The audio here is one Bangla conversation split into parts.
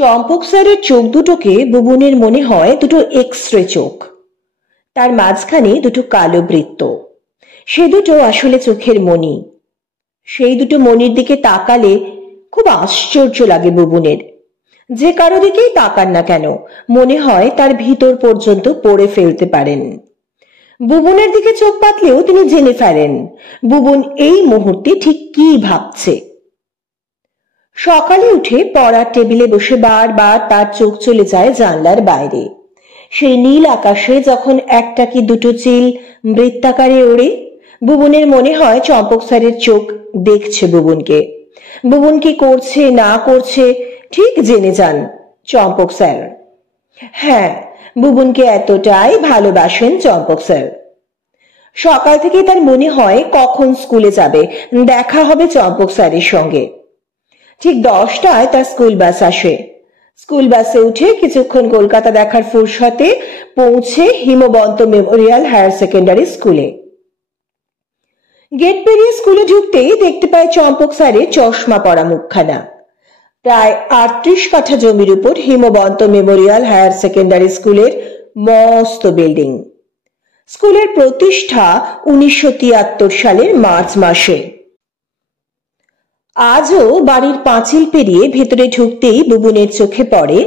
চম্পক স্যারের চোখ দুটোকে বুবুনের মনে হয় দুটো এক্স-রে চোখ। তার মাঝখানে দুটো কালো বৃত্ত, সে দুটো আসলে চোখের মণি। সেই দুটো মণির দিকে তাকালে খুব আশ্চর্য লাগে বুবুনের। যে কারো দিকেই তাকান না কেন মনে হয় তার ভিতর পর্যন্ত পড়ে ফেলতে পারেন। বুবুনের দিকে চোখ পাতলেও তিনি জেনে ফেলেন বুবুন এই মুহূর্তে ঠিক কি ভাবছে। সকালে উঠে পড়ার টেবিলে বসে বারবার তার চোখ চলে যায় জানলার বাইরে। সেই নীল আকাশে যখন একটা কি দুটো চিল বৃত্তাকারে ওড়ে, বুবুনের মনে হয় চম্পক স্যারের চোখ দেখছে বুবুনকে। বুবুন কি করছে না করছে ঠিক জেনে যান চম্পক স্যার। হ্যাঁ, বুবুনকে এতটাই ভালোবাসেন চম্পক স্যার। সকাল থেকে তার মনে হয় কখন স্কুলে যাবে, দেখা হবে চম্পক স্যারের সঙ্গে। ঠিক 10টায় তার স্কুল বাস আসে। স্কুল বাসে উঠে কিছুক্ষণ কলকাতা দেখার ফুরসতে পৌঁছে হিমবন্ত মেমোরিয়াল হায়ার সেকেন্ডারি স্কুলে। গেট পেরিয়ে স্কুলে ঢুকতেই দেখতে পায় চম্পক স্যারের চশমা পরা মুখখানা। প্রায় 38 কাঠা জমির উপর হিমবন্ত মেমোরিয়াল হায়ার সেকেন্ডারি স্কুলের মস্ত বিল্ডিং। স্কুলের প্রতিষ্ঠা 1973 সালের মার্চ মাসে। আজও বাড়ির পাঁচিল পেরিয়ে ভেতরে ঢুকতেই বুবুনের চোখে পড়ে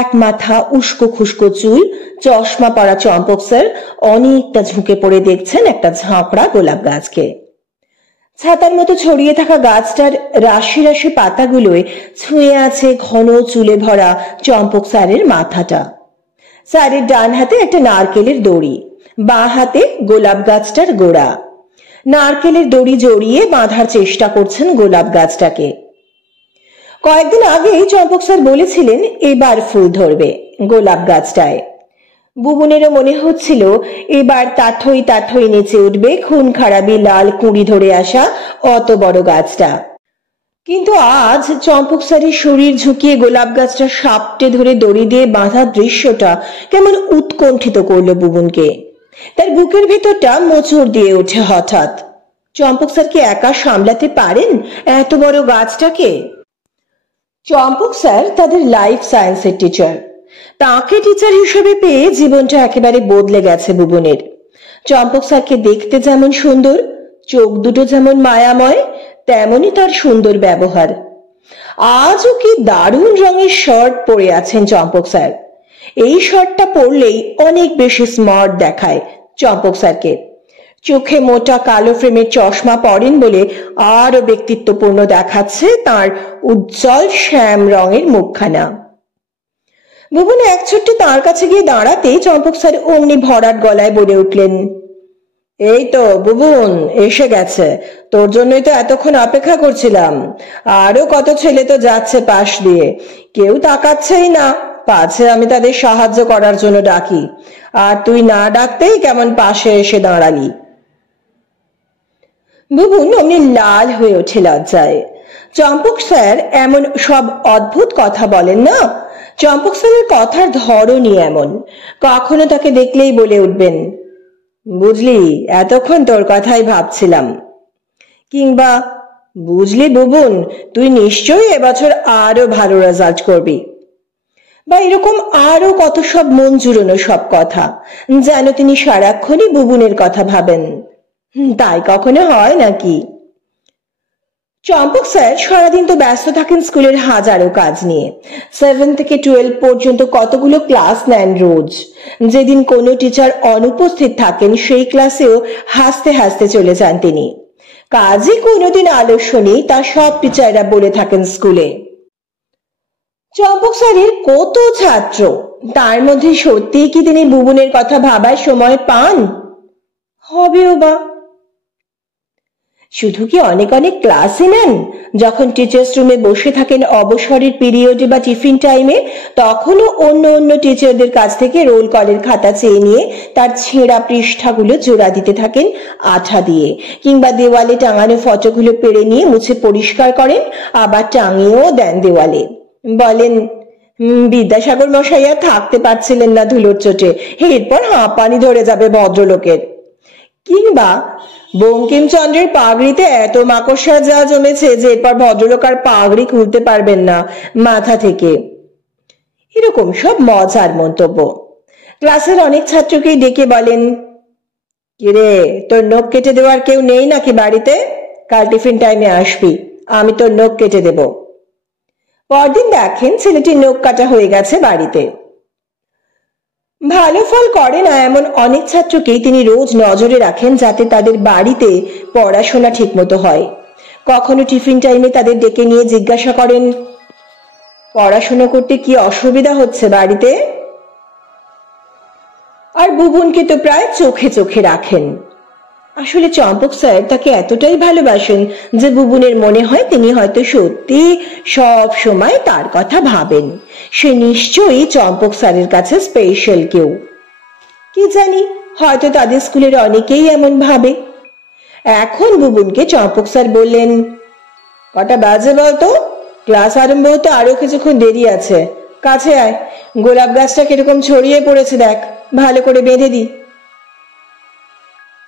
এক মাথা উস্কো খুস্কো চুল, চশমা পরা চম্পক স্যার অনেকটা ঝুঁকে পড়ে দেখছেন একটা ঝাঁকড়া গোলাপ গাছকে। ছাতার মতো ছড়িয়ে থাকা গাছটার রাশি রাশি পাতাগুলোয় ছুঁয়ে আছে ঘন চুলে ভরা চম্পক স্যারের মাথাটা। স্যারের ডান হাতে একটা নারকেলের দড়ি, বাঁ হাতে গোলাপ গাছটার গোড়া। নারকেলের দড়ি জড়িয়ে বাঁধার চেষ্টা করছেন গোলাপ গাছটাকে। কয়েকদিন আগেই চম্পক স্যার বলেছিলেন এবার ফুল ধরবে গোলাপ গাছটায়। বুবুনেরও মনে হচ্ছিল এবার তাঠই তাঠই নেচে উঠবে খুন খারাপি লাল কুঁড়ি ধরে আসা অত বড় গাছটা। কিন্তু আজ চম্পক স্যারের শরীর ঝুঁকিয়ে গোলাপ গাছটা সাপটে ধরে দড়ি দিয়ে বাঁধার দৃশ্যটা কেমন উৎকণ্ঠিত করলো বুবুনকে। তার বুকের ভেতরটা মোচড় দিয়ে ওঠে হঠাৎ। চম্পক স্যার কি একা সামলাতে পারেন এত বড় গাছটাকে? চম্পক স্যার তাদের লাইফ সায়েন্সের টিচার। তাকে টিচার হিসেবে পেয়ে জীবনটা একেবারে বদলে গেছে বুবুনের। চম্পক স্যারকে দেখতে যেমন সুন্দর, চোখ দুটো যেমন মায়াময়, তেমনই তার সুন্দর ব্যবহার। আজও কি দারুণ রঙের শার্ট পরে আছেন চম্পক স্যার। এই শার্টটা পরলেই অনেক বেশি স্মার্ট দেখায় চম্পক স্যারকে। চোখে মোটা কালো ফ্রেমের চশমা পরেন বলে আরো ব্যক্তিত্বপূর্ণ দেখাচ্ছে তার উজ্জ্বল শ্যাম রঙের মুখখানা। বুবুন এক ছুট্টে তার কাছে গিয়ে দাঁড়াতেই চম্পক স্যার অমনি ভরাট গলায় বলে উঠলেন, এই তো বুবুন এসে গেছে, তোর জন্যই তো এতক্ষণ অপেক্ষা করছিলাম। আরো কত ছেলে তো যাচ্ছে পাশ দিয়ে, কেউ তাকাচ্ছেই না, পাছে আমি তাদের সাহায্য করার জন্য ডাকি, আর তুই না ডাকতেই কেমন পাশে এসে দাঁড়ালি। বুবুন অমনি লাল হয়ে ওঠে লজ্জায়। চম্পক স্যার এমন সব অদ্ভুত কথা বলেন না। চম্পক স্যারের কথার ধরনই এমন, কখনো তাকে দেখলেই বলে উঠবেন, বুঝলি এতক্ষণ তোর কথাই ভাবছিলাম, কিংবা বুঝলি বুবুন তুই নিশ্চয়ই এবছর আরো ভালো রেজাল্ট করবি, বা এরকম আরো কত সব মন জুড়োনো সব কথা, যেন তিনি সারাক্ষণই বুবুনের কথা ভাবেন। তাই কখনো হয় নাকি? চম্পক স্যার সারাদিন তো ব্যস্ত থাকেন স্কুলের হাজারো কাজ নিয়ে। 7 থেকে 12 পর্যন্ত কতগুলো ক্লাস নেন রোজ। যেদিন কোনো টিচার অনুপস্থিত থাকেন সেই ক্লাসেও হাসতে হাসতে চলে যান তিনি। কাজে কোনোদিন আলস্য নেই তা সব টিচাররা বলে থাকেন স্কুলে। চম্পক স্যারের কত ছাত্র, তার মধ্যে সত্যি কি তিনি বুবুনের কথা ভাবার সময় পান? হবেও বা। শুধু কি অনেক অনেক ক্লাসে নেন? যখন টিচার্স রুমে বসে থাকেন অবসরের পিরিয়ডে বা টিফিন টাইমে, তখনও অন্য অন্য টিচারদের কাছ থেকে রোল কলের খাতা চেয়ে নিয়ে তার ছেঁড়া পৃষ্ঠাগুলো জোড়া দিতে থাকেন আঠা দিয়ে, কিংবা দেওয়ালে টাঙানো ফটোগুলো পেড়ে নিয়ে মুছে পরিষ্কার করেন, আবার টাঙিয়েও দেন দেওয়ালে। বলেন, বিদ্যাসাগর মশাই আর থাকতে পারছিলেন না ধুলোর চোটে, এরপর হাঁপানি ধরে যাবে ভদ্রলোকের। কিংবা বঙ্কিমচন্দ্রের পাগড়িতে এত মাকড়সা যা জমেছে যে এরপর ভদ্রলোক আর পাগড়ি খুলতে পারবেন না মাথা থেকে। এরকম সব মজার মন্তব্য। ক্লাসের অনেক ছাত্রকেই ডেকে বলেন, কিরে তোর নখ কেটে দেওয়ার কেউ নেই নাকি বাড়িতে? কাল টিফিন টাইমে আসবি, আমি তোর নখ কেটে দেব। পরদিন দেখেন ছেলেটির নখ কাটা হয়ে গেছে বাড়িতে। ভালো ফল করে না এমন অনেক ছাত্রকেই তিনি রোজ নজরে রাখেন যাতে তাদের বাড়িতে পড়াশোনা ঠিকমতো হয়। কখনো টিফিন টাইমে তাদের ডেকে নিয়ে জিজ্ঞাসা করেন, পড়াশোনা করতে কি অসুবিধা হচ্ছে বাড়িতে? আর বুবুনকে তো প্রায় চোখে চোখে রাখেন। আসলে চম্পক স্যার তাকে এতটাই ভালোবাসেন যে বুবুনের মনে হয় তিনি হয়তো সত্যি সব সময় তার কথা ভাবেন। সে নিশ্চয়ই চম্পক স্যারের কাছে স্পেশাল কেউ। কি জানি, হয়তো তাদের স্কুলের অনেকেই এমন ভাবে। এখন বুবুনকে চম্পক স্যার বললেন, কটা বাজে বলতো? ক্লাস আরম্ভ হতে আরো কিছুক্ষণ দেরি আছে। কাছে আয়, গোলাপ গাছটা কিরকম ছড়িয়ে পড়েছে দেখ, ভালো করে বেঁধে দি।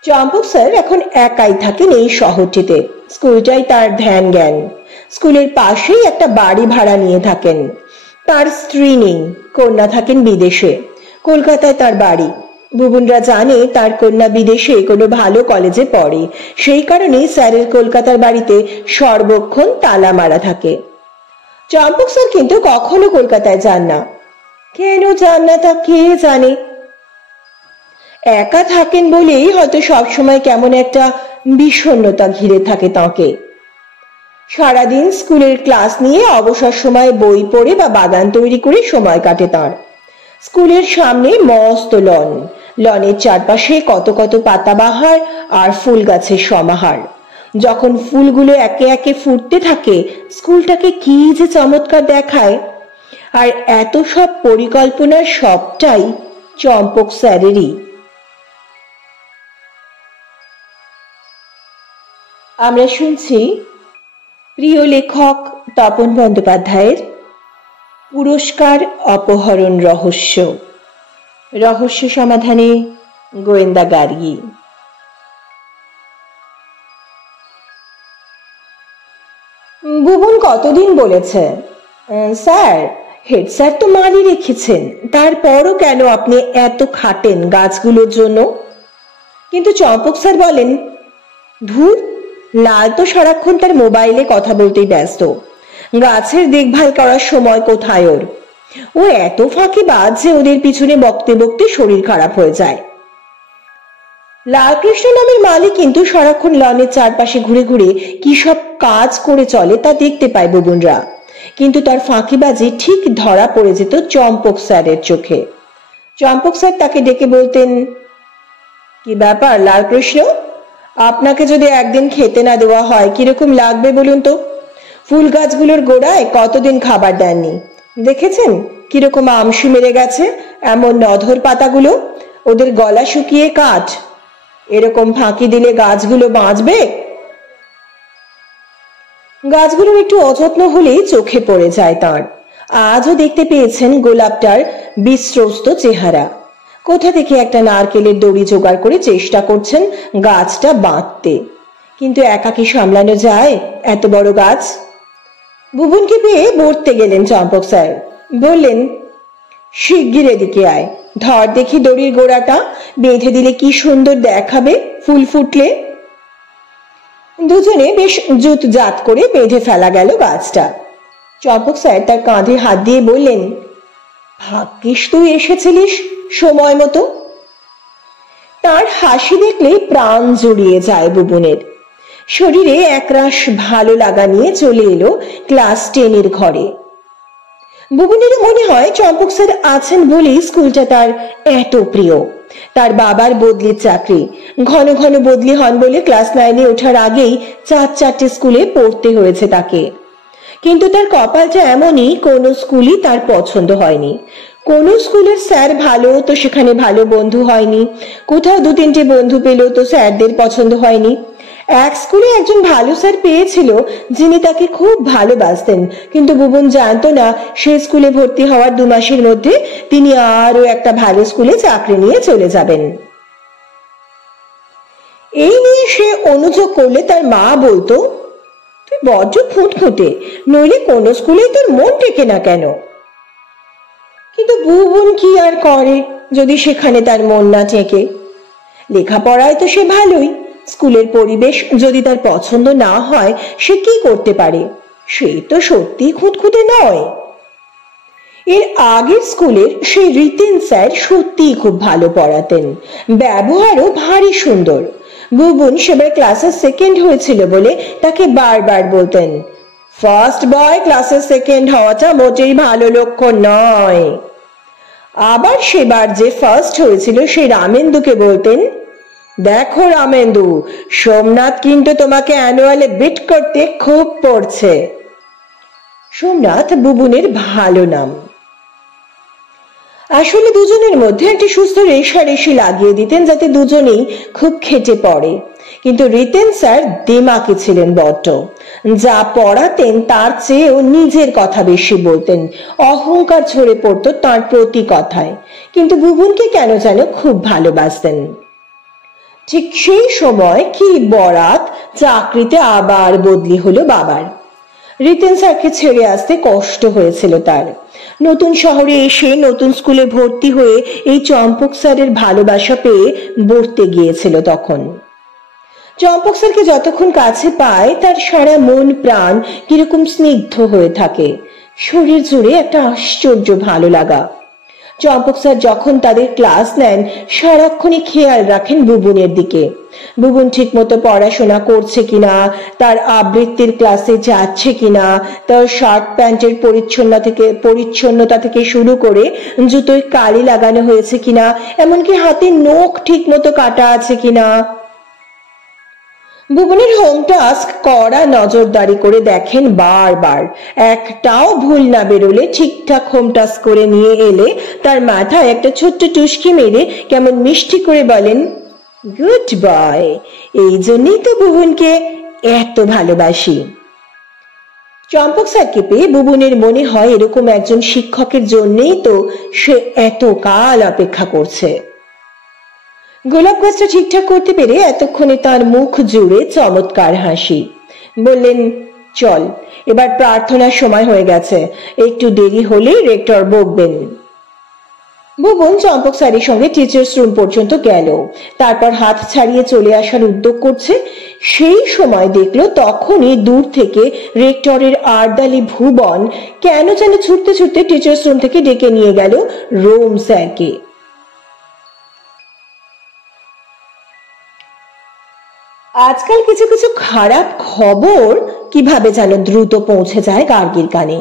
চম্পক স্যার এখন একাই থাকেন এই শহরটিতে। স্কুলটাই তার ধ্যান জ্ঞান। স্কুলের পাশেই একটা বাড়ি ভাড়া নিয়ে থাকেন। তার স্ত্রী নেই, কন্যা থাকেন বিদেশে। কলকাতায় তার বাড়ি। বুবুনরা জানে তার কন্যা বিদেশে কোনো ভালো কলেজে পড়ে, সেই কারণে স্যারের কলকাতার বাড়িতে সর্বক্ষণ তালা মারা থাকে। চম্পক স্যার কিন্তু কখনো কলকাতায় যান না। কেন যান না তা কে জানে। একা থাকেন বলেই হয়তো সবসময় কেমন একটা বিষণ্ণতা ঘিরে থাকে তাকে। সারাদিন স্কুলের ক্লাস নিয়ে অবসর সময় বই পড়ে বা বাগান তৈরি করে সময় কাটে তার। স্কুলের সামনে মস্ত লন, লনের চারপাশে কত কত পাতাবাহার আর ফুল গাছের সমাহার। যখন ফুলগুলো একে একে ফুটতে থাকে স্কুলটাকে কি যে চমৎকার দেখায়। আর এত সব পরিকল্পনার সবটাই চম্পক স্যারেরই। আমরা শুনছি প্রিয় লেখক তপন বন্দ্যোপাধ্যায়ের পুরস্কার অপহরণ রহস্য, রহস্য সমাধানে গোয়েন্দা গার্গী। বুবুন কতদিন বলেছে, স্যার হেড স্যার তো মারি রেখেছেন, তারপরও কেন আপনি এত খাটেন গাছগুলোর জন্য? কিন্তু চম্পক স্যার বলেন, ধুর, লাল তো সারাক্ষণ তার মোবাইলে কথা বলতেই ব্যস্ত, গাছের দেখভাল করার সময় কোথায় ওর? ও এত ফাঁকিবাজ যে ওদের পিছনে বকতে বকতে শরীর খারাপ হয়ে যায়। লালকৃষ্ণ নামের মালিক কিন্তু সারাক্ষণ লনের চারপাশে ঘুরে ঘুরে কি সব কাজ করে চলে তা দেখতে পায় বুবুনরা। কিন্তু তার ফাঁকিবাজি ঠিক ধরা পড়ে যেত চম্পক স্যারের চোখে। চম্পক স্যার তাকে ডেকে বলতেন, কি ব্যাপার লালকৃষ্ণ, আপনাকে যদি একদিন খেতে না দেওয়া হয় কিরকম লাগবে বলুন তো? ফুল গাছগুলোর গোড়ায় কতদিন খাবার দেননি, দেখেছেন কিরকম আমসি মেরে গেছে? এমন নধর পাতাগুলো, ওদের গলা শুকিয়ে কাঠ। এরকম ফাঁকি দিলে গাছগুলো বাঁচবে? গাছগুলোর একটু অযত্ন হলেই চোখে পড়ে যায় তার। আজও দেখতে পেয়েছেন গোলাপটার বিস্ত্রস্ত চেহারা। কোথা থেকে একটা নারকেলের দড়ি জোগাড় করে চেষ্টা করছেন গাছটা বাঁধতে, কিন্তু একা কি সামলানো যায় এত বড় গাছ? বুবুনকে পেয়ে বলতে গেলেন চম্পক স্যার, বললেন, শিগগির এদিকে আয়, ধর দেখি দড়ির গোড়াটা, বেঁধে দিলে কি সুন্দর দেখাবে ফুল ফুটলে। দুজনে বেশ জুত জাত করে বেঁধে ফেলা গেল গাছটা। চম্পক স্যার তার কাঁধে হাত দিয়ে বললেন, ভাগ্যিস তুই এসেছিলিস সময় মতো। তার হাসি দেখলে প্রাণ জুড়িয়ে যায় বুবুনের। শরীরে একরাশ ভালো লাগা নিয়ে চলে এলো ক্লাস 10-এর ঘরে। বুবুনের মনে হয় চম্পক স্যার আছেন বলেই স্কুলটা তার এত প্রিয়। তার বাবার বদলির চাকরি, ঘন ঘন বদলি হন বলে ক্লাস 9-এ ওঠার আগেই 4-4টে স্কুলে পড়তে হয়েছে তাকে। কিন্তু তার কপালটা এমনই, কোনো স্কুলই তার পছন্দ হয়নি। কোন স্কুলের স্যার ভালো তো সেখানে ভালো বন্ধু হয়নি, কোথাও 2-3টে বন্ধু পেল তো স্যারদের পছন্দ হয়নি। এক স্কুলে একজন ভালো স্যার পেয়েছিল যিনি তাকে খুব ভালোবাসতেন, কিন্তু বুবুন জানতো না সেই স্কুলে ভর্তি হওয়ার 2 মাসের মধ্যে তিনি আরো একটা ভালো স্কুলে চাকরি নিয়ে চলে যাবেন। এই নিয়ে সে অনুযোগ করলে তার মা বলতো, তুই বড্ড খুঁতখুঁতে, নইলে কোন স্কুলে তোর মন টেকে না কেন? ভুবন কি আর করে যদি সেখানে তার মন না টেকে? লেখাপড়ায় তো সে ভালোই, স্কুলের পরিবেশ যদি তার পছন্দ না হয় সে কি করতে পারে? সে তো সত্যি খুঁতখুঁতে নয়। এর আগের স্কুলের সেই রিতেন স্যার সত্যিই খুব ভালো পড়াতেন, ব্যবহারও ভারী সুন্দর। ভুবন সেবার ক্লাসে সেকেন্ড হয়েছিল বলে তাকে বারবার বলতেন, ফার্স্ট বয় ক্লাসে সেকেন্ড হওয়াটা মোটেই ভালো লক্ষণ নয়। আবার সেবার যে ফার্স্ট হয়েছিল সেই রামেন্দুকে বলতেন, দেখো রামেন্দু, সোমনাথ কিন্তু তোমাকে অ্যানুয়ালে বিট করতে খুব পড়ছে। সোমনাথ বুবুনের ভালো নাম। আসলে দুজনের মধ্যে একটা সুস্থ রেষারেষি লাগিয়ে দিতেন যাতে দুজনেই খুব খেটে পড়ে। কিন্তু রিতেন স্যার দিমাকি ছিলেন বড্ড, যা পড়াতেন তার চেয়েও নিজের কথা বেশি বলতেন, অহংকার ঝরে পড়তো তার প্রতি কথায়। কিন্তু বুবুনকে কেন যেন খুব ভালোবাসতেন। ঠিক সেই সময় কি বরাত, চাকরিতে আবার বদলি হলো বাবার। রিতেন স্যারকে ছেড়ে আসতে কষ্ট হয়েছিল তার। নতুন শহরে এসে নতুন স্কুলে ভর্তি হয়ে এই চম্পক স্যারের ভালোবাসা পেয়ে বর্তে গিয়েছিল তখন। চম্পক স্যারকে যতক্ষণ কাছে পায় তার সারা মন প্রাণ কিরকম স্নিগ্ধ হয়ে থাকে, শরীর জুড়ে একটা আশ্চর্য ভালো লাগা। চম্পক স্যার যখন তাদের ক্লাস নেন সারাক্ষণই খেয়াল রাখেন বুবুনের দিকে। বুবুন ঠিক মতো পড়াশোনা করছে কিনা, তার আবৃত্তির ক্লাসে যাচ্ছে কিনা, তার শার্ট প্যান্টের পরিচ্ছন্নতা থেকে শুরু করে জুতোয় কালি লাগানো হয়েছে কিনা, এমনকি হাতের নখ ঠিক মতো কাটা আছে কিনা। বুবনের হোম টাস্ক কড়া নজরদারি করে দেখেন বারবার। একটাও ভুল না বেরোলে ঠিকঠাক হোম টাস্ক করে নিয়ে এলে তার মাথায় একটা ছোট্ট টুসকি মেরে কেমন মিষ্টি করে বলেন, গুড বয়। এই জন্যই তো বুবনকে এত ভালোবাসি। চম্পক স্যারকে পেয়ে বুবনের মনে হয় এরকম একজন শিক্ষকের জন্যই তো সে এত কাল অপেক্ষা করছে। গোলাপ গাছটা ঠিকঠাক করতে পেরে এতক্ষণে তার মুখ জুড়ে চমৎকার হাসি। বললেন, চল এবার প্রার্থনার সময় হয়ে গেছে, একটু দেরি হলে রেক্টর বকবেন। বুবন চম্পক স্যারের সঙ্গে টিচার্স রুম পর্যন্ত গেল, তারপর হাত ছাড়িয়ে চলে আসার উদ্যোগ করছে। সেই সময় দেখলো তখনই দূর থেকে রেক্টরের আর্দালি ভুবন কেন যেন ছুটতে ছুটতে টিচার্স রুম থেকে ডেকে নিয়ে গেল রোম স্যারকে। আজকাল কিছু কিছু খারাপ খবর কিভাবে যেন দ্রুত পৌঁছে যায় গার্গীর কানে।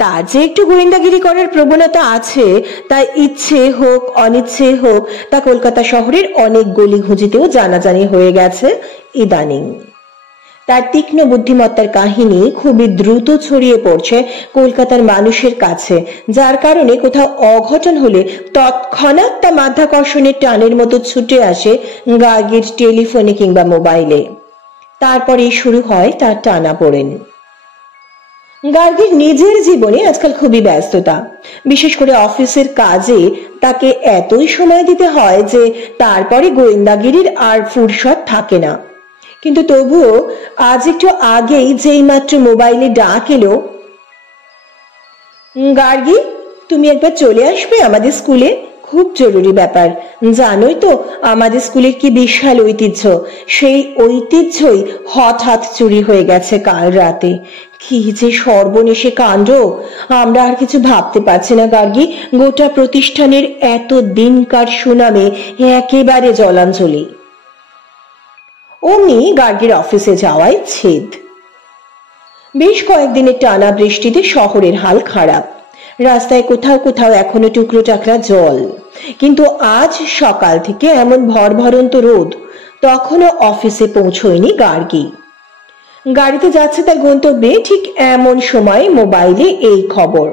তার যে একটু গোয়েন্দাগিরি করার প্রবণতা আছে, তা ইচ্ছে হোক অনিচ্ছে হোক তা কলকাতা শহরের অনেক গলি ঘুঁজিতেও জানাজানি হয়ে গেছে ইদানিং। তার তীক্ষ্ণ বুদ্ধিমত্তার কাহিনী খুবই দ্রুত ছড়িয়ে পড়ছে কলকাতার মানুষের কাছে, যার কারণে কোথাও অঘটন হলে তৎক্ষণাৎ তা মাধ্যাকর্ষণের টানের মতো ছুটে আসে গার্গীর টেলিফোনে কিংবা মোবাইলে। তারপরেই শুরু হয় তার টানাপোড়েন। গার্গীর নিজের জীবনে আজকাল খুবই ব্যস্ততা, বিশেষ করে অফিসের কাজে তাকে এতই সময় দিতে হয় যে তারপরে গোয়েন্দাগিরির আর ফুরসত থাকে না। কিন্তু তবুও আজ একটু আগেই যেই মাত্র মোবাইলে ডাক এলো, গার্গী তুমি একবার চলে আসবে আমাদের স্কুলে, খুব জরুরি ব্যাপার। জানোই তো আমাদের স্কুলের কি বিশাল ঐতিহ্য, সেই ঐতিহ্যই হঠাৎ চুরি হয়ে গেছে কাল রাতে। কি যে সর্বনেশে কাণ্ড, আমরা আর কিছু ভাবতে পারছি না গার্গী। গোটা প্রতিষ্ঠানের এত দিনকার সুনামে একেবারে জলাঞ্জলি। অমনি গার্গীর অফিসে যাওয়ায় ছেদ। বেশ কয়েকদিনের টানা বৃষ্টিতে শহরের হাল খারাপ, রাস্তায় কোথাও কোথাও এখনো টুকরো টাকরা জল। কিন্তু আজ সকাল থেকে এমন ভরভরন্ত রোদ, তখনও অফিসে পৌঁছয়নি গার্গী। গাড়িতে যাচ্ছে তার গন্তব্যে, ঠিক এমন সময় মোবাইলে এই খবর।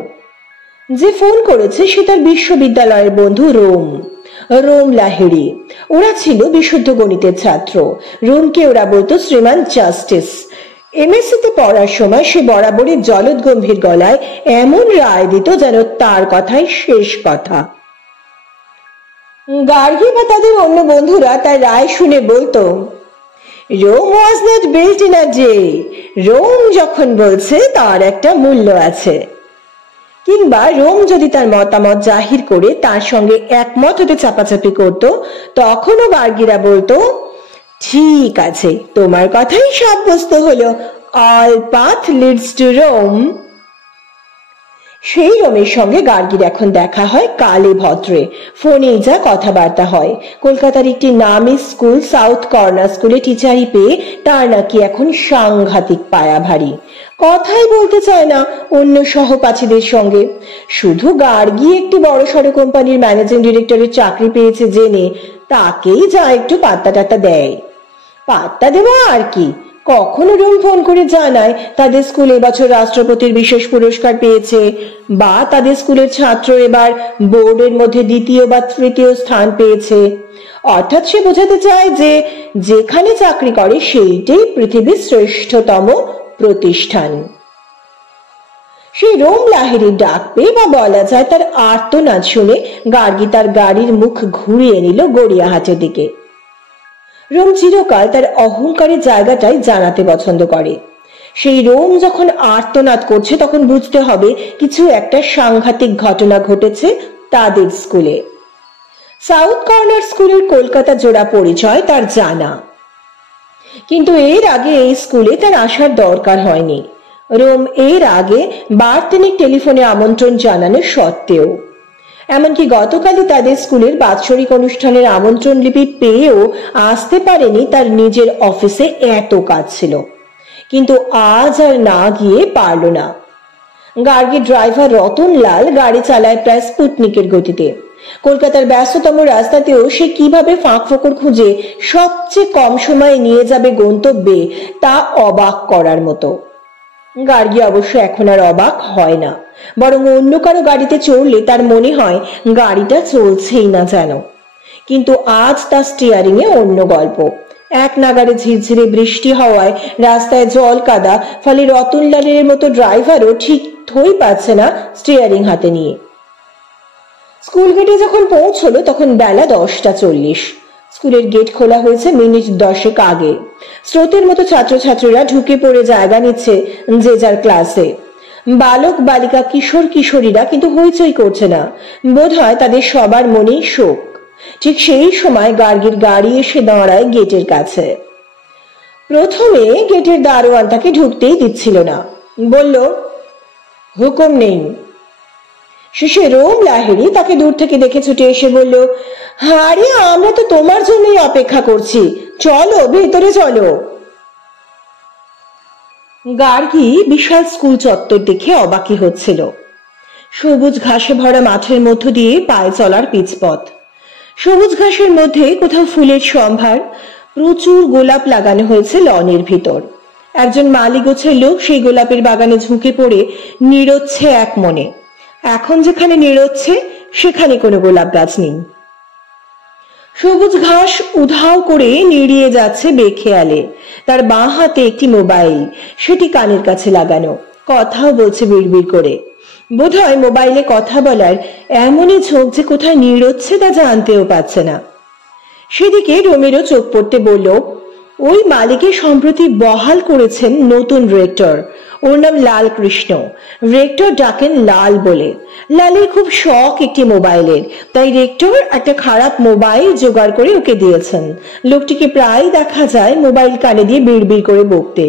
যে ফোন করেছে সে তার বিশ্ববিদ্যালয়ের বন্ধু রোম লাহিড়ী। ওরা ছিল বিশুদ্ধ গণিতের ছাত্র। রোমকে ওরা বলতো শ্রীমান জাস্টিস। এমএসসি তে পড়ার সময় সে বরাবরই জলদ গম্ভীর গলায় এমন রায় দিত যেন তার কথাই শেষ কথা। গার্গী বা তাদের অন্য বন্ধুরা তার রায় শুনে বলতো, Rome was not built in a day. Rome যখন বলছে তার একটা মূল্য আছে। কিংবা রোম যদি তার মতামত জাহির করে তার সঙ্গে একমত হতে চাপাচাপি করত, তখনও গার্গীরা বলতো, ঠিক আছে, তোমার কথাই সাব্যস্ত হলো, all path leads to Rome. সেই রোমের সঙ্গে গার্গীর এখন দেখা হয় কালে ভদ্রে, ফোনেই যা কথাবার্তা হয়। কলকাতার একটি নামী স্কুল, সাউথ কর্নার স্কুলে টিচারি পেয়ে তার নাকি এখন সাংঘাতিক পায়া ভারী, কথাই বলতে চায় না অন্য সহপাঠীদের সঙ্গে। শুধু গার্গী একটি বড়সড় কোম্পানির ম্যানেজিং ডিরেক্টরের চাকরি পেয়েছে জেনে তাকেই যা একটু পাত্তা টাত্তা দেয়। পাত্তা দেওয়া আর কি, কখনো রোম ফোন করে জানায় তাদের স্কুল এবছর রাষ্ট্রপতির বিশেষ পুরস্কার পেয়েছে, বা তাদের স্কুলের ছাত্র এবার বোর্ডের মধ্যে দ্বিতীয় বা তৃতীয় স্থান পেয়েছে। অর্থাৎ সে বোঝাতে চায় যে যেখানে চাকরি করে সেইটাই পৃথিবীর শ্রেষ্ঠতম প্রতিষ্ঠান। সেই রোম লাহিড়ির ডাক পেয়ে, বা বলা যায় তার আর্তনাদ শুনে, গার্গী তার গাড়ির মুখ ঘুরিয়ে নিল গড়িয়াহাটের দিকে। রোম চিরকাল তার অহংকারের জায়গাটাই জানাতে পছন্দ করে। সেই রোম যখন আর্তনাদ করছে তখন বুঝতে হবে কিছু একটা সাংঘাতিক ঘটনা ঘটেছে তাদের স্কুলে। সাউথ কর্নার স্কুলের কলকাতা জোড়া পরিচয় তার জানা, কিন্তু এর আগে এই স্কুলে তার আসার দরকার হয়নি। রোম এর আগে বার তিনেক টেলিফোনে আমন্ত্রণ জানানো সত্ত্বেও, এমনকি গতকালই তাদের স্কুলের বাৎসরিক অনুষ্ঠানের আমন্ত্রণ লিপি পেয়েও আসতে পারেনি, তার নিজের অফিসে এত কাজ ছিল। কিন্তু আজ আর না গিয়ে পারল না। গার্গীর ড্রাইভার রতন লাল গাড়ি চালায় প্রায় স্পুটনিকের গতিতে। কলকাতার ব্যস্ততম রাস্তাতেও সে কিভাবে ফাঁক ফোকর খুঁজে সবচেয়ে কম সময়ে নিয়ে যাবে গন্তব্যে, তা অবাক করার মতো। গার্গী অবশ্য এখন আর অবাক হয় না, বরং অন্য কারো গাড়িতে চড়লে তার মনে হয় গাড়িটা চলছেই না যেন। কিন্তু আজ তার স্টিয়ারিং এ অন্য গল্প। এক নাগারে ঝিরঝিরে বৃষ্টি হওয়ায় রাস্তায় জল কাদা, ফলে রতনলালের মতো ড্রাইভারও ঠিক থই পাচ্ছে না স্টিয়ারিং হাতে নিয়ে। স্কুল গেটে যখন পৌঁছলো তখন বেলা 10:40। স্কুলের গেট খোলা হয়েছে মিনিট 10 আগে। স্রোতের মতো ছাত্রছাত্রীরা ঢুকে পড়ে জায়গা নিচ্ছে যে যার ক্লাসে। বালক বালিকা কিশোর কিশোরীরা কিন্তু হইচই করছে না, বোধ হয় তাদের সবার মনেই শোক। ঠিক সেই সময় গার্গীর গাড়ি এসে দাঁড়ায় গেটের কাছে। প্রথমে গেটের দারোয়ান তাকে ঢুকতেই দিচ্ছিল না, বলল, হুকুম নেই। শেষে রোম লাহিড়ী তাকে দূর থেকে দেখে ছুটে এসে বলল, আরে আমরা তো তোমার জন্যই অপেক্ষা করছি, চলো ভেতরে চলো। গার্গী বিশাল স্কুল চত্বর দেখে অবাকই হচ্ছিল। সবুজ ঘাসে ভরা মাঠের মধ্য দিয়ে পায়ে চলার পিচপথ। সবুজ ঘাসের মধ্যে কোথাও ফুলের সম্ভার, প্রচুর গোলাপ লাগানো হয়েছে লনের ভিতর। একজন মালি গোছের লোক সেই গোলাপের বাগানে ঝুঁকে পড়ে নিড়োচ্ছে এক মনে। এখন যেখানে নিড়োচ্ছে সেখানে কোনো গোলাপ গাছ নেই। সবুজ ঘাস উধাও করে নিড়িয়ে যাচ্ছে বেখেয়ালে। তার বাঁ হাতে একটি মোবাইল, সেটি কানের কাছে লাগানো, কথাও বলছে বিড়বিড় করে। বোধহয় মোবাইলে কথা বলার এমনই ঝোঁক যে কোথায় নিড়োচ্ছে তা জানতেও পারছে না। সেদিকে রোমেরও চোখ পড়তে বলল, ওই মালিকের সম্প্রতি বহাল করেছেন নতুন রেক্টর, ওর নাম লাল কৃষ্ণ। রেক্টর ডাকেন লাল বলে। লালের খুব শখ একটি মোবাইলের, তাই রেক্টর একটা খারাপ মোবাইল জোগাড় করে ওকে দিয়েছেন। লোকটিকে প্রায় দেখা যায় মোবাইল কানে দিয়ে বিড়বিড় করে বকতে,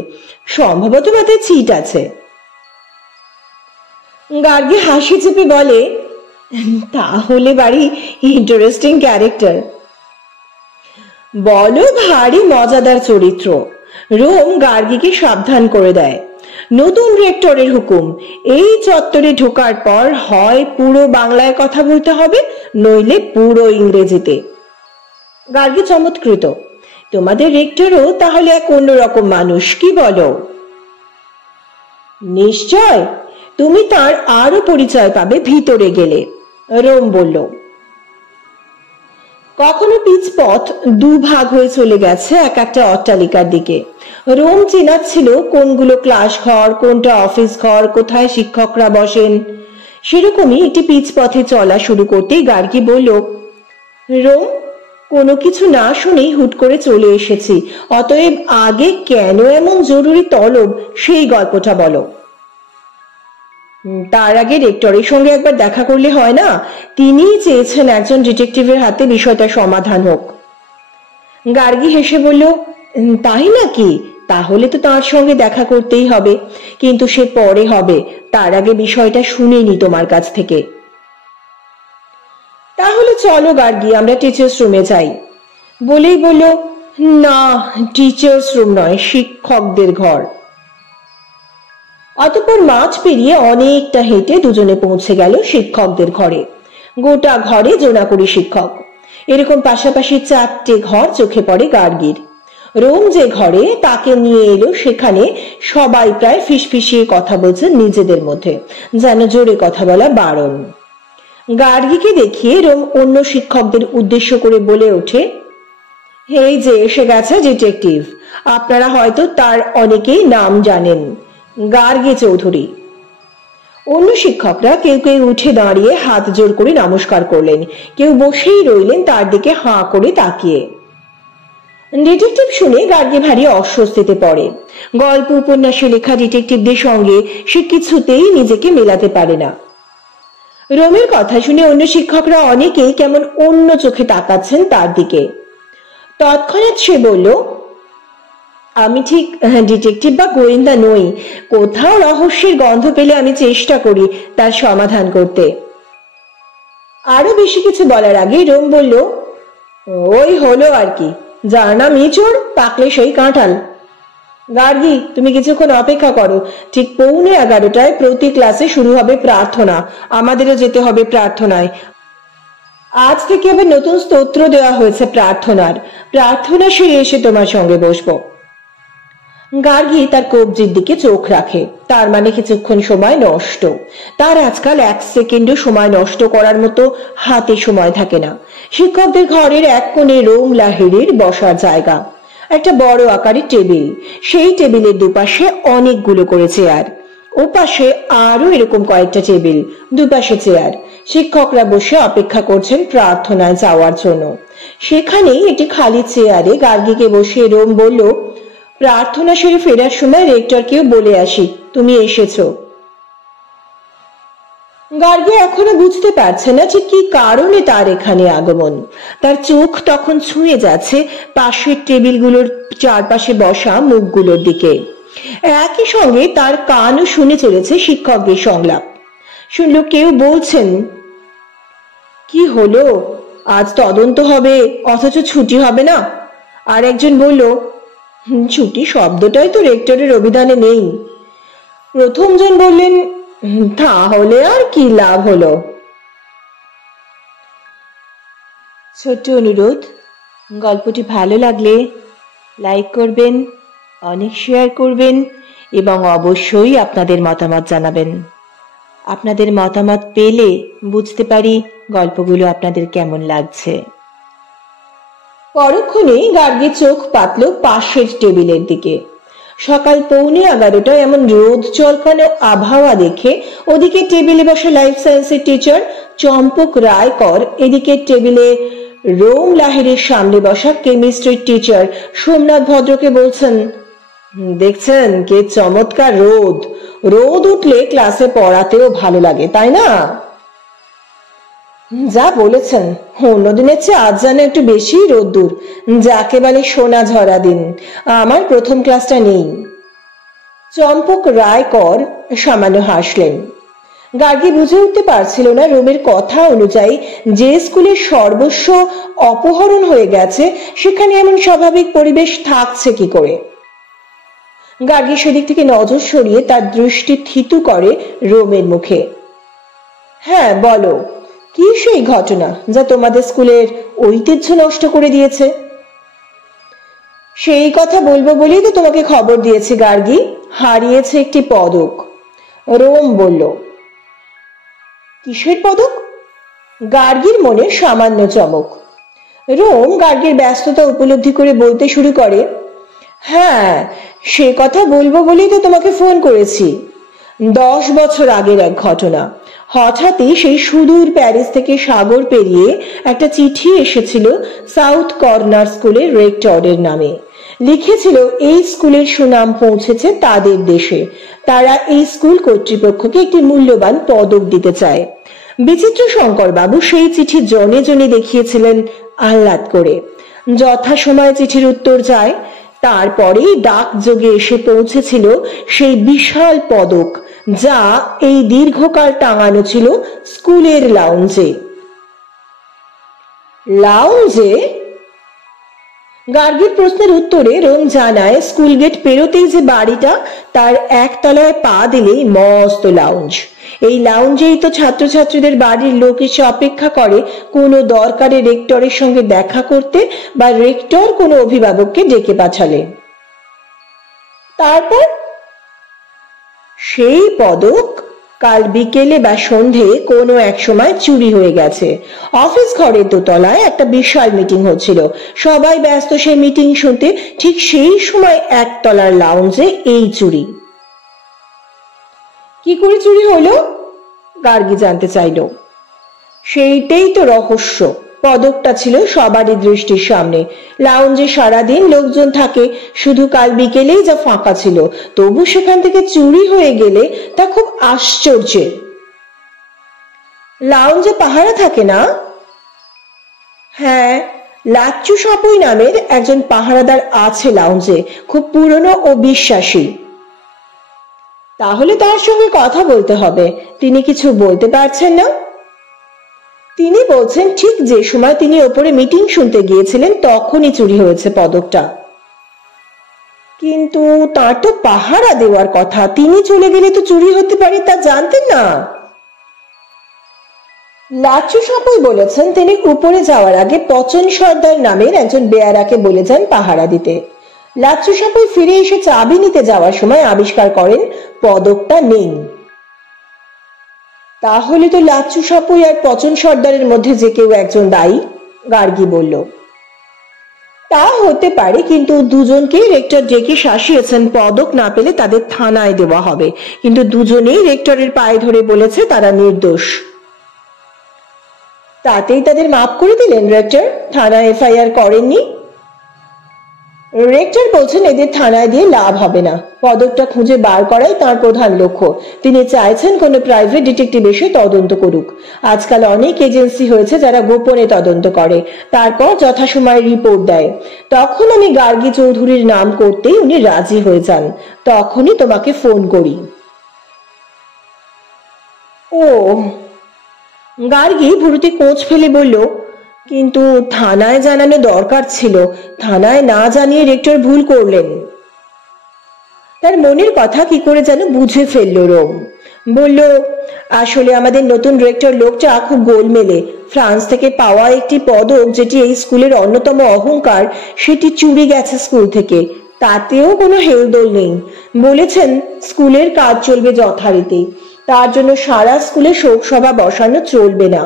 সম্ভবত মাথায় চিট আছে। গার্গী হাসি চেপে বলে, তাহলে বাড়ি ইন্টারেস্টিং ক্যারেক্টার। বলো, ভারী মজাদার চরিত্র। রোম গার্গীকে সাবধান করে দেয়, নতুন রেক্টরের হুকুম, এই চত্বরে ঢোকার পর হয় পুরো বাংলায় কথা বলতে হবে, নইলে পুরো ইংরেজিতে। গার্গী চমৎকৃত, তোমাদের রেক্টরও তাহলে এক অন্যরকম মানুষ, কি বলো? নিশ্চয়, তুমি তার আরো পরিচয় পাবে ভিতরে গেলে, রোম বলল। কখনো পিচপথ দুভাগ হয়ে চলে গেছে এক একটা অট্টালিকার দিকে। রোম চেনাচ্ছিল কোনগুলো ক্লাস ঘর, কোনটা অফিস ঘর, কোথায় শিক্ষকরা বসেন। সেরকমই একটি পিচপথে চলা শুরু করতেই গার্গী বলল, রোম, কোনো কিছু না শুনেই হুট করে চলে এসেছি, অতএব আগে কেন এমন জরুরি তলব সেই গল্পটা বলো। তার আগে রেক্টরের সঙ্গে একবার দেখা করলে হয় না? তিনিই চেয়েছেন একজন ডিটেকটিভের হাতে বিষয়টা সমাধান হোক। গার্গী হেসে বলল, তাই নাকি? তাহলে তো তার সঙ্গে দেখা করতেই হবে, কিন্তু সে পরে হবে, তার আগে বিষয়টা শুনেনি তোমার কাছ থেকে। তাহলে চলো গার্গী, আমরা টিচার্স রুমে যাই। বলেই বলল, না, টিচার্স রুম নয়, শিক্ষকদের ঘর। অতঃপর মাঠ পেরিয়ে অনেকটা হেঁটে দুজনে পৌঁছে গেল শিক্ষকদের ঘরে। গোটা ঘরে জোনাকুড়ি শিক্ষক। এরকম পাশাপাশি 4টে ঘর চোখে পড়ে গার্গীর। রোম যে ঘরে তাকে নিয়ে এলো, সেখানে সবাই প্রায় ফিসফিসিয়ে কথা বলছেন নিজেদের মধ্যে, যেন জোরে কথা বলা বারণ। গার্গীকে দেখিয়ে রোম অন্য শিক্ষকদের উদ্দেশ্য করে বলে ওঠে, এই যে এসে গেছে ডিটেকটিভ, আপনারা হয়তো তার অনেকেই নাম জানেন, গার্গী চৌধুরী। অন্য শিক্ষকরা কেউ কেউ উঠে দাঁড়িয়ে হাত জোর করে নমস্কার করলেন, কেউ বসেই রইলেন তার দিকে হাঁ করে তাকিয়ে। ডিটেকটিভ শুনে গার্গী ভারী অস্বস্তিতে পড়ে। গল্প উপন্যাসে লেখা ডিটেকটিভদের সঙ্গে সে কিছুতেই নিজেকে মেলাতে পারে না। রোমের কথা শুনে অন্য শিক্ষকরা অনেকেই কেমন অন্য চোখে তাকাচ্ছেন তার দিকে। তৎক্ষণাৎ সে বলল, আমি ঠিক ডিটেকটিভ বা গোয়েন্দা নই, কোথাও রহস্যের গন্ধ পেলে আমি চেষ্টা করি তার সমাধান করতে। আরো বেশি কিছু বলার আগে রোম বলল, ওই হলো আর কি, যার নাম ইঁচড় পাকলে সেই কাঁঠাল। গার্গী, তুমি কিছুক্ষণ অপেক্ষা করো, ঠিক 11:15 প্রতি ক্লাসে শুরু হবে প্রার্থনা, আমাদেরও যেতে হবে প্রার্থনায়। আজ থেকে আবার নতুন স্তোত্র দেওয়া হয়েছে প্রার্থনার, প্রার্থনা সেরে এসে তোমার সঙ্গে বসবো। গার্গী তার কবজির দিকে চোখ রাখে, তার মানে কিছুক্ষণ সময় নষ্ট। তার আজকাল 1 সেকেন্ডও সময় নষ্ট করার মতো হাতে সময় থাকে না। শিক্ষকদের ঘরের এক কোণে রোম লাহিড়ির বসার জায়গা, একটা বড় আকারের টেবিল, সেই টেবিলের দুপাশে অনেকগুলো করে চেয়ার, ও পাশে আরো এরকম কয়েকটা টেবিল, দুপাশে চেয়ার। শিক্ষকরা বসে অপেক্ষা করছেন প্রার্থনায় যাওয়ার জন্য। সেখানেই একটি খালি চেয়ারে গার্গীকে বসিয়ে রোম বলল, প্রার্থনা সেরে ফেরার সময় রেক্টরকেও বলে আসি তুমি এসেছো। গার্গী এখনো বুঝতে পারছে না যে কি কারণে তার এখানে আগমন। তার চোখ তখন ছুঁয়ে যাচ্ছে পাশের টেবিলগুলোর চারপাশে বসা মুখগুলোর দিকে। একই সঙ্গে তার কানও শুনে চলেছে শিক্ষকদের সংলাপ। শুনল কেউ বলছেন, কি হলো, আজ তদন্ত হবে অথচ ছুটি হবে না? আর একজন বলল, ছুটি শব্দটাই তো রেক্টরের অভিধানে নেই। প্রথমজন বললেন, তাহলে আর কি লাভ হলো। ছোট্ট অনুরোধ, গল্পটি ভালো লাগলে লাইক করবেন, অনেক শেয়ার করবেন এবং অবশ্যই আপনাদের মতামত জানাবেন। আপনাদের মতামত পেলে বুঝতে পারি গল্পগুলো আপনাদের কেমন লাগছে। পরক্ষণেই গার্গী চোখ পাতল পাশের টেবিলের দিকে। সকাল 11:15 এমন রোদ চলকানো আবহাওয়া দেখে ওদিকে টেবিলে বসা লাইফ সায়েন্সের টিচার চম্পক রায়কর, এদিকে টেবিলে রোম লাহিড়ির সামনে বসা কেমিস্ট্রির টিচার সোমনাথ ভদ্রকে বলছেন, দেখছেন কি চমৎকার রোদ, রোদ উঠলে ক্লাসে পড়াতেও ভালো লাগে, তাই না? যা বলেছেন, অন্যদিনের চেয়ে আজ যেন একটু বেশি রোদ্দুর, যাকে বলে সোনা ঝরা দিন। আমার প্রথম ক্লাসটা নেই। চম্পক রায়কর সামান্য হাসলেন। গার্গী বুঝে উঠতে পারছিল না রোমের কথা অনুযায়ী যে স্কুলের সর্বস্ব অপহরণ হয়ে গেছে সেখানে এমন স্বাভাবিক পরিবেশ থাকছে কি করে। গার্গী সেদিক থেকে নজর সরিয়ে তার দৃষ্টি থিতু করে রোমের মুখে। হ্যাঁ বলো, কি সেই ঘটনা যা তোমাদের স্কুলের ঐতিহ্য নষ্ট করে দিয়েছে? সেই কথা বলবো বলেই তো তোমাকে খবর দিয়েছি গার্গী, হারিয়েছে একটি পদক। রোম বলল। কিসের পদক? গার্গীর মনে সামান্য চমক। রোম গার্গীর ব্যস্ততা উপলব্ধি করে বলতে শুরু করে, হ্যাঁ সে কথা বলবো বলেই তো তোমাকে ফোন করেছি। 10 বছর আগের এক ঘটনা। হঠাৎই সেই সুদূর প্যারিস থেকে সাগর পেরিয়ে একটা চিঠি এসেছিল সাউথ কর্নার স্কুলের রেক্টরের নামে। লিখেছিল এই স্কুলের সুনাম পৌঁছেছে তাদের দেশে, তারা এই স্কুল কর্তৃপক্ষকে একটি মূল্যবান পদক দিতে চায়। বিচিত্র শঙ্কর বাবু সেই চিঠি জনে জনে দেখিয়েছিলেন আহ্লাদ করে। যথাসময়ে চিঠির উত্তর যায়। তারপরেই ডাক যোগে এসে পৌঁছেছিল সেই বিশাল পদক, যা এই দীর্ঘকাল টাঙানো ছিল স্কুলের লাউঞ্জে। লাউঞ্জে? গার্গীর প্রশ্নের উত্তরে রোম জানায় স্কুল গেট পেরোতেই যে বাড়িটা, তার একতলায় পা দিলেই মস্ত লাউঞ্জ। এই লাউঞ্জেই তো ছাত্রছাত্রীদের বাড়ির লোক এসে অপেক্ষা করে কোনো দরকারে রেক্টরের সঙ্গে দেখা করতে, বা রেক্টর কোনো অভিভাবককে ডেকে পাঠালে। তারপর সেই পদক কাল বিকেলে বা সন্ধে কোনো এক সময় চুরি হয়ে গেছে। অফিস ঘরের দোতলায় একটা বিশাল মিটিং হচ্ছিল, সবাই ব্যস্ত সেই মিটিং শুনতে। ঠিক সেই সময় একতলার লাউঞ্জে এই চুরি। কি করে চুরি হলো? গার্গী জানতে চাইল। সেইটাই তো রহস্য। পদকটা ছিল সবারই দৃষ্টির সামনে। লাউঞ্জে সারাদিন লোকজন থাকে, শুধু কাল বিকেলেই যা ফাঁকা ছিল, তবু সেখান থেকে চুরি হয়ে গেলে তা খুব আশ্চর্যের। লাউঞ্জে পাহারা থাকে না? হ্যাঁ, লাচ্চু সাপুই নামের একজন পাহারাদার আছে লাউঞ্জে, খুব পুরনো ও বিশ্বাসী। তাহলে তার সঙ্গে কথা বলতে হবে। তিনি কিছু বলতে পারছেন না? তিনি বলছেন ঠিক যে সময় তিনি ওপরে মিটিং শুনতে গিয়েছিলেন তখনই চুরি হয়েছে পদকটা। কিন্তু তার তো পাহারা দেওয়ার কথা, তিনি চলে গেলে তো চুরি হতে পারে তা জানতেন না। লাচ্চু সাপুই বলেছেন তিনি উপরে যাওয়ার আগে পচন সর্দার নামের একজন বেয়ারাকে বলে যান পাহারা দিতে। লাচ্চু সাপুই ফিরে এসে চাবি নিতে যাওয়ার সময় আবিষ্কার করেন পদকটা নেই। তাহলে তো লাচ্চু সাপুই আর পচন সর্দারের মধ্যে যে কেউ একজন দায়ী, গার্গী বলল। তা হতে পারে, কিন্তু দুজনকে রেক্টর ডেকে শাসিয়েছেন পদক না পেলে তাদের থানায় দেওয়া হবে, কিন্তু দুজনেই রেক্টরের পায়ে ধরে বলেছে তারা নির্দোষ। তাতেই তাদের মাফ করে দিলেন রেক্টর? থানায় এফআইআর করেননি? রেক্টর বলছেন এদের থানায় দিয়ে লাভ হবে না, পদকটা খুঁজে বার করাই তার প্রধান লক্ষ্য। তিনি চাইছেন কোনো প্রাইভেট ডিটেকটিভ এসে তদন্ত করুক। আজকাল অনেক এজেন্সি হয়েছে যারা গোপনে তদন্ত করে, তারপর যথাসময়ে রিপোর্ট দেয়। তখন আমি গার্গী চৌধুরীর নাম করতেই উনি রাজি হয়ে যান, তখনই তোমাকে ফোন করি। ও, গার্গী ভুরুতে কোঁচ ফেলে বলল, কিন্তু থানায় জানানো দরকার ছিল, থানায় না জানিয়ে রেক্টর ভুল করলেন। তার মনের কথা কি করে যেন বুঝে ফেলল রোম। বলল, আসলে আমাদের নতুন রেক্টর লোকটা খুব গোলমেলে। ফ্রান্স থেকে পাওয়া একটি পদক, যেটি এই স্কুলের অন্যতম অহংকার, সেটি চুরি গেছে স্কুল থেকে। তাতেও কোনো হেলদোল নেই। বলেছেন স্কুলের কাজ চলবে যথারীতি, তার জন্য সারা স্কুলে শোক সভা বসানো চলবে না।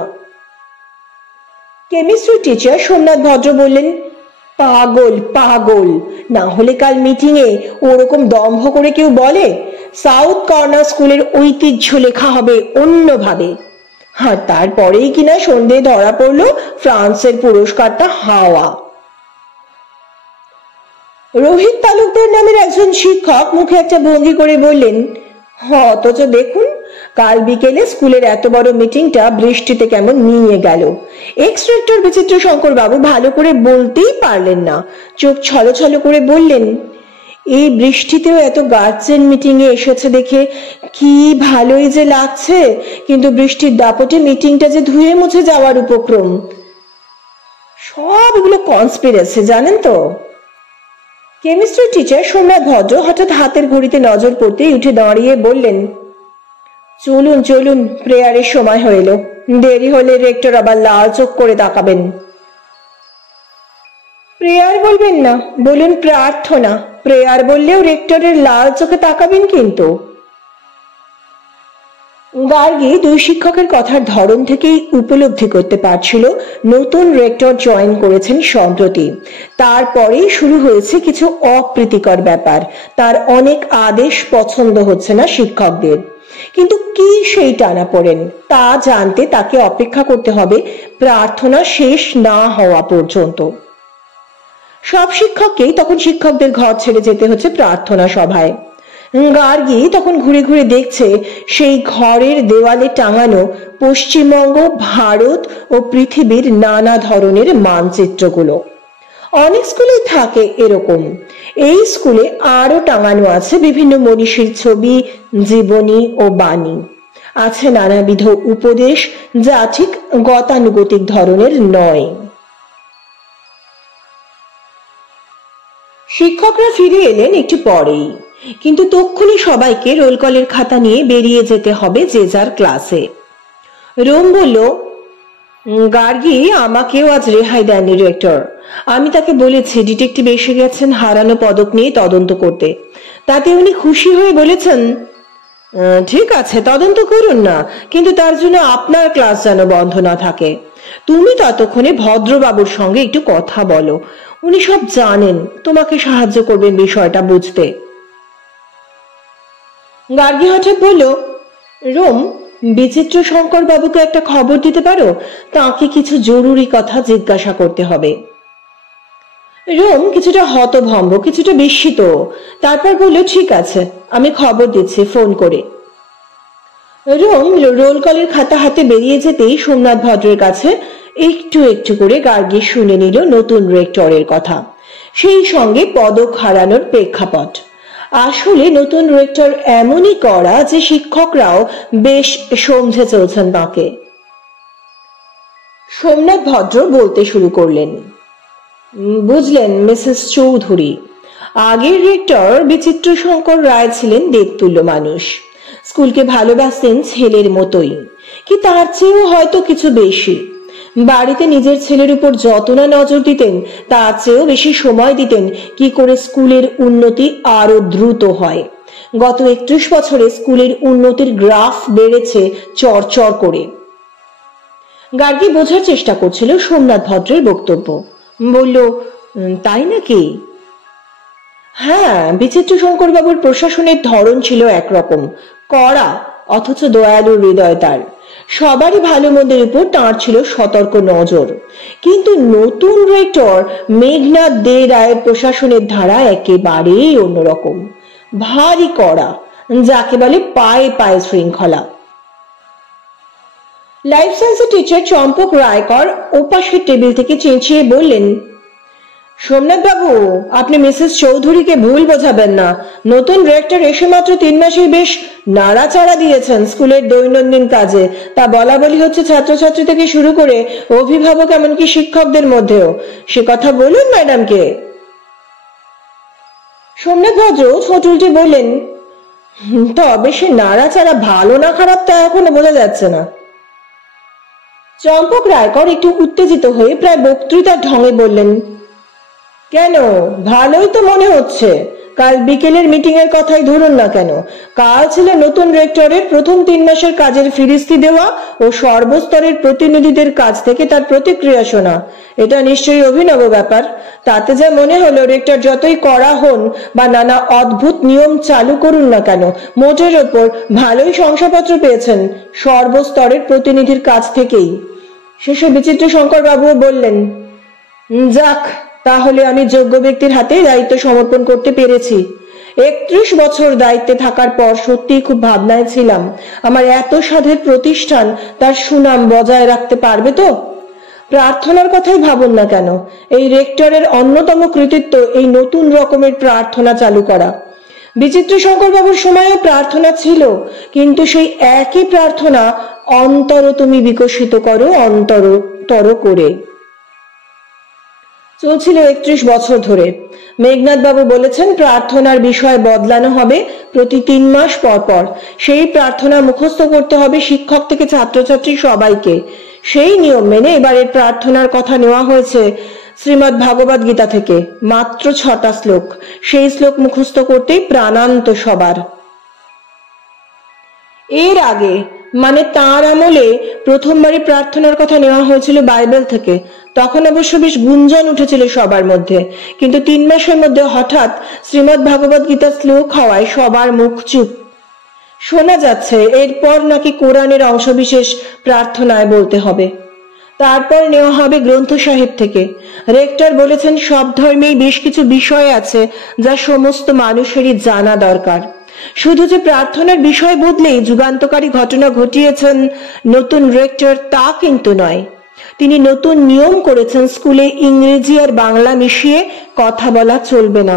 কেমিস্ট্রি টিচার সোমনাথ ভদ্র বললেন, পাগল পাগল, না হলে কাল মিটিং এ ওরকম দম্ভ করে কেউ বলে সাউথ কর্নার স্কুলের ঐতিহ্য লেখা হবে অন্যভাবে। আর তারপরেই কিনা সন্ধে ধরা পড়লো ফ্রান্সের পুরস্কারটা হাওয়া। রোহিত তালুকদার নামের একজন শিক্ষক মুখে একটা ভঙ্গি করে বললেন, অথচ দেখুন কাল বিকেলে স্কুলের এত বড় মিটিংটা বৃষ্টিতে কেমন নিয়ে গেল। এক্স রেক্টর বিচিত্র শঙ্কর বাবু ভালো করে বলতেই পারলেন না, চোখ ছলছল করে বললেন, এই বৃষ্টিতেও এত গার্জেন মিটিং এ এসেছে দেখে কি ভালোই যে লাগছে, কিন্তু বৃষ্টির দাপটে মিটিংটা যে ধুয়ে মুছে যাওয়ার উপক্রম। সব এগুলো কনস্পিরেসি, জানেন তো। কেমিস্ট্রি টিচার সোমনাথ ভদ্র হঠাৎ হাতের ঘড়িতে নজর পড়তেই উঠে দাঁড়িয়ে বললেন, চলুন চলুন, প্রেয়ারের সময় হয়ে এলো, দেরি হলে রেক্টর আবার লাল চোখ করে তাকাবেন। প্রেয়ার বলবেন না, বলুন প্রার্থনা। প্রেয়ার বললেও রেক্টরের লাল চোখে তাকাবেন কিন্তু। গার্গী দুই শিক্ষকের কথার ধরন থেকেই উপলব্ধি করতে পারছিল নতুন রেক্টর জয়েন করেছেন সম্প্রতি। তারপরেই শুরু হয়েছে কিছু অপ্রীতিকর ব্যাপার। তার অনেক আদেশ পছন্দ হচ্ছে না শিক্ষকদের, কিন্তু কি সেই টানাপোড়েন তা জানতে তাকে অপেক্ষা করতে হবে প্রার্থনা শেষ না হওয়া পর্যন্ত। সব শিক্ষককেই তখন শিক্ষকদের ঘর ছেড়ে যেতে হচ্ছে প্রার্থনা সভায়। গার্গী তখন ঘুরে ঘুরে দেখছে সেই ঘরের দেওয়ালে টাঙানো পশ্চিমবঙ্গ, ভারত ও পৃথিবীর নানা ধরনের মানচিত্রগুলো। অনেক স্কুলেই থাকে এরকম। এই স্কুলে আরো টাঙানো আছে বিভিন্ন মনীষীর ছবি, জীবনী ও বাণী। আছে নানাবিধ উপদেশ, যা ঠিক গতানুগতিক ধরনের নয়। শিক্ষকরা ফিরে এলেন একটু পরেই, কিন্তু তক্ষুনি সবাইকে রোল কলের খাতা নিয়ে বেরিয়ে যেতে হবে যে যার ক্লাসে। রোম বলল, গার্গী আমাকেও আজ রেহাই দেননি ডিরেক্টর। আমি তাকে বলেছি ডিটেকটিভ এসে গেছেন হারানো পদক নিয়ে তদন্ত করতে। তাতে উনি খুশি হয়ে বলেছেন, ঠিক আছে তদন্ত করুন না, কিন্তু তার জন্য আপনার ক্লাস যেন বন্ধ না থাকে। তুমি ততক্ষণে ভদ্রবাবুর সঙ্গে একটু কথা বলো, উনি সব জানেন, তোমাকে সাহায্য করবেন বিষয়টা বুঝতে। গার্গী হঠাৎ বলল, রোম, বিচিত্র শঙ্কর বাবুকে একটা খবর দিতে পারো? তাকে কিছু জরুরি কথা জিজ্ঞাসা করতে হবে। রোম কিছুটা হতভম্ব, কিছুটা বিস্মিত, তারপর বলল, ঠিক আছে, আমি খবর দিচ্ছি ফোন করে। রোম রোল কলের খাতা হাতে বেরিয়ে যেতেই সোমনাথ ভদ্রের কাছে একটু একটু করে গার্গী শুনে নিল নতুন রেক্টরের কথা, সেই সঙ্গে পদক হারানোর প্রেক্ষাপট। আসলে নতুন রেক্টর এমনই করা যে শিক্ষকরাও বেশ সমঝে চলছেন তাকে। সোমনাথ ভদ্র বলতে শুরু করলেন, বুঝলেন মিসেস চৌধুরী, আগের রেক্টর বিচিত্র শঙ্কর রায় ছিলেন দেবতুল্য মানুষ। স্কুলকে ভালোবাসতেন ছেলের মতোই, কি তার চেয়েও হয়তো কিছু বেশি। বাড়িতে নিজের ছেলের উপর যত না নজর দিতেন, তার চেয়েও বেশি সময় দিতেন কি করে স্কুলের উন্নতি আরো দ্রুত হয়। গত 31 বছরে স্কুলের উন্নতির গ্রাফ বেড়েছে চড়চড় করে। গার্গী বোঝার চেষ্টা করছিল সোমনাথ ভদ্রের বক্তব্য। বলল, তাই নাকি? হ্যাঁ, বিচিত্র শঙ্কর বাবুর প্রশাসনের ধরন ছিল একরকম, কড়া অথচ দয়ালুর হৃদয় তার। সবারই ভালো মন্দের উপর তাঁর ছিল সতর্ক নজর। কিন্তু নতুন রেক্টর মেঘনাথ দে রায়ের প্রশাসনের ধারা একেবারেই অন্যরকম, ভারী কড়া, যাকে বলে পায়ে পায়ে শৃঙ্খলা। লাইফ সায়েন্সের টিচার চম্পক রায়কর ওপাশের টেবিল থেকে চেঁচিয়ে বললেন, সোমনাথ বাবু, আপনি মিসেস চৌধুরীকে ভুল বোঝাবেন না। নতুন রেক্টর এসে মাত্র 3 মাসেই বেশ নাড়াচাড়া দিয়েছেন স্কুলের দৈনন্দিন কাজে। তা বলা বলি হচ্ছে ছাত্রছাত্রী থেকে শুরু করে অভিভাবক, এমনকি শিক্ষকদের মধ্যেও। সে কথা বলুন ম্যাডামকে। সোমনাথ ভদ্র ছোট উল্টে বললেন, তবে সে নাড়াচাড়া ভালো না খারাপ তা এখনো বোঝা যাচ্ছে না। চম্পক রায়কর একটু উত্তেজিত হয়ে প্রায় বক্তৃতার ঢঙে বললেন, কেন, ভালোই তো মনে হচ্ছে। কাল বিকেলের মিটিং এর কথাই ধরুন না কেন, কাল ছিল নতুন রেক্টরের প্রথম 3 মাসের কাজের ফিরিস্তি দেওয়া ও সর্বস্তরের প্রতিনিধিদের কাছ থেকে তার প্রতিক্রিয়া শোনা। এটা নিশ্চয়ই অভিনব ব্যাপার। তাতে যা মনে হলো, রেক্টর যতই কড়া হন বা নানা অদ্ভুত নিয়ম চালু করুন না কেন, মোটের ওপর ভালোই শংসাপত্র পেয়েছেন সর্বস্তরের প্রতিনিধির কাছ থেকেই। শেষে বিচিত্র শঙ্কর বাবুও বললেন, যাক, তাহলে আমি যোগ্য ব্যক্তির হাতে দায়িত্ব সমর্পণ করতে পেরেছি। 31 বছর দায়িত্বে থাকার পর সত্যিই খুব ভাবনায় ছিলাম, আমার এত সাধের প্রতিষ্ঠান তার সুনাম বজায় রাখতে পারবে তো। প্রার্থনার কথাই ভাবুন না কেন, এই রেক্টরের অন্যতম কৃতিত্ব এই নতুন রকমের প্রার্থনা চালু করা। বিচিত্র শঙ্কর বাবুর সময়ও প্রার্থনা ছিল, কিন্তু সেই একই প্রার্থনা অন্তর তুমি বিকশিত করো অন্তরতর করে চলছিল 31 বছর ধরে। মেঘনাথ বাবু বলেছেন প্রার্থনার বিষয় বদলানো হবে প্রতি 3 মাস পর পর। সেই প্রার্থনা মুখস্থ করতে হবে শিক্ষক থেকে ছাত্রছাত্রী সবাইকে। সেই নিয়ম মেনে এবারের প্রার্থনার কথা নেওয়া হয়েছে শ্রীমদ্ ভাগবত গীতা থেকে, মাত্র 6টা শ্লোক। সেই শ্লোক মুখস্থ করতেই প্রাণান্ত সবার। এর আগে মানে তার আমলে প্রথমবারই প্রার্থনার কথা নেওয়া হয়েছিল বাইবেল থেকে। তখন অবশ্য বেশ গুঞ্জন উঠেছিল সবার মধ্যে, কিন্তু 3 মাসের মধ্যে হঠাৎ শ্রীমদ্ ভাগবত গীতার শ্লোক হওয়ায় সবার মুখ চুপ। শোনা যাচ্ছে এরপর নাকি কোরআনের অংশবিশেষ প্রার্থনায় বলতে হবে। তারপর নেওয়া হবে গ্রন্থ সাহেব থেকে। রেক্টর বলেছেন সব ধর্মেই বেশ কিছু বিষয় আছে যা সমস্ত মানুষেরই জানা দরকার। শুধু যে প্রার্থনার বিষয় বদলেই যুগান্তকারী ঘটনা ঘটিয়েছেন নতুন রেক্টর তা কিন্তু নয়। তিনি নতুন নিয়ম করেছেন, স্কুলে ইংরেজি আর বাংলা মিশিয়ে কথা বলা চলবে না।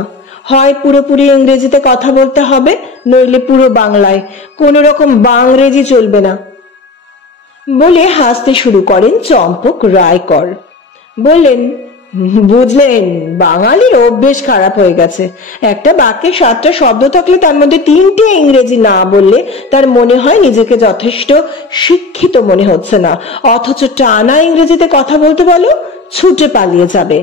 হয় পুরোপুরি ইংরেজিতে কথা বলতে হবে, নইলে পুরো বাংলায়, কোন রকম বাংরেজি চলবে না বলে হাসতে শুরু করেন চম্পক রায়কর। বললেন, বুঝলেন, বাঙালির অভ্যেস খারাপ হয়ে গেছে। একটা বাক্যে 7টা শব্দ থাকলে তার মধ্যে 3টে ইংরেজি না বললে তার মনে হয় নিজেকে যথেষ্ট শিক্ষিত মনে হচ্ছে না, অথচ টানা ইংরেজিতে কথা বলতে বলো, ছুটে পালিয়ে যাবে।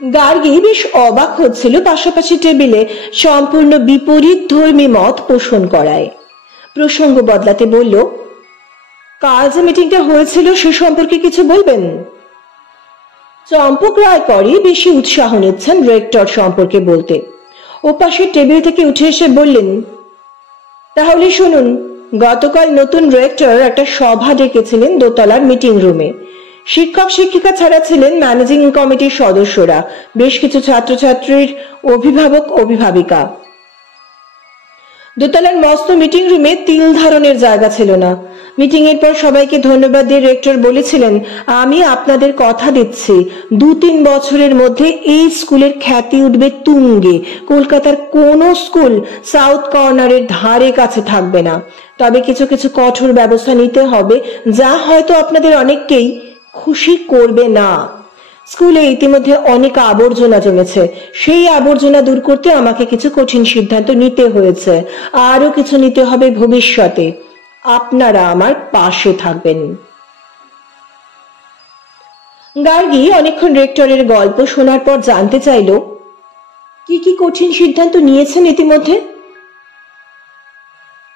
গার্গী বেশ অবাক হচ্ছিল পাশাপাশি টেবিলে সম্পূর্ণ বিপরীত ধর্মী মত পোষণ করায়। প্রসঙ্গ বদলাতে বলল, কাল যে মিটিংটা হয়েছিল সে সম্পর্কে কিছু বলবেন? চম্পক রায়করই বেশি উৎসাহ নিচ্ছেন রেক্টর সম্পর্কে বলতে। ওপাশের টেবিল থেকে উঠে এসে বললেন, তাহলে শুনুন, গতকাল নতুন রেক্টর একটা সভা ডেকেছিলেন দোতলার মিটিং রুমে। শিক্ষক শিক্ষিকা ছাড়া ছিলেন ম্যানেজিং কমিটির সদস্যরা, বেশ কিছু ছাত্রছাত্রীর অভিভাবক অভিভাবিকা। দোতলার মস্ত মিটিং রুমে তিল ধারণের জায়গা ছিল না। মিটিং এর পর সবাইকে ধন্যবাদ দিয়ে রেক্টর বলেছিলেন, আমি আপনাদের কথা দিচ্ছি 2-3 বছরের মধ্যে এই স্কুলের খ্যাতি উঠবে তুঙ্গে। কলকাতার কোন স্কুল সাউথ কর্নারের ধারে কাছে থাকবে না। তবে কিছু কিছু কঠোর ব্যবস্থা নিতে হবে, যা হয়তো আপনাদের অনেককেই খুশি করবে না। স্কুলে ইতিমধ্যে অনেক আবর্জনা জমেছে, সেই আবর্জনা দূর করতে আমাকে কিছু কঠিন সিদ্ধান্ত নিতে হয়েছে, আরো কিছু নিতে হবে ভবিষ্যতে। আপনারা আমার পাশে থাকবেন। গার্গী অনেকক্ষণ রেক্টরের গল্প শোনার পর জানতে চাইল, কি কি কঠিন সিদ্ধান্ত নিয়েছেন ইতিমধ্যে?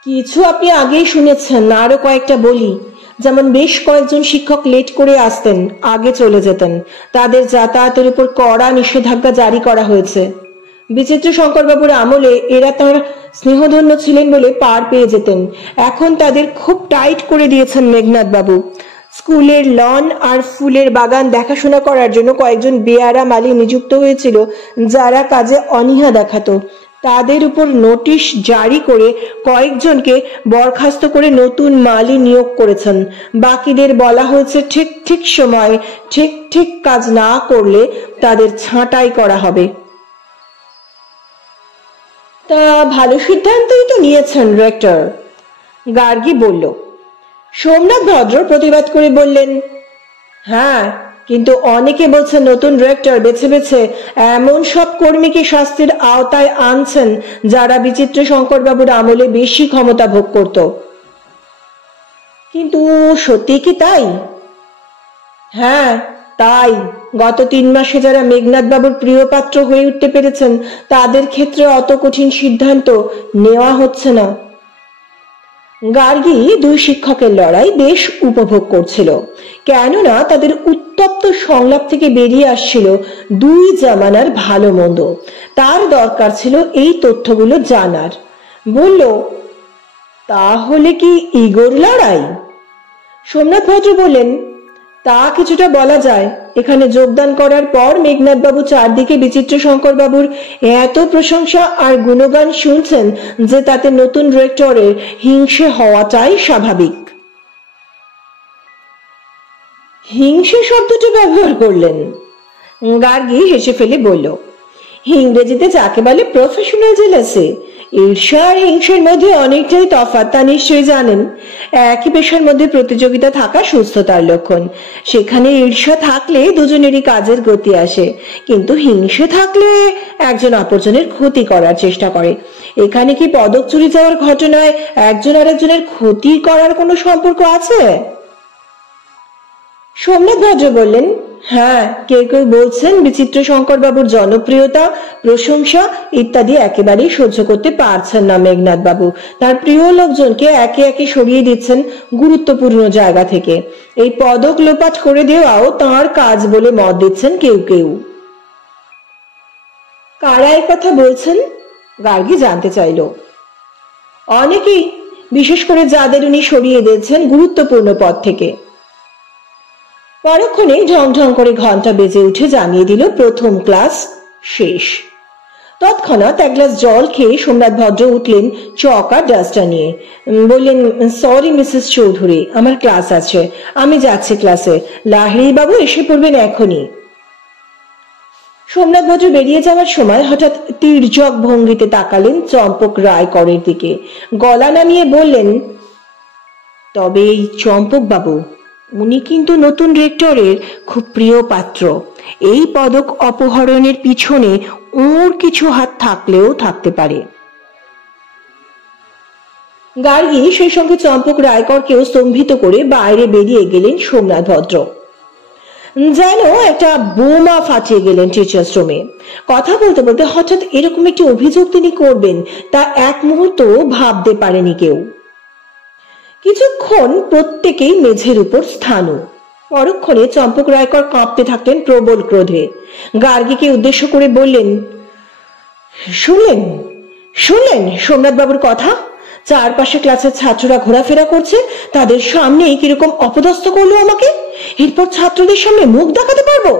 কিছু আপনি আগেই শুনেছেন, আরো কয়েকটা বলি। যেমন বেশ কয়েকজন শিক্ষক লেট করে আসতেন, আগে চলে যেতেন। তাদের যাতায়াতের উপর কড়া নিষেধাজ্ঞা জারি করা হয়েছে। বিচিত্র শঙ্করবাবুর আমলে এরা তার স্নেহধন্য ছিলেন বলে পার পেয়ে যেতেন, এখন তাদের খুব টাইট করে দিয়েছেন মেঘনাথ বাবু। স্কুলের লন আর ফুলের বাগান দেখাশোনা করার জন্য কয়েকজন বেয়ারা মালি নিযুক্ত হয়েছিল, যারা কাজে অনীহা দেখাতো। তাদের উপর নোটিশ জারি করে কয়েকজনকে বরখাস্ত করে নতুন মালি নিয়োগ করেছেন। বাকিদের বলা হয়েছে ঠিক ঠিক সময় ঠিক ঠিক কাজ না করলে তাদের ছাঁটাই করা হবে। তা ভালো সিদ্ধান্তই তো নিয়েছেন রেক্টর, গার্গী বলল। সোমনাথ ভদ্র প্রতিবাদ করে বললেন, হ্যাঁ, কিন্তু অনেকে বলছে নতুন রেক্টর বেছে বেছে এমন সব কর্মীকে শাস্তির আওতায় আনছেন যারা বিচিত্র শঙ্করবাবুর আমলে বেশি ক্ষমতা ভোগ করত। কিন্তু সত্যি কি তাই? হ্যাঁ তাই। গত 3 মাসে যারা মেঘনাথ বাবুর প্রিয় পাত্র হয়ে উঠতে পেরেছেন তাদের ক্ষেত্রে অত কঠিন সিদ্ধান্ত নেওয়া হচ্ছে না। গার্গী 2 শিক্ষকের লড়াই বেশ উপভোগ করছিল, কেননা তাদের উত্তপ্ত সংলাপ থেকে বেরিয়ে আসছিল 2 জামানার ভালো মন্দ। তার দরকার ছিল এই তথ্যগুলো জানার। বলল, তাহলে কি ইগোর লড়াই? সোমনাথ ভদ্র বললেন, তা কিছুটা বলা যায়। এখানে যোগদান করার পর মেঘনাথ বাবু চারদিকে বিচিত্র শঙ্কর বাবুর এত প্রশংসা আর গুণগান শুনছেন যে তাতে নতুন রেক্টরের হিংসে হওয়াটাই স্বাভাবিক। হিংসে শব্দটি ব্যবহার করলেন? গার্গী হেসে ফেলে বলল, ইংরেজিতে যাকে বলে প্রফেশনাল জেলাসি। ঈর্ষা আর হিংসের মধ্যে অনেকটাই তফাৎ, তা নিশ্চয়ই জানেন। একই পেশার মধ্যে প্রতিযোগিতা থাকা সুস্থতার লক্ষণ। সেখানে ঈর্ষা থাকলে দুজনেরই কাজের গতি আসে, কিন্তু হিংসে থাকলে একজন অপরজনের ক্ষতি করার চেষ্টা করে। এখানে কি পদক চুরি যাওয়ার ঘটনায় একজন আরেকজনের ক্ষতি করার কোনো সম্পর্ক আছে? সোমনাথ ভদ্র বললেন, হ্যাঁ, কেউ কেউ বলছেন বিচিত্র শঙ্কর বাবুর জনপ্রিয়তা, প্রশংসা ইত্যাদি একেবারেই সহ্য করতে পারছেন না মেঘনাথ বাবু। তার প্রিয় লোকজনকে একে একে সরিয়ে দিচ্ছেন গুরুত্বপূর্ণ জায়গা থেকে। এই পদক লোপাট করে দেওয়াও তাঁর কাজ বলে মত দিচ্ছেন কেউ কেউ। কারা এই কথা বলছেন? গার্গী জানতে চাইল। অনেকেই। বিশেষ করে যাদের উনি সরিয়ে দিয়েছেন গুরুত্বপূর্ণ পদ থেকে। পরক্ষণে ঢং ঢং করে ঘন্টা বেজে উঠে জানিয়ে দিল প্রথম ক্লাস শেষ। তৎক্ষণাৎ এক গ্লাস জল খেয়ে সোমনাথ ভদ্র উঠলেন চক আর ডাস্টার নিয়ে। বললেন, সরি মিসেস চৌধুরী, আমার ক্লাস আছে, আমি যাচ্ছি ক্লাসে। লাহিড়ী বাবু এসে পড়বেন এখনই। সোমনাথ ভদ্র বেরিয়ে যাওয়ার সময় হঠাৎ তির্যক ভঙ্গিতে তাকালেন চম্পক রায়করের দিকে, গলা নামিয়ে বললেন, তবে এই চম্পক বাবু, উনি কিন্তু নতুন রেক্টরের খুব প্রিয় পাত্র। এই পদক অপহরণের পিছনে ওর কিছু হাত থাকলেও থাকতে পারে। গার্গী সেই সঙ্গে চম্পক রায়করকেও স্তম্ভিত করে বাইরে বেরিয়ে গেলেন সোমনাথ ভদ্র। যেন একটা বোমা ফাটিয়ে গেলেন টিচার্স রুমে। কথা বলতে বলতে হঠাৎ এরকম একটি অভিযোগ তিনি করবেন তা এক মুহূর্ত ভাবতে পারেনি কেউ। কিছুক্ষণ প্রত্যেকেই মেঝের উপর স্থানু। পরক্ষণে চম্পক রায়কর কাঁপতে থাকলেন প্রবল ক্রোধে। গার্গীকে উদ্দেশ্য করে বললেন, শুনলেন শুনলেন সোমনাথ বাবুর কথা? চারপাশে ক্লাসের ছাত্ররা ঘোরাফেরা করছে, তাদের সামনে কিরকম অপদস্থ করলো আমাকে। এরপর ছাত্রদের সামনে মুখ দেখাতে পারবো?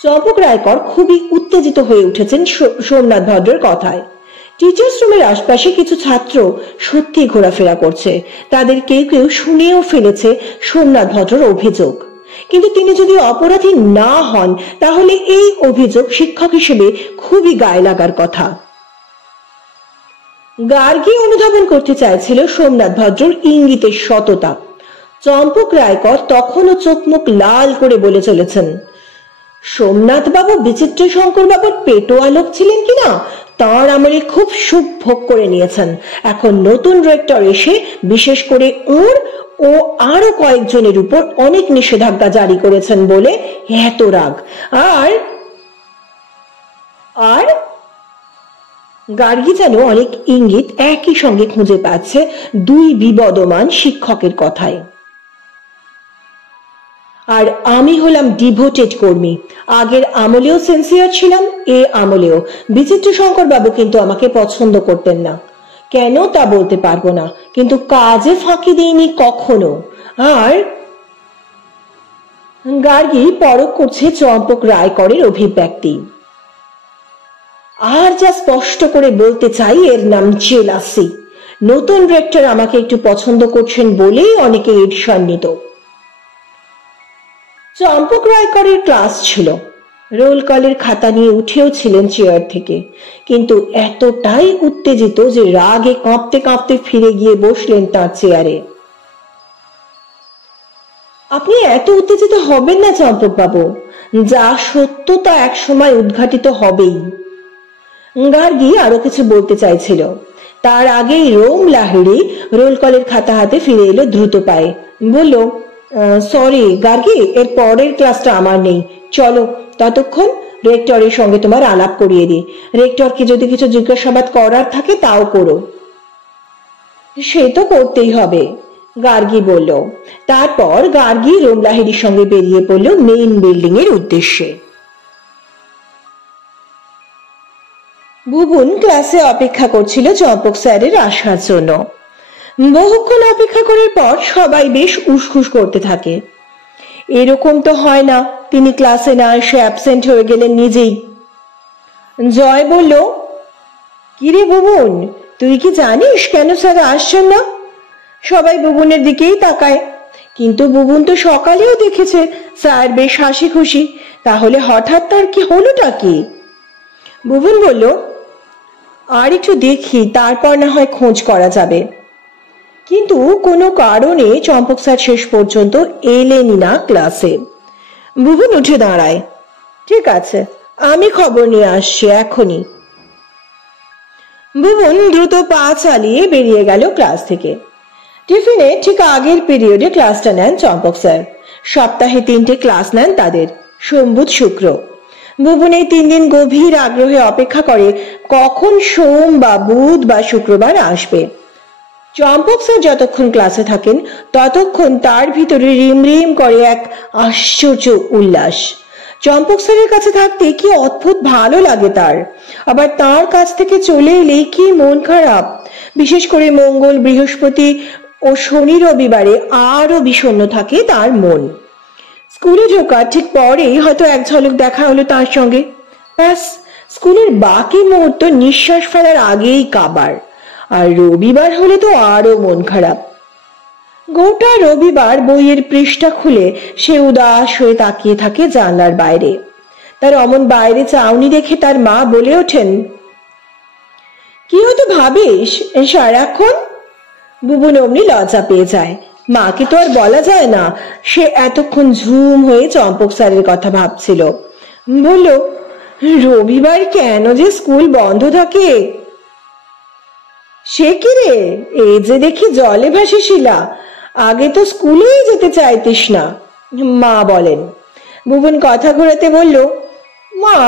চম্পক রায়কর খুবই উত্তেজিত হয়ে উঠেছেন সোমনাথ ভদ্রের কথায়। টিচার্স রুমের আশপাশে কিছু ছাত্র সত্যি ঘোরাফেরা করছে, তাদের কেউ কেউ শুনেও ফেলেছে সোমনাথ ভদ্রের অভিযোগ। কিন্তু তিনি যদি অপরাধী না হন তাহলে এই অভিযোগ শিক্ষক হিসেবে খুবই গায়ে লাগার কথা। গার্গী অনুধাবন করতে চাইছিল সোমনাথ ভদ্রর ইঙ্গিতের সততা। চম্পক রায়কর তখনও চোখ মুখ লাল করে বলে চলেছেন, সোমনাথ বাবু বিচিত্র শঙ্কর বাবুর পেটোয়া লোক ছিলেন কিনা তাঁর আমলে খুব সুখ ভোগ করে নিয়েছেন। এখন নতুন রেক্টর এসে বিশেষ করে ওর ও আরো কয়েকজনের উপর অনেক নিষেধাজ্ঞা জারি করেছেন বলে এত রাগ। আর গার্গী যেন অনেক ইঙ্গিত একই সঙ্গে খুঁজে পাচ্ছে দুই বিবদমান শিক্ষকের কথায়। আর আমি হলাম ডিভোটেড কর্মী, আগের আমলেও সিনসিয়ার ছিলাম, এ আমলেও। বিচিত্র শঙ্কর বাবু কিন্তু আমাকে পছন্দ করতেন না, কেন তা বলতে পারবো না, কিন্তু কাজে ফাঁকি দিইনি কখনো। আর গার্গী পরখ করছে চম্পক রায়করের অভিব্যক্তি। আর যা স্পষ্ট করে বলতে চাই, এর নাম জেলাসি। নতুন রেক্টর আমাকে একটু পছন্দ করছেন বলেই অনেকে ঈর্ষান্বিত। চম্পক রায়করের ক্লাস ছিল। রোল কলের খাতা নিয়ে উঠেও ছিলেন চেয়ার থেকে, কিন্তু এতটাই উত্তেজিত যে রাগে কাঁপতে কাঁপতে ফিরে গিয়ে বসলেন তার চেয়ারে। আপনি এত উত্তেজিত হবেন না চম্পক বাবু, যা সত্য তা একসময় উদ্ঘাটিত হবেই। গার্গী আরো কিছু বলতে চাইছিল, তার আগেই রোম লাহিড়ী রোল কলের খাতা হাতে ফিরে এলো দ্রুত পায়ে। বলল, সরি গার্গী, এর পরের ক্লাসটা আমার নেই, চলো ততক্ষণ রেক্টরের সঙ্গে তোমার আলাপ করিয়ে দিই। রেক্টরকে যদি কিছু জিজ্ঞাসাবাদ করার থাকে তাও করো। সে তো করতেই হবে, গার্গী বলল। তারপর গার্গী রোম লাহিড়ীর সঙ্গে বেরিয়ে পড়ল মেইন বিল্ডিং এর উদ্দেশ্যে। বুবুন ক্লাসে অপেক্ষা করছিল চম্পক স্যারের আসার জন্য। বহুক্ষণ অপেক্ষা করার পর সবাই বেশ উসখুস করতে থাকে। এরকম তো হয় না তিনি ক্লাসে না এসে অ্যাবসেন্ট হয়ে গেলেন নিজেই। জয় বলল, কিরে বুবুন, তুই কি জানিস কেন স্যার আসছেন না? সবাই বুবুনের দিকেই তাকায়, কিন্তু বুবুন তো সকালেও দেখেছে স্যার বেশ হাসি খুশি, তাহলে হঠাৎ তার কি হলোটা কি? বুবুন বলল, আর একটু দেখি, তারপর না হয় খোঁজ করা যাবে। কিন্তু কোনো কারণে চম্পক স্যার শেষ পর্যন্ত এলেনই না ক্লাসে। বুবুন উঠে দাঁড়ায়, ঠিক আছে, আমি খবর নিয়ে আসছি এখনই। বুবুন দ্রুত পা চালিয়ে বেরিয়ে গেল ক্লাস থেকে। টিফিনে ঠিক আগের পিরিয়ডে ক্লাসটা নেন চম্পক স্যার। সপ্তাহে 3টে ক্লাস নেন তাদের, সোম বুধ শুক্র। বুবুন এই 3 দিন গভীর আগ্রহে অপেক্ষা করে কখন সোম বা বুধ বা শুক্রবার আসবে। চম্পক স্যার যতক্ষণ ক্লাসে থাকেন ততক্ষণ তার ভিতরে রিম রিম করে এক আশ্চর্য উল্লাস। চম্পক স্যারের কাছে থাকতে কি অদ্ভুত ভালো লাগে তার, আবার তার কাছ থেকে চলে এলেই কি মন খারাপ। বিশেষ করে মঙ্গল, বৃহস্পতি ও শনি রবিবারে আরো বিষণ্ণ থাকে তার মন। স্কুলে ঢোকার ঠিক পরেই হয়তো এক ঝলক দেখা হলো তার সঙ্গে, ব্যাস স্কুলের বাকি মুহূর্ত নিঃশ্বাস ফেলার আগেই কাবার। আর রবিবার হলে তো আরো মন খারাপ। গোটা রবিবার বইয়ের পৃষ্ঠা খুলে সে উদাস হয়ে তাকিয়ে থাকে জানলার বাইরে। তার অমন বাইরে চাউনি দেখে তার মা বলে ওঠেন, কি হতো ভাবিস সারাক্ষণ? বুবুন অমনি লজ্জা পেয়ে যায়। মাকে তো আর বলা যায় না সে এতক্ষণ ঝুম হয়ে চম্পক স্যারের কথা ভাবছিল। বলল, রবিবার কেন যে স্কুল বন্ধ থাকে? সে কি রে, এই যে দেখি জলে ভাসে শিলা, আগে তো স্কুলেই যেতে চাইতিস না, মা বলেন। বুবুন কথা ঘোরাতে বলল, মা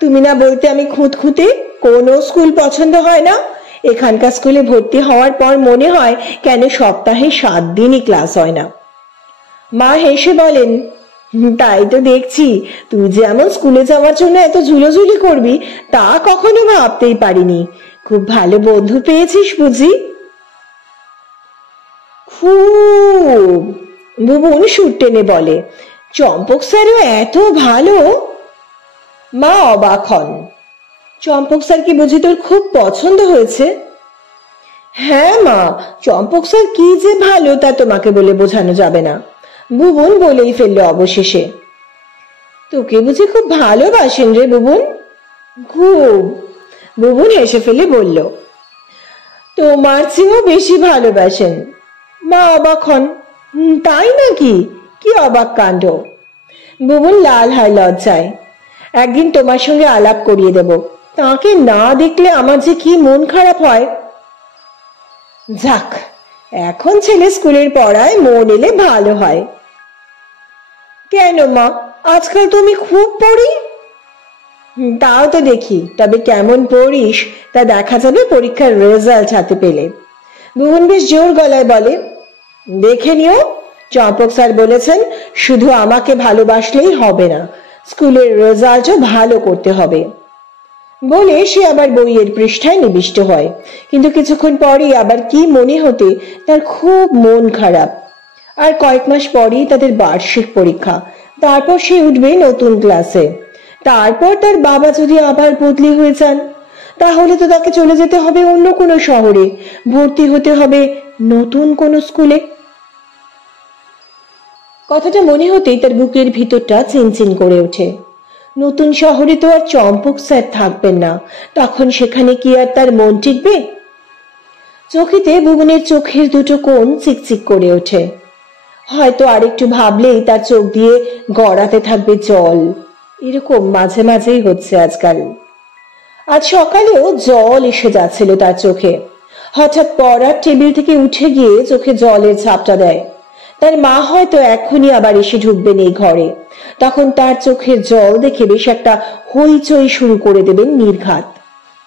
তুমি না বলতে আমি খুঁতখুঁতে, কোনো স্কুল পছন্দ হয় না। এখানকার স্কুলে ভর্তি হওয়ার পর মনে হয় কেন সপ্তাহে 7 দিনই ক্লাস হয় না। মা হেসে বলেন, তাই তো দেখছি, তুই যেমন স্কুলে যাওয়ার জন্য এত ঝুলোঝুলি করবি তা কখনো ভাবতেই পারিনি। খুব ভালো বন্ধু পেয়েছিস বুঝি? খুব, বুবুন সুর টেনে বলে। চম্পক স্যারও এত ভালো? মা অবাক হন। চম্পক স্যারকে বুঝি তোর খুব পছন্দ হয়েছে? হ্যাঁ মা, চম্পক স্যার কি যে ভালো তা তোমাকে বলে বোঝানো যাবে না, বুবুন বলেই ফেললো অবশেষে। তোকে বুঝি খুব ভালোবাসেন রে বুবুন? খুব, বুবুন হেসে ফেলে বলল। তোমার চেয়েও বেশি ভালোবাসেন। মা অবাক হন। তাই নাকি? কি অবাক কাণ্ড! বুবুন লাল হয় লজ্জায়। একদিন তোমার সঙ্গে আলাপ করিয়ে দেব, তাকে না দেখলে আমার যে কি মন খারাপ হয়। যাক, এখন ছেলে স্কুলের পড়ায় মন এলে ভালো হয়। কেন মা, আজকাল তুমি খুব পড়ি? তাও তো দেখি, তবে কেমন পড়িস তা দেখা যাবে পরীক্ষার রেজাল্ট হাতে পেলে। বুবুন বেশ জোর গলায় বলে, দেখে নিও, চম্পক স্যার বলেছেন শুধু আমাকে ভালোবাসলেই হবে না, স্কুলের রেজাল্টও ভালো করতে হবে। বলে সে আবার বইয়ের পৃষ্ঠায় নিবিষ্ট হয়। কিন্তু কিছুক্ষণ পরেই আবার কি মনে হতে তার খুব মন খারাপ। আর কয়েক মাস পরেই তাদের বার্ষিক পরীক্ষা, তারপর সে উঠবে নতুন ক্লাসে। তারপর তার বাবা যদি আবার বদলি হয়ে যান, তাহলে তো তাকে চলে যেতে হবে অন্য কোনো শহরে, ভর্তি হতে হবে নতুন কোনো স্কুলে। কথাটা মনে হতেই তার বুকের ভিতরটা চিনচিন করে ওঠে। নতুন শহরে তো আর চম্পক স্যার থাকবেন না, তখন সেখানে কি আর তার মন টিকবে? চোখেতে বুবনের চোখের দুটো কোণ চিকচিক করে ওঠে। হয়তো আরেকটু ভাবলেই তার চোখ দিয়ে গড়াতে থাকবে জল। এরকম মাঝে মাঝেই হচ্ছে আজকাল। আজ সকালেও জল এসে যাচ্ছিল তার চোখে। হঠাৎ পড়ার টেবিল থেকে উঠে গিয়ে চোখে জলের ঝাপটা দেয়। তার মা হয়তো এখনই আবার এসে ঢুকবেন এই ঘরে, তখন তার চোখের জল দেখে বেশ একটা হইচই শুরু করে দেবেন নির্ঘাত।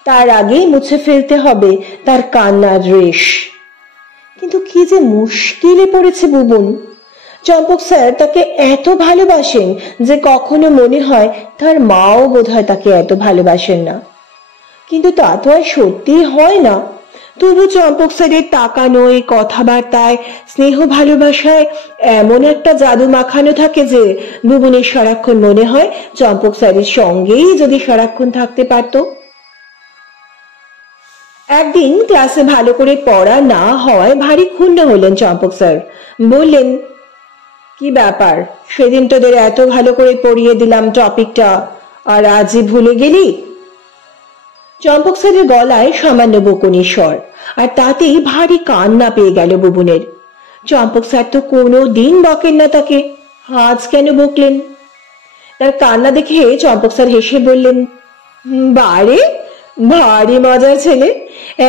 তার আগেই মুছে ফেলতে হবে তার কান্নার রেশ। কিন্তু কি যে মুশকিলে পড়েছে বুবুন। চম্পক স্যার তাকে এত ভালোবাসেন যে কখনো মনে হয় তার মাও বোধহয় তাকে এত ভালোবাসেন না। কিন্তু তা তো আর সত্যি হয় না। তবু চম্পক স্যারের তাকানো, এই কথাবার্তায়, স্নেহ ভালোবাসায় এমন একটা জাদু মাখানো থাকে যে বুবুনের সারাক্ষণ মনে হয় চম্পক স্যারের সঙ্গেই যদি সারাক্ষণ থাকতে পারত। একদিন ক্লাসে ভালো করে পড়া না হওয়ায় ভারী ক্ষুণ্ণ হলেন চম্পক স্যার। বললেন, কি ব্যাপার, সেদিন তোদের এত ভালো করে পড়িয়ে দিলাম টপিকটা, আর আজই ভুলে গেলি? চম্পক স্যারের গলায় সামান্য বকুনি স্বর, আর তাতেই ভারী কান্না পেয়ে গেল বুবুনের। চম্পক স্যার তো কোনো দিন বকেন না তাকে, আজ কেন বকলেন? তার কান্না দেখে চম্পক স্যার হেসে বললেন, বারে ভারী মজার ছেলে,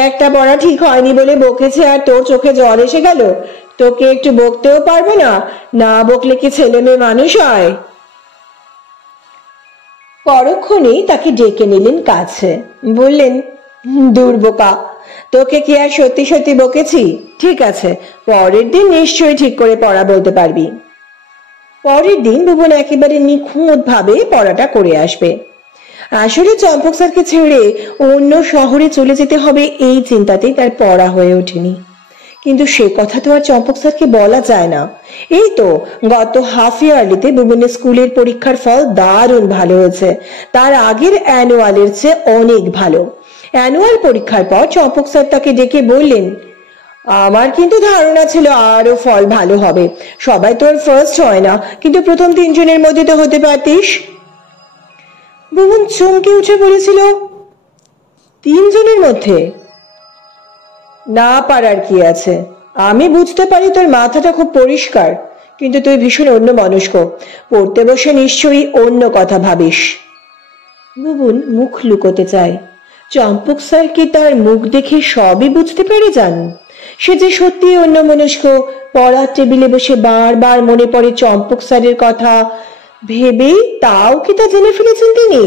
একটা পড়া ঠিক হয়নি বলে বকেছে আর তোর চোখে জল এসে গেল? তোকে একটু বকতেও পারবে না? না বকলে কি ছেলে মেয়ে মানুষ হয়? পরক্ষণেই তাকে ডেকে নিলেন কাছে, বললেন, দূর বোকা, তোকে কি আর সত্যি সত্যি বকেছি? ঠিক আছে, পরের দিন নিশ্চয়ই ঠিক করে পড়া বলতে পারবি। পরের দিন ভুবন একেবারে নিখুঁত ভাবে পড়াটা করে আসবে। আসলে চম্পক স্যারকে ছেড়ে অন্য শহরে চলে যেতে হবে এই চিন্তাতেই তার পড়া হয়ে ওঠেনি। কিন্তু সে কথা তো আর চম্পক স্যারকে বলা যায় না। এই তো গত হাফ ইয়ারলিতে বিভিন্ন স্কুলের পরীক্ষার ফল দারুণ ভালো হয়েছে, তার আগের অ্যানুয়ালের চেয়ে অনেক ভালো। অ্যানুয়াল পরীক্ষার পর চম্পক স্যার তাকে ডেকে বললেন, আমার কিন্তু ধারণা ছিল আরো ফল ভালো হবে। সবাই তোর ফার্স্ট হয় না, কিন্তু প্রথম 3 জনের মধ্যে তো হতে পারতিস। বুবুন চমকে উঠে বলেছিল, 3 জনের মধ্যে? না পারার কি আছে? আমি বুঝতে পারি তোর মাথাটা খুব পরিষ্কার, কিন্তু তুই ভীষণ অন্য মনস্ক। পড়তে বসে নিশ্চয়ই অন্য কথা ভাবিস। বুবুন মুখ লুকোতে চায়। চম্পক স্যার কি তার মুখ দেখে সবই বুঝতে পেরে যান? সে যে সত্যি অন্য মনস্ক। পড়ার টেবিলে বসে বারবার মনে পড়ে চম্পক স্যারের কথা ভেবেই তাও কি তা জেনে ফেলেছেন তিনি?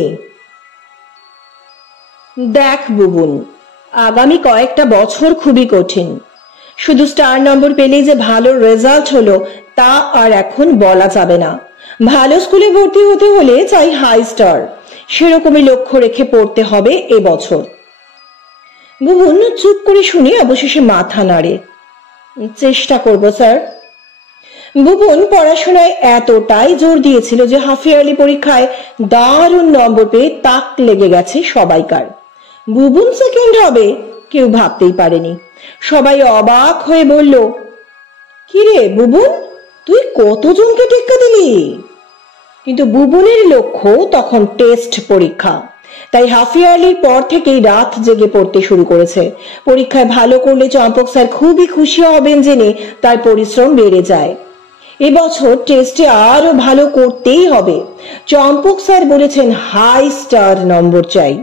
দেখ বুবুন, আগামী কয়েকটা বছর খুবই কঠিন। শুধু স্টার নম্বর পেলেই যে ভালো রেজাল্ট হলো তা আর এখন বলা যাবে না। ভালো স্কুলে ভর্তি হতে হলে চাই হাই স্টার, সেরকমই লক্ষ্য রেখে পড়তে হবে এবছর। বুবুন চুপ করে শুনে অবশেষে মাথা নাড়ে। চেষ্টা করব স্যার। বুবুন পড়াশোনায় এতটাই জোর দিয়েছিল যে হাফ ইয়ারলি পরীক্ষায় দারুণ নম্বর পেয়ে তাক লেগে গেছে সবাইকার। বুবুন সেকেন্ড হবে কেউ ভাবতেই পারেনি। সবাই অবাক হয়ে বলল, কিরে বুবুন, তুই কতজনকে টেক্কা দিলি? কিন্তু বুবুনের লক্ষ্য তখন টেস্ট পরীক্ষা, তাই হাফ ইয়ারলির পর থেকেই রাত জেগে পড়তে শুরু করেছে। পরীক্ষায় ভালো করলে চম্পক স্যার খুবই খুশি হবেন জেনে তার পরিশ্রম বেড়ে যায়। এবছর টেস্টে আরো ভালো করতেই হবে। চম্পক স্যার বলেছেন হাই স্টার নম্বর চাই।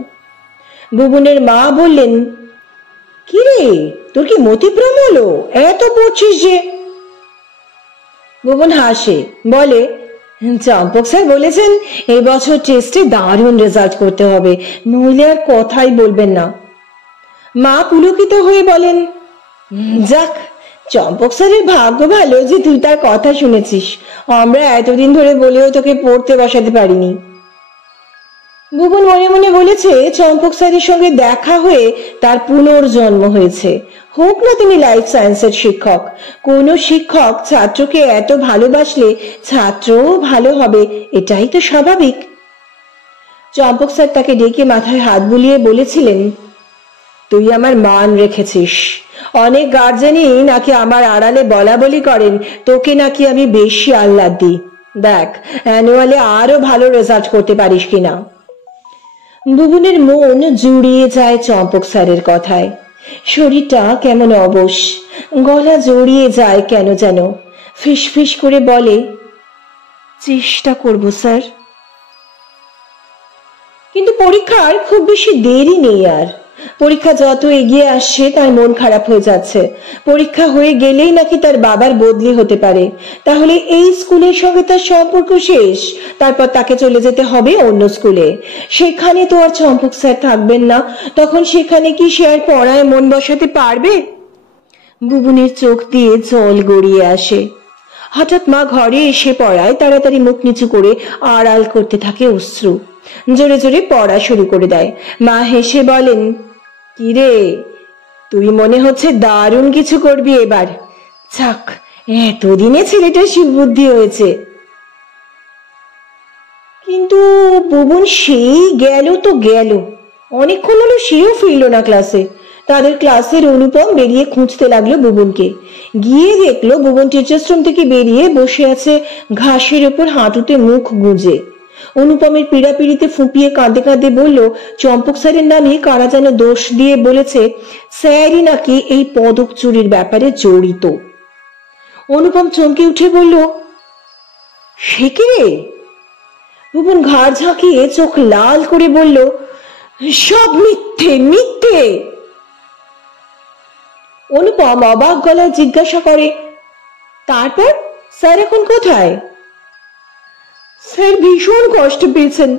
বুবুনের মা বললেন, কিরে তোর কি মতিভ্রম হলো? এত পড়ছিস যে? বুবুন হাসে, বলে, চম্পক স্যার বলেছেন এই বছর টেস্টে দারুণ রেজাল্ট করতে হবে, নইলে আর কথাই বলবেন না। মা পুলকিত হয়ে বলেন, যাক, চম্পক স্যারের ভাগ্য ভালো যে তুই তার কথা শুনেছিস। আমরা এতদিন ধরে বলেও তোকে পড়তে বসাতে পারিনি। বুবুন মনে মনে বলেছে চম্পক স্যারের সঙ্গে দেখা হয়ে তার পুনর্জন্ম হয়েছে। হোক না তিনি লাইফ সায়েন্সের শিক্ষক। কোন শিক্ষক ছাত্রকে এত ভালোবাসলে ছাত্রও ভালো হবে, এটাই তো স্বাভাবিক। চম্পক স্যার তাকে ডেকে মাথায় হাত বুলিয়ে বলেছিলেন, তুই আমার মান রেখেছিস। অনেক গার্জেনই নাকি আমার আড়ালে বলা বলি করেন তোকে নাকি আমি বেশি আহ্লাদ দিই। দেখ অ্যানুয়ালে আরো ভালো রেজাল্ট করতে পারিস কিনা। বুবুনের মন জুড়িয়ে যায় চম্পক স্যারের কথায়। শরীরটা কেমন অবশ, গলা জড়িয়ে যায় কেন যেন। ফিসফিস করে বলে, চেষ্টা করব স্যার। কিন্তু পরীক্ষার খুব বেশি দেরি নেই আর। পরীক্ষা যত এগিয়ে আসছে তার মন খারাপ হয়ে যাচ্ছে। পরীক্ষা হয়ে গেলেই নাকি তার বাবার বদলি হতে পারে, তাহলে এই স্কুলের সঙ্গে তার সম্পর্ক শেষ। তারপর তাকে চলে যেতে হবে অন্য স্কুলে। সেখানে তো আর চম্পক স্যার থাকবেন না, তখন সেখানে কি সে আর পড়ায় মন বসাতে পারবে? বুবুনের চোখ দিয়ে জল গড়িয়ে আসে। হঠাৎ মা ঘরে এসে পড়ায় তাড়াতাড়ি মুখ নিচু করে আড়াল করতে থাকে অশ্রু। জোরে জোরে পড়া শুরু করে দেয়। মা হেসে বলেন, কিরে তুই মনে হচ্ছে দারুণ কিছু করবি এবার। যাক, এতদিনে ছেলেটার সুবুদ্ধি হয়েছে। কিন্তু বুবুন সেই গেল তো গেল, অনেকক্ষণ হলো সেও ফিরল না ক্লাসে। তাদের ক্লাসের অনুপম বেরিয়ে খুঁজতে লাগলো বুবুনকে। গিয়ে দেখলো বুবুন টিচার্স রুম থেকে বেরিয়ে বসে আছে ঘাসের উপর হাঁটুতে মুখ গুঁজে। অনুপমের পীড়াপিড়িতে ফুঁপিয়ে কাঁদে কাঁদে বলল, চম্পক স্যারের নামে কারা যেন দোষ দিয়ে বলেছে স্যারই নাকি এই পদক চুরির ব্যাপারে জড়িত। অনুপম চমকে উঠে বলল, সে কি রে? বুবুন ঘাড় ঝাঁকিয়ে চোখ লাল করে বলল, সব মিথ্যে মিথ্যে। অনুপম অবাক গলায় জিজ্ঞাসা করে, তারপর স্যার এখন কোথায়? স্যার ভীষণ কষ্ট পেয়েছেন,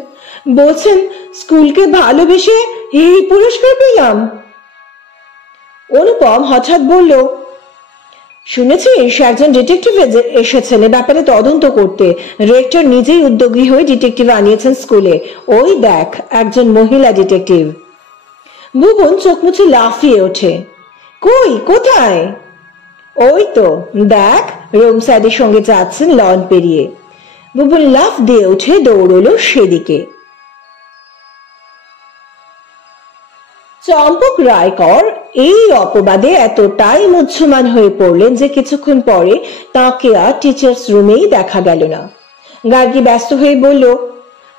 বলছেন স্কুলকে ভালোবেসে এই পুরস্কার পেলাম। অনুপম হঠাৎ বলল, শুনেছিস একজন ডিটেকটিভ এসেছেন এ ব্যাপারে তদন্ত করতে। রেক্টর নিজেই উদ্যোগী হয়ে ডিটেকটিভ আনিয়েছেন স্কুলে। ওই দেখ একজন মহিলা ডিটেকটিভ। ভুবন চোখ মুছে লাফিয়ে ওঠে। কই, কোথায়? ওই তো দেখ, রোম স্যারের সঙ্গে যাচ্ছেন লন পেরিয়ে। ভুবন লাফ দিয়ে উঠে দৌড়লো সেদিকে। চম্পক রায়কর এই অপবাদে এতটাই মুহ্যমান হয়ে পড়লেন যে কিছুক্ষণ পরে তাকে আর টিচার্স রুমেই দেখা গেল না। গার্গী ব্যস্ত হয়ে বলল,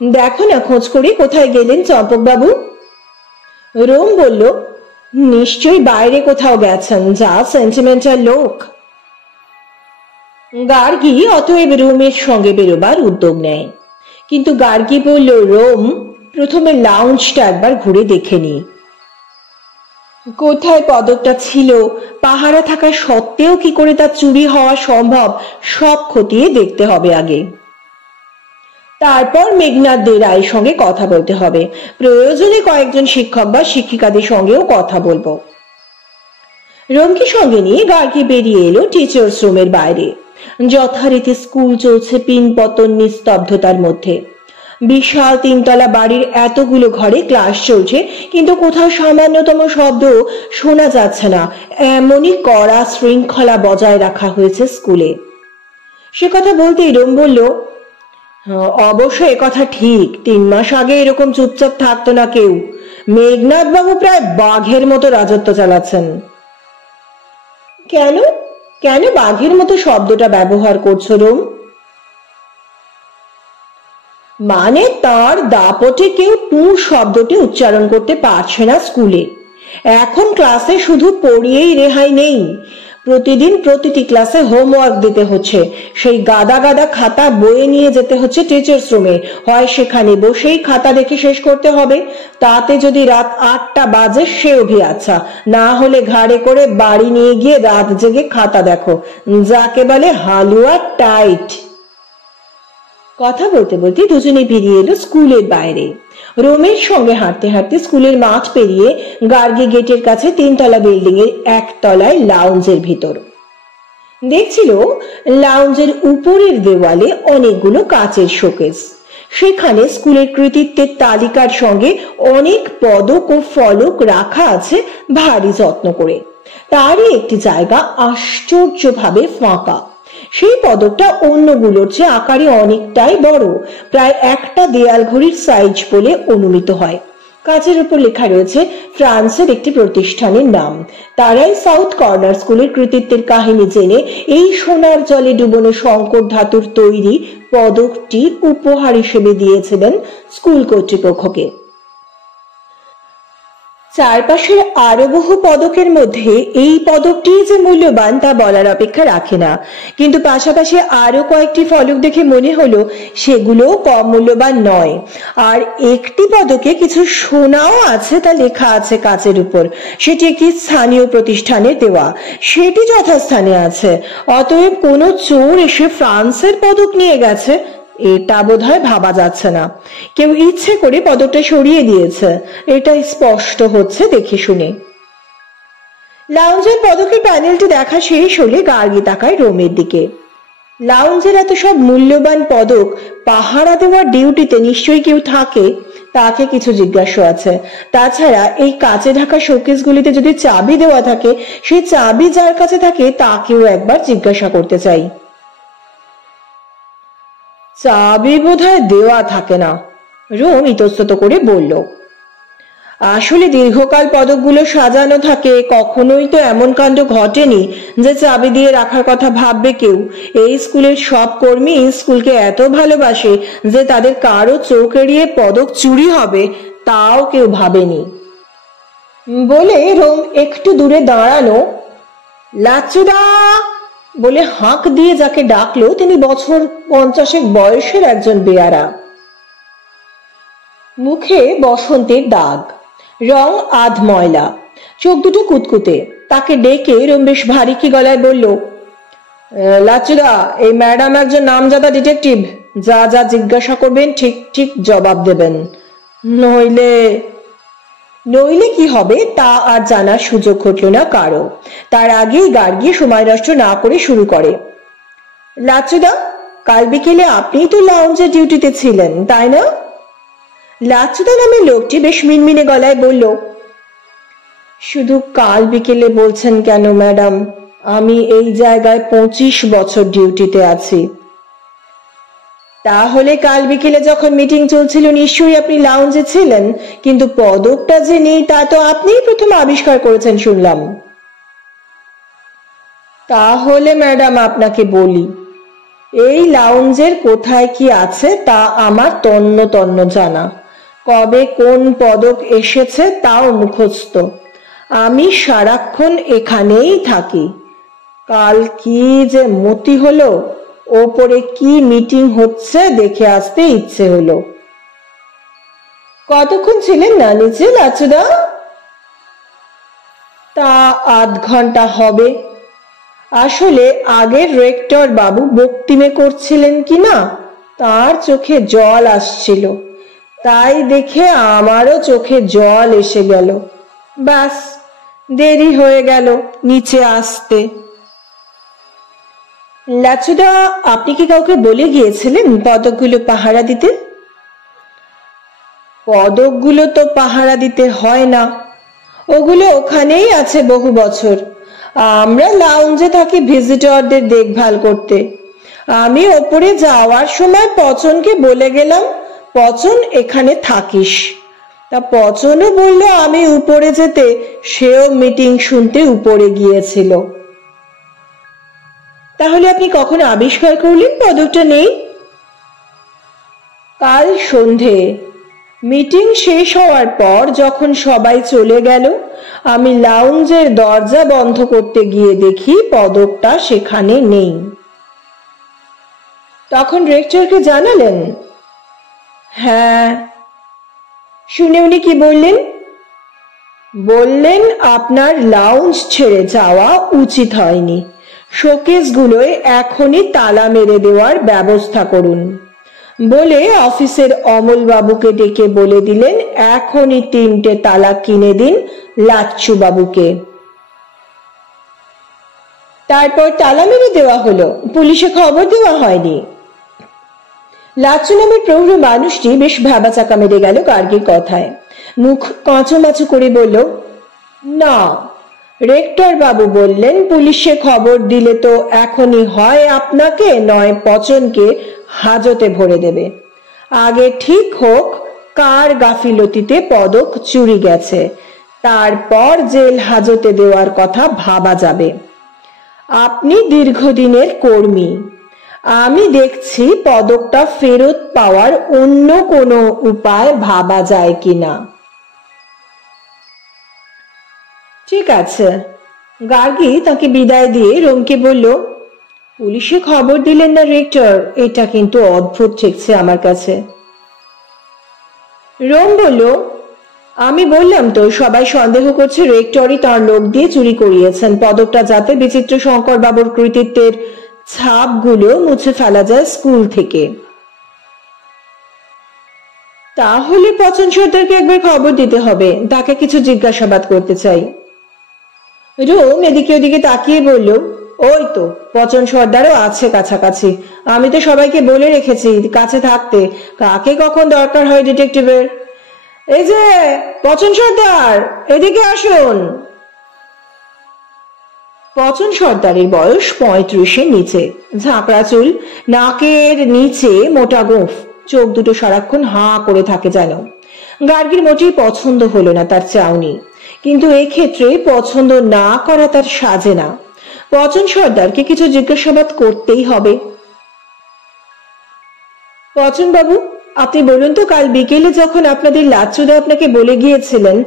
দেখো না খোঁজ করে কোথায় গেলেন চম্পক বাবু। রোম বলল, নিশ্চয়ই বাইরে কোথাও গেছেন, যা সেন্টিমেন্টাল লোক। গার্গী অতএব রোমের সঙ্গে বেরোবার উদ্যোগ নেয়, কিন্তু গার্গী বলল, রোম প্রথমে লাউঞ্জটা একবার ঘুরে দেখে নি। কোথায় পদকটা ছিল, পাহারা থাকা সত্ত্বেও কি করে তা চুরি হওয়া সম্ভব, সব খতিয়ে দেখতে হবে আগে। তারপর মেঘনাথ দে রায়ের সঙ্গে কথা বলতে হবে, প্রয়োজনে কয়েকজন শিক্ষক বা শিক্ষিকাদের সঙ্গেও কথা বলবো। রোমকে সঙ্গে নিয়ে গার্গী বেরিয়ে এলো টিচার্স রুমের বাইরে। যথারীতি স্কুল চলছে পিনপতন নিস্তব্ধতার মধ্যে। বিশাল তিনতলা বাড়ির এতগুলো ঘরে ক্লাস চলছে, কিন্তু কোথাও সামান্যতম শব্দ শোনা যাচ্ছে না। এমনই কড়া শৃঙ্খলা বজায় রাখা হয়েছে স্কুলে। সে কথা বলতেই রোম বলল, অবশ্য একথা ঠিক, 3 মাস আগে এরকম চুপচাপ থাকতো না কেউ। মেঘনাথ বাবু প্রায় বাঘের মতো রাজত্ব চালাচ্ছেন। কেন কেন বাঘের মতো শব্দটা ব্যবহার করছো রোম? মানে তার দাপটে কেউ টু শব্দটি উচ্চারণ করতে পারছে না স্কুলে। এখন ক্লাসে শুধু পড়িয়েই রেহাই নেই, প্রতিদিন প্রতিটি ক্লাসে হোমওয়ার্ক দিতে হচ্ছে। সেই গাদা গাদা খাতা বয়ে নিয়ে যেতে হচ্ছে টিচার্স রুমে, হয় সেখানে বসেই খাতা দেখে শেষ করতে হবে। তাতে যদি রাত 8টা বাজে সেও ভি আচ্ছা, না হলে ঘাড়ে করে বাড়ি নিয়ে গিয়ে রাত জেগে খাতা দেখো, যাকে বলে হালুয়া টাইট। কথা বলতে বলতে দুজনে বেরিয়ে এলো স্কুলের বাইরে। রোমের সঙ্গে হাঁটতে হাঁটতে স্কুলের মাঠ পেরিয়ে গার্গী গেটের কাছে 3তলা বিল্ডিং এর 1 তলায় লাউঞ্জের ভিতর দেখছিল লাউঞ্জের উপরের দেওয়ালে অনেকগুলো কাচের শোকেস। সেখানে স্কুলের কৃতিত্বের তালিকার সঙ্গে অনেক পদক ও ফলক রাখা আছে ভারী যত্ন করে। তারই একটি জায়গা আশ্চর্যভাবে ফাঁকা। সেই পদকটা অন্যগুলোর চেয়ে আকারে অনেকটাই বড়, প্রায় একটা দেয়াল ঘড়ির সাইজ বলে অনুমিত হয়। কাচের উপর লেখা রয়েছে ফ্রান্সের একটি প্রতিষ্ঠানের নাম। তারাই সাউথ কর্নার স্কুলের কৃতিত্বের কাহিনী জেনে এই সোনার জলে ডুবোনো সংকর ধাতুর তৈরি পদকটি উপহার হিসেবে দিয়েছিলেন স্কুল কর্তৃপক্ষকে। চারপাশের আরো বহু পদকের মধ্যে এই পদকটি যে মূল্যবান তা বলার অপেক্ষা রাখে না, কিন্তু পাশাপাশি আরো কয়েকটি ফলক দেখে মনে হলো সেগুলো কম মূল্যবান নয়। আর একটি পদকে কিছু সোনাও আছে, তা লেখা আছে কাচের উপর। সেটি একটি স্থানীয় প্রতিষ্ঠানের দেওয়া, সেটি যথাস্থানে আছে। অতএব কোনো চোর এসে ফ্রান্সের পদক নিয়ে গেছে এটা বোধহয় ভাবা যাচ্ছে না। কেউ ইচ্ছে করে পদকটা সরিয়ে দিয়েছে, এটাই স্পষ্ট হচ্ছে দেখে শুনে। লাউঞ্জের পদকের প্যানেলটি দেখা শেষ হলে গার্গী তাকায় রোমের দিকে। লাউঞ্জের এত সব মূল্যবান পদক পাহারা দেওয়ার ডিউটিতে নিশ্চয়ই কেউ থাকে, তাকে কিছু জিজ্ঞাসা আছে। তাছাড়া এই কাচে ঢাকা শোকেসগুলিতে যদি চাবি দেওয়া থাকে, সেই চাবি যার কাছে থাকে তাকেও একবার জিজ্ঞাসা করতে চাই। চাবি বোধহয় দেওয়া থাকে না, রোম ইতস্তত করে বলল। আসলে দীর্ঘকাল পদকগুলো সাজানো থাকে, কখনোই তো এমন কাণ্ড ঘটেনি যে চাবি দিয়ে রাখার কথা ভাববে কেউ। এই স্কুলের সব কর্মী স্কুলকে এত ভালোবাসে যে তাদের কারো চোখ এড়িয়ে পদক চুরি হবে তাও কেউ ভাবেনি বলে রোম একটু দূরে দাঁড়ানো লাচুদা বলে হাঁক দিয়ে যাকে ডাকলো তিনি বছর 50 বয়সের একজন বেয়ারা। মুখে বসন্তের দাগ, রং আধ ময়লা, চোখ দুটো কুতকুতে। তাকে ডেকে রোম বেশ ভারী কি গলায় বলল, লাচুদা, এই ম্যাডাম একজন নামজাদা ডিটেকটিভ, যা যা জিজ্ঞাসা করবেন ঠিক ঠিক জবাব দেবেন, নইলে। নইলে কি হবে তা আর জানার সুযোগ ঘটল না কারো। তার আগেই গার্গী সময় নষ্ট না করে শুরু করে, লাচুদা, কাল বিকেলে আপনিই তো লাউঞ্জে ডিউটিতে ছিলেন, তাই না? লাচুদা নামে লোকটি বেশ মিনমিনে গলায় বলল, শুধু কাল বিকেলে বলছেন কেন ম্যাডাম, আমি এই জায়গায় 25 বছর ডিউটিতে আছি। তাহলে কাল বিকেলে যখন মিটিং চলছিল নিশ্চয়ই আপনি লাউঞ্জে ছিলেন, কিন্তু পদকটা যে নেই তা তো আপনিই প্রথম আবিষ্কার করেছেন শুনলাম। তাহলে ম্যাডাম আপনাকে বলি, এই লাউঞ্জের কোথায় কি আছে তা আমার তন্ন তন্ন জানা, কবে কোন পদক এসেছে তাও মুখস্থ। আমি সারাক্ষণ এখানেই থাকি। কাল কি যে মতি হলো, ওপরে কি মিটিং হচ্ছে দেখে আসতে ইচ্ছে হলো। কতক্ষণ ছিলেন না নিচে লাচুদা? তা আধ ঘন্টা হবে। আসলে আগের রেক্টর বাবু বক্তিমে করছিলেন কিনা তার চোখে জল আসছিল, তাই দেখে আমারও চোখে জল এসে গেল, ব্যাস দেরি হয়ে গেল নিচে আসতে। লাচুদা, আপনি কি কাউকে বলে গিয়েছিলেন পদকগুলো পাহারা দিতে? পদকগুলো তো পাহারা দিতে হয় না, ওগুলো ওখানেই আছে বহু বছর। আমরা লাউঞ্জে থাকি ভিজিটরদের দেখভাল করতে। আমি ওপরে যাওয়ার সময় পচনকে বলে গেলাম, পচন এখানে থাকিস। তা পচনও বলল আমি উপরে যেতে, সেও মিটিং শুনতে উপরে গিয়েছিল। তাহলে আপনি কখন আবিষ্কার করলেন পদকটা নেই? কাল সন্ধে মিটিং শেষ হওয়ার পর যখন সবাই চলে গেল, আমি লাউঞ্জের দরজা বন্ধ করতে গিয়ে দেখি পদকটা সেখানে নেই। তখন রেক্টরকে জানালেন? হ্যাঁ। শুনে উনি কি বললেন? বললেন আপনার লাউঞ্জ ছেড়ে যাওয়া উচিত হয়নি, শোকেসগুলোয় এখনই তালা মেরে দেওয়ার ব্যবস্থা করুন বলে অফিসের অমল বাবুকে ডেকে বলে দিলেন এখনই 3টে তালা কিনে দিন লাচ্ছু বাবুকে। তারপর তালা মেরে দেওয়া হলো, পুলিশে খবর দেওয়া হয়নি। লাচ্ছু নামের প্রৌঢ় মানুষটি বেশ ভ্যাবাচাকা মেরে গেল গার্গীর কথায়, মুখ কাঁচুমাচু করে বলল, না, রেক্টর বাবু বললেন পুলিশে খবর দিলে তো এখনই হয় আপনাকে নয় পচনকে হাজতে ভরে দেবে। আগে ঠিক হোক কার গাফিলতিতে পদক চুরি গেছে, তারপর জেল হাজতে দেওয়ার কথা ভাবা যাবে। আপনি দীর্ঘদিনের কর্মী, আমি দেখছি পদকটা ফেরত পাওয়ার অন্য কোনো উপায় ভাবা যায় কিনা। ঠিক আছে। গার্গী তাকে বিদায় দিয়ে রোমকে বলল, পুলিশে খবর দিলেন না রেক্টর, এটা কিন্তু অদ্ভুত ঠেকছে আমার কাছে। রোম বলল, আমি বললাম তো সবাই সন্দেহ করছে রেক্টরই তার লোক দিয়ে চুরি করিয়েছেন পদকটা, যাতে বিচিত্র শঙ্কর বাবুর কৃতিত্বের ছাপগুলো মুছে ফেলা যায় স্কুল থেকে। তাহলে পচন সর্দারকে একবার খবর দিতে হবে, তাকে কিছু জিজ্ঞাসাবাদ করতে চাই। রোম এদিকে ওদিকে তাকিয়ে বলল, ওই তো পচন সর্দারও আছে কাছাকাছি, আমি তো সবাইকে বলে রেখেছি কাছে থাকতে, কাকে কখন দরকার হয় ডিটেকটিভের। এই যে পচন সর্দার, এদিকে আসুন। পচন সর্দারের বয়স 35-এর নিচে, ঝাঁকড়া চুল, নাকের নিচে মোটা গোঁফ, চোখ দুটো সারাক্ষণ হাঁ করে থাকে যেন। গার্গীর মোটেই পছন্দ হলো না তার চাউনি, কিন্তু এক্ষেত্রে পছন্দ না করা তার সাজে না। পচন সর্দারকে কিছু জিজ্ঞাসাবাদ করতেই হবে। পচন বাবু, আপনি বলুন তো কাল বিকেলে যখন আপনাদের লাচ্ছুদা আপনাকে বলে গিয়েছিলেন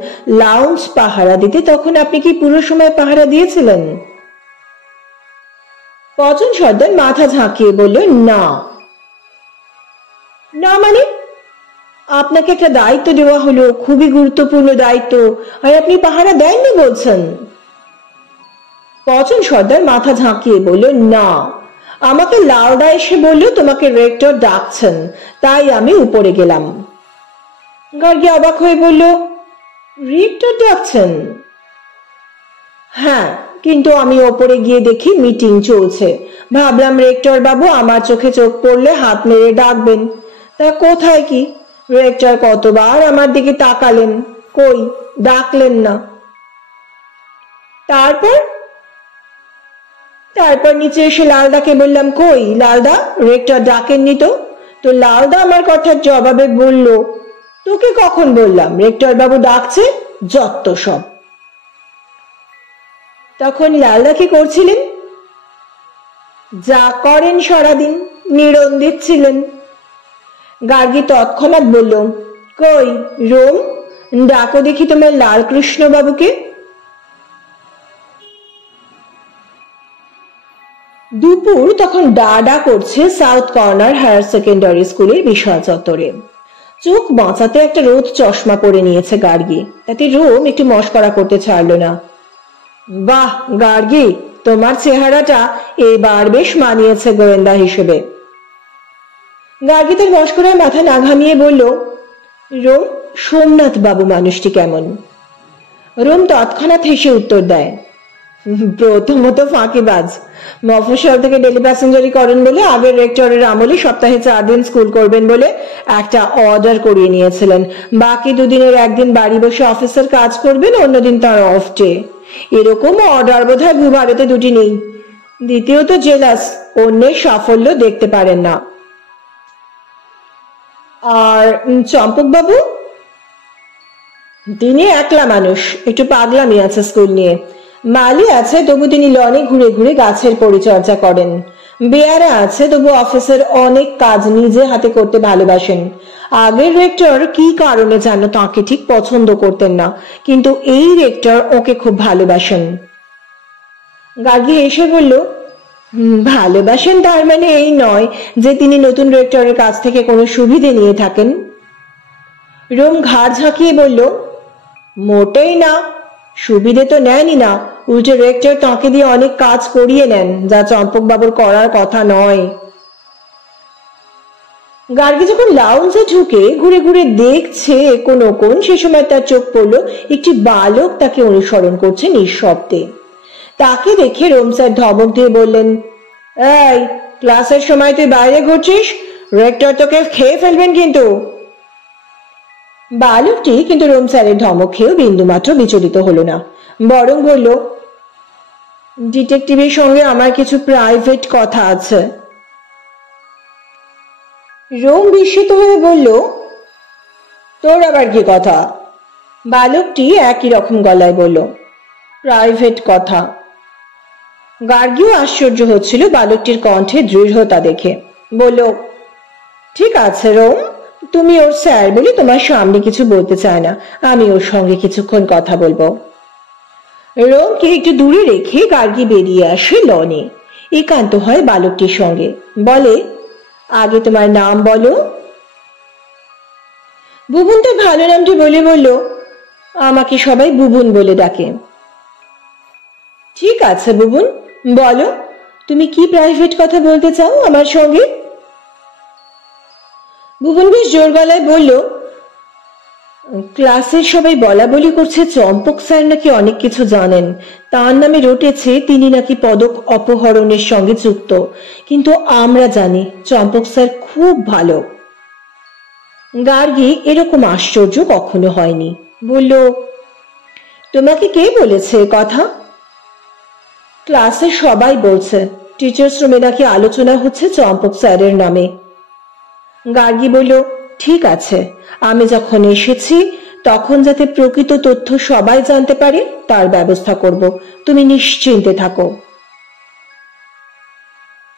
লাউঞ্জ পাহারা দিতে, তখন আপনি কি পুরো সময় পাহারা দিয়েছিলেন? পচন সর্দার মাথা ঝাঁকিয়ে বলল, না। না মানে? আপনাকে একটা দায়িত্ব দেওয়া হলো, খুবই গুরুত্বপূর্ণ দায়িত্ব, আর আপনি পাহারা দেননি বলছেন? পচন সর্দার মাথা ঝাঁকিয়ে বলল, না, আমাকে লাউডা এসে বলল তোমাকে রেক্টর ডাকছেন, তাই আমি উপরে গেলাম। গার্গী অবাক হয়ে বলল, রেক্টর ডাকছেন? হ্যাঁ, কিন্তু আমি ওপরে গিয়ে দেখি মিটিং চলছে। ভাবলাম রেক্টর বাবু আমার চোখে চোখ পড়লে হাত মেরে ডাকবেন, তা কোথায় কি? রেক্টর কতবার আমার দিকে তাকালেন, কই ডাকলেন না। তারপর তারপর নিচে এসে লালদাকে বললাম, কই লালদা, রেক্টর ডাকেননি তো? তো লালদা আমার কথার জবাবে বলল, তোকে কখন বললাম রেক্টর বাবু ডাকছে? যত সব। তখন লালদা কি করছিলেন? যা করেন সারাদিন, নিড়ন দিচ্ছিলেন। গার্গী তৎক্ষণাৎ বলল, কই রোম, ডাকো দেখি তোমার লালকৃষ্ণ বাবুকে। দুপুর তখন ডাডা করছে সাউথ কর্নার হায়ার সেকেন্ডারি স্কুলের বিশাল চত্বরে। চোখ বাঁচাতে একটা রোদ চশমা পরে নিয়েছে গার্গী, তাতে রোম একটু মশকরা করতে ছাড়লো না। বাহ গার্গী, তোমার চেহারাটা এবার বেশ মানিয়েছে গোয়েন্দা হিসেবে। গার্গী তার মশকরায় মাথা না ঘামিয়ে বলল, রোম, সোমনাথ বাবু মানুষটি কেমন? রোম তৎক্ষণাৎ হেসে উত্তর দেয়, প্রথমত ফাঁকিবাজ। মফস্বল থেকে ডেলি প্যাসেঞ্জারি করেন বলে আগের রেক্টরের আমলে সপ্তাহে 4 দিন স্কুল করবেন বলে একটা অর্ডার করিয়ে নিয়েছিলেন। বাকি 2 দিনের একদিন বাড়ি বসে অফিসের কাজ করবেন, অন্যদিন তার অফ ডে। এরকম অর্ডার বোধহয় ভূভারতে 2টি নেই। দ্বিতীয়ত জেলাস, অন্যের সাফল্য দেখতে পারেন না। আর চম্পক বাবু, তিনি একলা মানুষ, একটু পাগলামি আছে স্কুল নিয়ে। মালি আছে, তবু তিনি লনে ঘুরে ঘুরে গাছের পরিচর্যা করেন। বেয়ারা আছে, তবু অফিসের অনেক কাজ নিজে হাতে করতে ভালোবাসেন। আগের রেক্টর কি কারণে যেন তাকে ঠিক পছন্দ করতেন না, কিন্তু এই রেক্টর ওকে খুব ভালোবাসেন। গার্গী এসে বলল, ভালোবাসেন তার মানে এই নয় যে তিনি নতুন রেক্টরের কাছ থেকে কোনো সুবিধে নিয়ে থাকেন। রোম ঘাড় ঝাঁকিয়ে বলল, মোটেই না, সুবিধে তো নেনই না, উল্টে রেক্টর তাঁকে দিয়ে অনেক কাজ করিয়ে নেন, যা চম্পক বাবুর করার কথা নয়। গার্গী যখন লাউঞ্জে ঢুকে ঘুরে ঘুরে দেখছে কোন কোন, সে সময় তার চোখ পড়ল একটি বালক তাকে অনুসরণ করছে নিঃশব্দে। তাকে দেখে রোম স্যার ধমক দিয়ে বললেন, এই ক্লাসের সময় তুই বাইরে ঘুরছিস, রেক্টর তোকে খেয়ে ফেলবেন কিন্তু। বালকটি কিন্তু রোম স্যারের ধমক খেয়েও বিন্দুমাত্র বিচলিত হলো না, বরং বলল, ডিটেকটিভের সঙ্গে আমার কিছু প্রাইভেট কথা আছে। রোম বিস্মিত হয়ে বলল, তোর আবার কি কথা? বালকটি একই রকম গলায় বলল, প্রাইভেট কথা। গার্গীও আশ্চর্য হচ্ছিল বালকটির কণ্ঠে দৃঢ়তা দেখে। বলল, ঠিক আছে রোম, তুমি ওর স্যার বলে তোমার সামনে কিছু বলতে চায় না, আমি ওর সঙ্গে কিছুক্ষণ কথা বলবো। রোমকে একটু দূরে রেখে গার্গী বেরিয়ে আসে লনে, একান্ত হয় বালকটির সঙ্গে। বলে, আগে তোমার নাম বলো। বুবুন তার ভালো নামটি বলে বলল, আমাকে সবাই বুবুন বলে ডাকে। ঠিক আছে বুবুন, বলো তুমি কি প্রাইভেট কথা বলতে চাও আমার সঙ্গে। বুবুন বেশ জোর গলায় বলল, ক্লাসের সবাই বলা বলি করছে চম্পক স্যার নাকি অনেক কিছু জানেন, তার নামে রটেছে তিনি নাকি পদক অপহরণের সঙ্গে যুক্ত, কিন্তু আমরা জানি চম্পক স্যার খুব ভালো। গার্গী এরকম আশ্চর্য কখনো হয়নি। বলল, তোমাকে কে বলেছে কথা? ক্লাসে সবাই বলছে, টিচার্স রুমে নাকি আলোচনা হচ্ছে চম্পক স্যারের নামে। গার্গী বলল, ঠিক আছে, আমি যখন এসেছি তখন যাতে প্রকৃত তথ্য সবাই জানতে পারে তার ব্যবস্থা করব, তুমি নিশ্চিন্তে থাকো।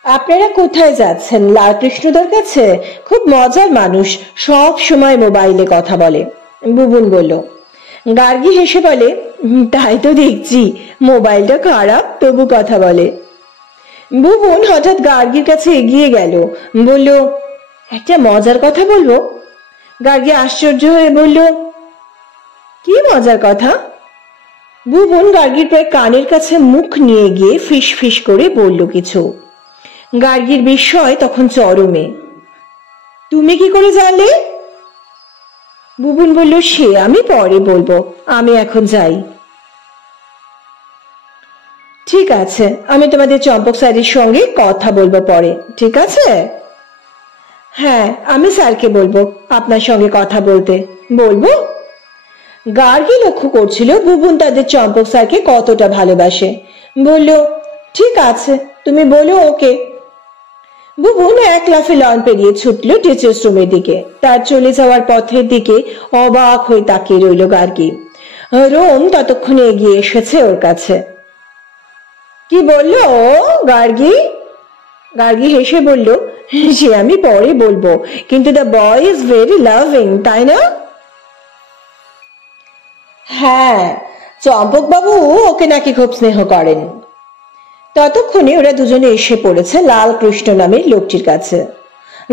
আপনারা কোথায় যাচ্ছেন? লালকৃষ্ণদার কাছে? খুব মজার মানুষ, সব সময় মোবাইলে কথা বলে। বুবুন বলল। গার্গী হেসে বলে, তাই তো দেখছি, মোবাইলটা খারাপ তবু কথা বলে। বুবুন হঠাৎ গার্গীর কাছে এগিয়ে গেল, বলল, একটা মজার কথা বলবো। গার্গী আশ্চর্য হয়ে বলল, কি মজার কথা? বুবুন গার্গীর প্রায় কানের কাছে মুখ নিয়ে গিয়ে ফিস ফিস করে বলল কিছু। গার্গীর বিস্ময় তখন চরমে। তুমি কি করে জানলে? বুবুন বলল, সে আমি পরে বলবো, আমি এখন যাই। ঠিক আছে, আমি তোমাদের চম্পক স্যারের সঙ্গে কথা বলবো পরে, ঠিক আছে? হ্যাঁ, আমি স্যারকে বলবো আপনার সঙ্গে কথা বলতে। বলবো? গার্গী লক্ষ্য করছিল বুবুন তাদের চম্পক স্যারকে কতটা ভালোবাসে। বলল, ঠিক আছে, তুমি বলো ওকে। বুবুন এক লাফে লন পেরিয়ে ছুটল টিচার্স রুমের দিকে। তার চলে যাওয়ার পথের দিকে অবাক হয়ে তাকিয়ে রইল গার্গী। রোম ততক্ষণে এগিয়ে এসেছে ওর কাছে। কি বললো গার্গী? গার্গী হেসে বলল, সে আমি পরে বলবো, কিন্তু the boy is very loving, তাই না? হ্যাঁ, চম্পক বাবু ওকে নাকি খুব স্নেহ করেন। ততক্ষণে ওরা দুজনে এসে পড়েছে লালকৃষ্ণ নামের লোকটির কাছে।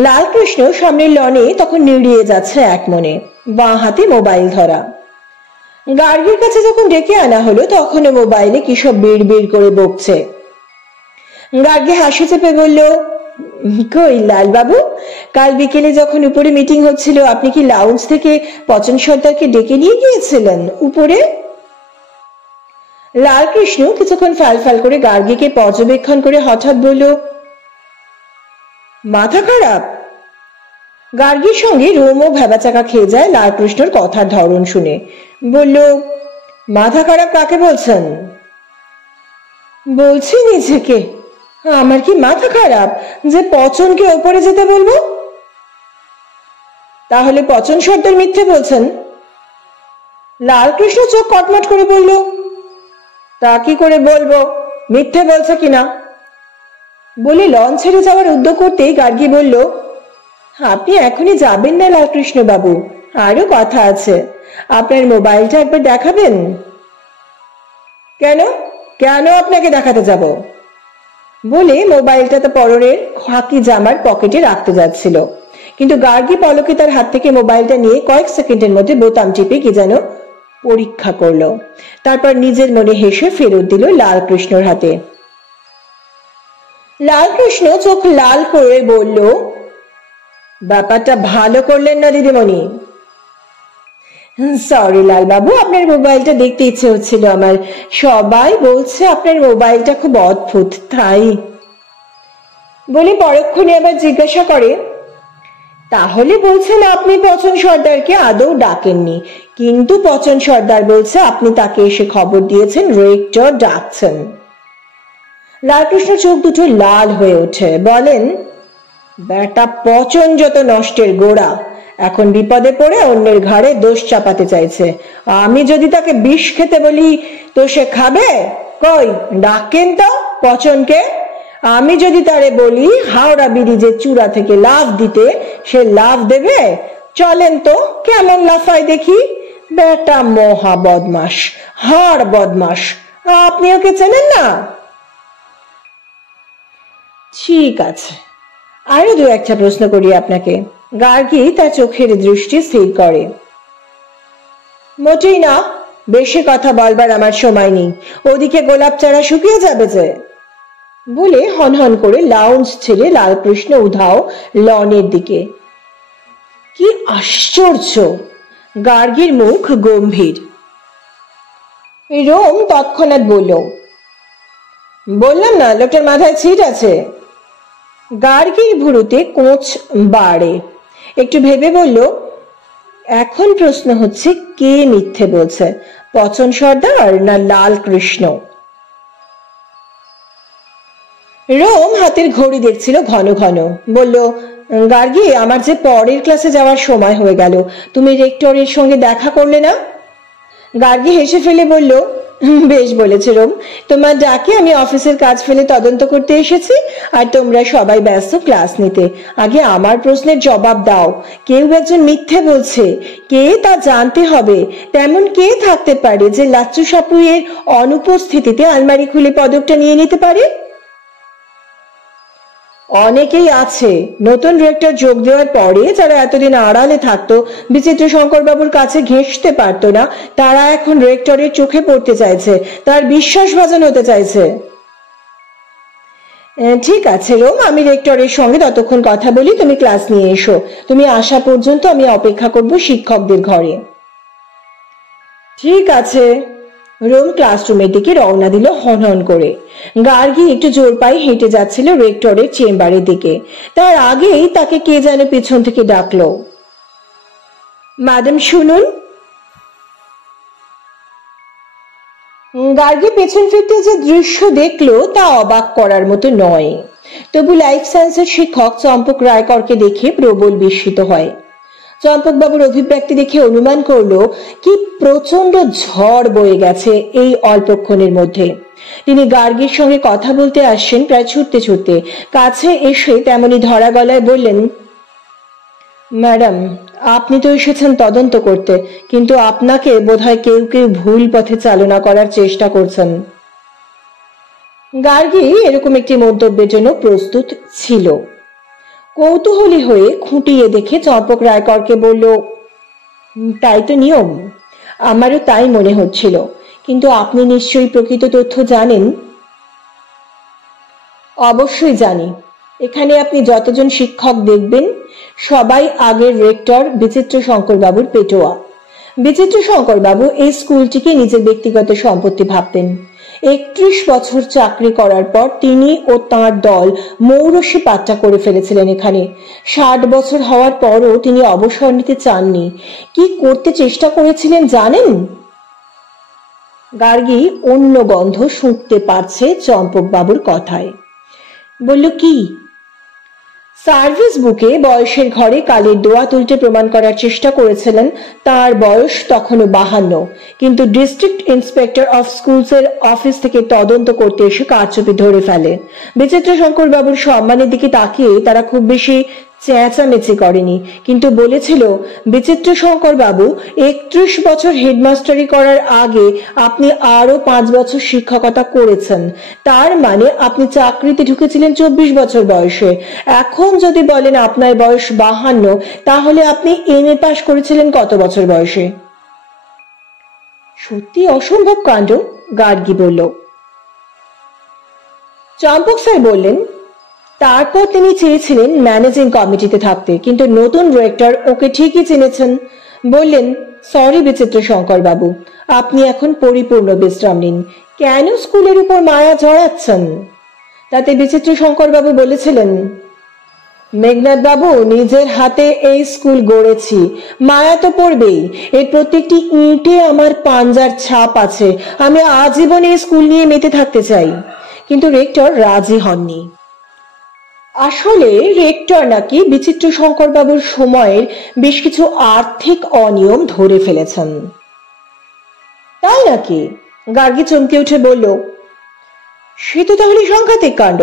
লালকৃষ্ণ সামনের লনে তখন নিড়িয়ে যাচ্ছে এক মনে, বাঁ হাতে মোবাইল ধরা। গার্গীর কাছে যখন ডেকে আনা হলো তখনও মোবাইলে কি সব বিড় করে বকছে। গার্গী হাসি চেপে বলল, কই লাল বাবু, কাল বিকেলে যখন উপরে মিটিং হচ্ছিল আপনি কি লাউঞ্জ থেকে পচন সর্দারকে ডেকে নিয়ে গিয়েছিলেন উপরে? লালকৃষ্ণ কিছুক্ষণ ফাল করে গার্গীকে পর্যবেক্ষণ করে হঠাৎ বলল, মাথা খারাপ? গার্গীর সঙ্গে রোমও ভেবাচাকা খেয়ে যায় লালকৃষ্ণর কথার ধরন শুনে। বলল, মাথা খারাপ কাকে বলছেন? বলছি নিজেকে। আমার কি মাথা খারাপ যে পচনকে ওপরে যেতে বলবো? তাহলে পচন সর্দার মিথ্যে বলছেন? লালকৃষ্ণ চোখ কটমট করে বলল, তা কি করে বলবো মিথ্যে বলছে কিনা? বলে লন ছেড়ে যাওয়ার উদ্যোগ করতেই গার্গী বলল, আপনি এখনই যাবেন না লালকৃষ্ণ বাবু, আরো কথা আছে। আপনার মোবাইলটা একবার দেখাবেন? কেন কেন আপনাকে দেখাতে যাব? বলে মোবাইলটা তো পরনের খাকি জামার পকেটে রাখতে যাচ্ছিল, কিন্তু গার্গী পলকে তার হাত থেকে মোবাইলটা নিয়ে কয়েক সেকেন্ডের মধ্যে বোতাম টিপে কি যেন পরীক্ষা করলো। তারপর নিজের মনে হেসে ফেরত দিল লালকৃষ্ণর হাতে। লালকৃষ্ণ চোখ লাল করে বলল, ব্যাপারটা ভালো করলেন না দিদিমণি। সরি লালবাবু, আপনার মোবাইলটা দেখতে ইচ্ছে হচ্ছিল আমার। সবাই বলছে আপনার মোবাইলটা খুব অদ্ভুত, তাই। বলে পরক্ষণে আবার জিজ্ঞাসা করে, তাহলে বলছেন আপনি পচন সর্দারকে আদৌ ডাকেননি, কিন্তু পচন সর্দার বলছে আপনি তাকে এসে খবর দিয়েছেন রেক্টর ডাকছেন। লালকৃষ্ণ চোখ দুটো লাল হয়ে ওঠে, বলেন, বেটা পচন যত নষ্টের গোড়া, এখন বিপদে পড়ে অন্যের ঘাড়ে দোষ চাপাতে চাইছে। আমি যদি তাকে বিষ খেতে বলি তো সে খাবে? কই ডাকেন তো পচনকে। আমি যদি তারে বলি হাওড়া ব্রিজের চূড়া থেকে লাফ দিতে, সে লাফ দেবে? চলেন তো কেমন লাফায় দেখি। বেটা মহা বদমাস, হাড় বদমাস। আপনি ওকে চেনেন না? ঠিক আছে, আরো দু একটা প্রশ্ন করি আপনাকে। গার্গী তার চোখের দৃষ্টি স্থির করে। মোটেই না, বেশি কথা বলবার আমার সময় নেই, ওদিকে গোলাপ চারা শুকিয়ে যাবে যে। বলে হনহন করে লাউঞ্জ ছেড়ে লালকৃষ্ণ উধাও লনের দিকে। কি আশ্চর্য! গার্গীর মুখ গম্ভীর। রোম তৎক্ষণাৎ বলল, বললাম না লোকটার মাথায় ছিট আছে। গার্গীর ভুরুতে কোঁচ বাড়ে, একটু ভেবে বলল, এখন প্রশ্ন হচ্ছে কে মিথ্যে বলছে, পচন সর্দার না লালকৃষ্ণ? রোম হাতের ঘড়ি দেখছিল ঘন ঘন। বলল, গার্গী, আমার যে পরের ক্লাসে যাওয়ার সময় হয়ে গেল, তুমি রেক্টরের সঙ্গে দেখা করলে না? গার্গী হেসে ফেলে বলল, বেশ বলেছে রোম, তোমার ডাকে আমি অফিসের কাজ ফেলে তদন্ত করতে এসেছি, আর তোমরা সবাই ব্যস্ত ক্লাস নিতে। আগে আমার প্রশ্নের জবাব দাও। কেউ একজন মিথ্যে বলছে, কে তা জানতে হবে। তেমন কে থাকতে পারে যে লাচ্চু সাপুয়ের অনুপস্থিতিতে আলমারি খুলে পদকটা নিয়ে নিতে পারে? অনেকেই আছে, নতুন রেক্টর যোগ দেওয়ার পরে যারা এতদিন আড়ালে থাকতো, বিচিত্র শঙ্কর বাবুর কাছে ঘেঁষতে পারতো না, তারা এখন রেক্টরের চোখে পড়তে চাইছে, তার বিশ্বাসভাজন হতে চাইছে। ঠিক আছে রোম, আমি রেক্টরের সঙ্গে ততক্ষণ কথা বলি, তুমি ক্লাস নিয়ে এসো। তুমি আসা পর্যন্ত আমি অপেক্ষা করব শিক্ষকদের ঘরে। ঠিক আছে। রোম ক্লাসরুমের দিকে রওনা দিল হনহন করে। গার্গী একটু জোর পায়ে হেঁটে যাচ্ছিল রেক্টরের চেম্বারের দিকে। তার আগেই তাকে কে যেন পেছন থেকে ডাকলো, ম্যাডাম শুনুন। গার্গী পেছন ফিরতে যে দৃশ্য দেখলো তা অবাক করার মতো নয়। তবু লাইফ সায়েন্সের শিক্ষক চম্পক রায়করকে দেখে প্রবল বিস্মিত হয়। চম্পক বাবুর অভিব্যক্তি দেখে অনুমান করলো কি প্রচন্ড ঝড় বয়ে গেছে এই অল্পক্ষণের মধ্যে। তিনি গার্গীর সঙ্গে কথা বলতে আসছেন প্রায় ছুটতে ছুটতে। কাছে এসে তেমনি ধরা গলায় বললেন, ম্যাডাম, আপনি তো এসেছেন তদন্ত করতে, কিন্তু আপনাকে বোধহয় কেউ কেউ ভুল পথে চালনা করার চেষ্টা করছেন। গার্গী এরকম একটি মন্তব্যের জন্য প্রস্তুত ছিল। কৌতূহলী হয়ে খুঁটিয়ে দেখে চম্পক রায়করকে বলল, তাই তো নিয়ম, আমারও তাই মনে হচ্ছিল, কিন্তু আপনি নিশ্চয়ই প্রকৃত তথ্য জানেন। অবশ্যই জানি। এখানে আপনি যতজন শিক্ষক দেখবেন সবাই আগের রেক্টর বিচিত্র শঙ্কর বাবুর পেটোয়া। বিচিত্র শঙ্কর বাবু এই স্কুলটিকে নিজের ব্যক্তিগত সম্পত্তি ভাবতেন। 31 বছর চাকরি করার পর তিনি ও তাঁর দল মৌরসী পাট্টা করে ফেলেছিলেন এখানে। 60 বছর হওয়ার পরও তিনি অবসর নিতে চাননি। কি করতে চেষ্টা করেছিলেন জানেন? গার্গী অন্য গন্ধ শুঁকতে পারছে চম্পক বাবুর কথায়। বলল, কি? সার্ভিস বুকে বয়সের ঘরে কালের দোয়াত উল্টে প্রমাণ করার চেষ্টা করেছিলেন তার বয়স তখনও 52, কিন্তু ডিস্ট্রিক্ট ইন্সপেক্টর অফ স্কুলস এর অফিস থেকে তদন্ত করতে এসে কারচুপি ধরে ফেলে। বিচিত্র শঙ্কর বাবুর সম্মানের দিকে তাকিয়ে তারা খুব বেশি চেঁচামেচি করেনি, কিন্তু বলেছিল, বিচিত্র শঙ্কর বাবু 31 বছর হেডমাস্টারি করার আগে আপনি আরো 5 বছর শিক্ষকতা করেছেন, তার মানে আপনি চাকরিতে ঢুকেছিলেন 24 বছর বয়সে। এখন যদি বলেন আপনার বয়স 52, তাহলে আপনি MA পাশ করেছিলেন কত বছর বয়সে? সত্যি অসম্ভব কাণ্ড, গার্গী বলল। চম্পক স্যার বললেন, তারপর তিনি চেয়েছিলেন ম্যানেজিং কমিটিতে থাকতে, কিন্তু নতুন রেক্টর ওকে ঠিকই চিনেছেন। বললেন, সরি বিচিত্র শঙ্কর বাবু, আপনি এখন পরিপূর্ণ বিশ্রাম নিন। কেন স্কুলের উপর মায়া জড়াচ্ছেন? তাতে বিচিত্র শঙ্কর বাবু বলেছিলেন, মেঘনাথ বাবু, নিজের হাতে এই স্কুল গড়েছি, মায়া তো পড়বেই। এর প্রত্যেকটি ইঁটে আমার পাঞ্জার ছাপ আছে। আমি আজীবন এই স্কুল নিয়ে মেতে থাকতে চাই। কিন্তু রেক্টর রাজি হননি। আসলে রেক্টর নাকি বিচিত্র শঙ্কর বাবুর সময়ের বেশ কিছু আর্থিক অনিয়ম ধরে ফেলেছেন। তাই নাকি? গার্গী চমকে উঠে বলল, সে তো তাহলে সাংঘাতিক কাণ্ড।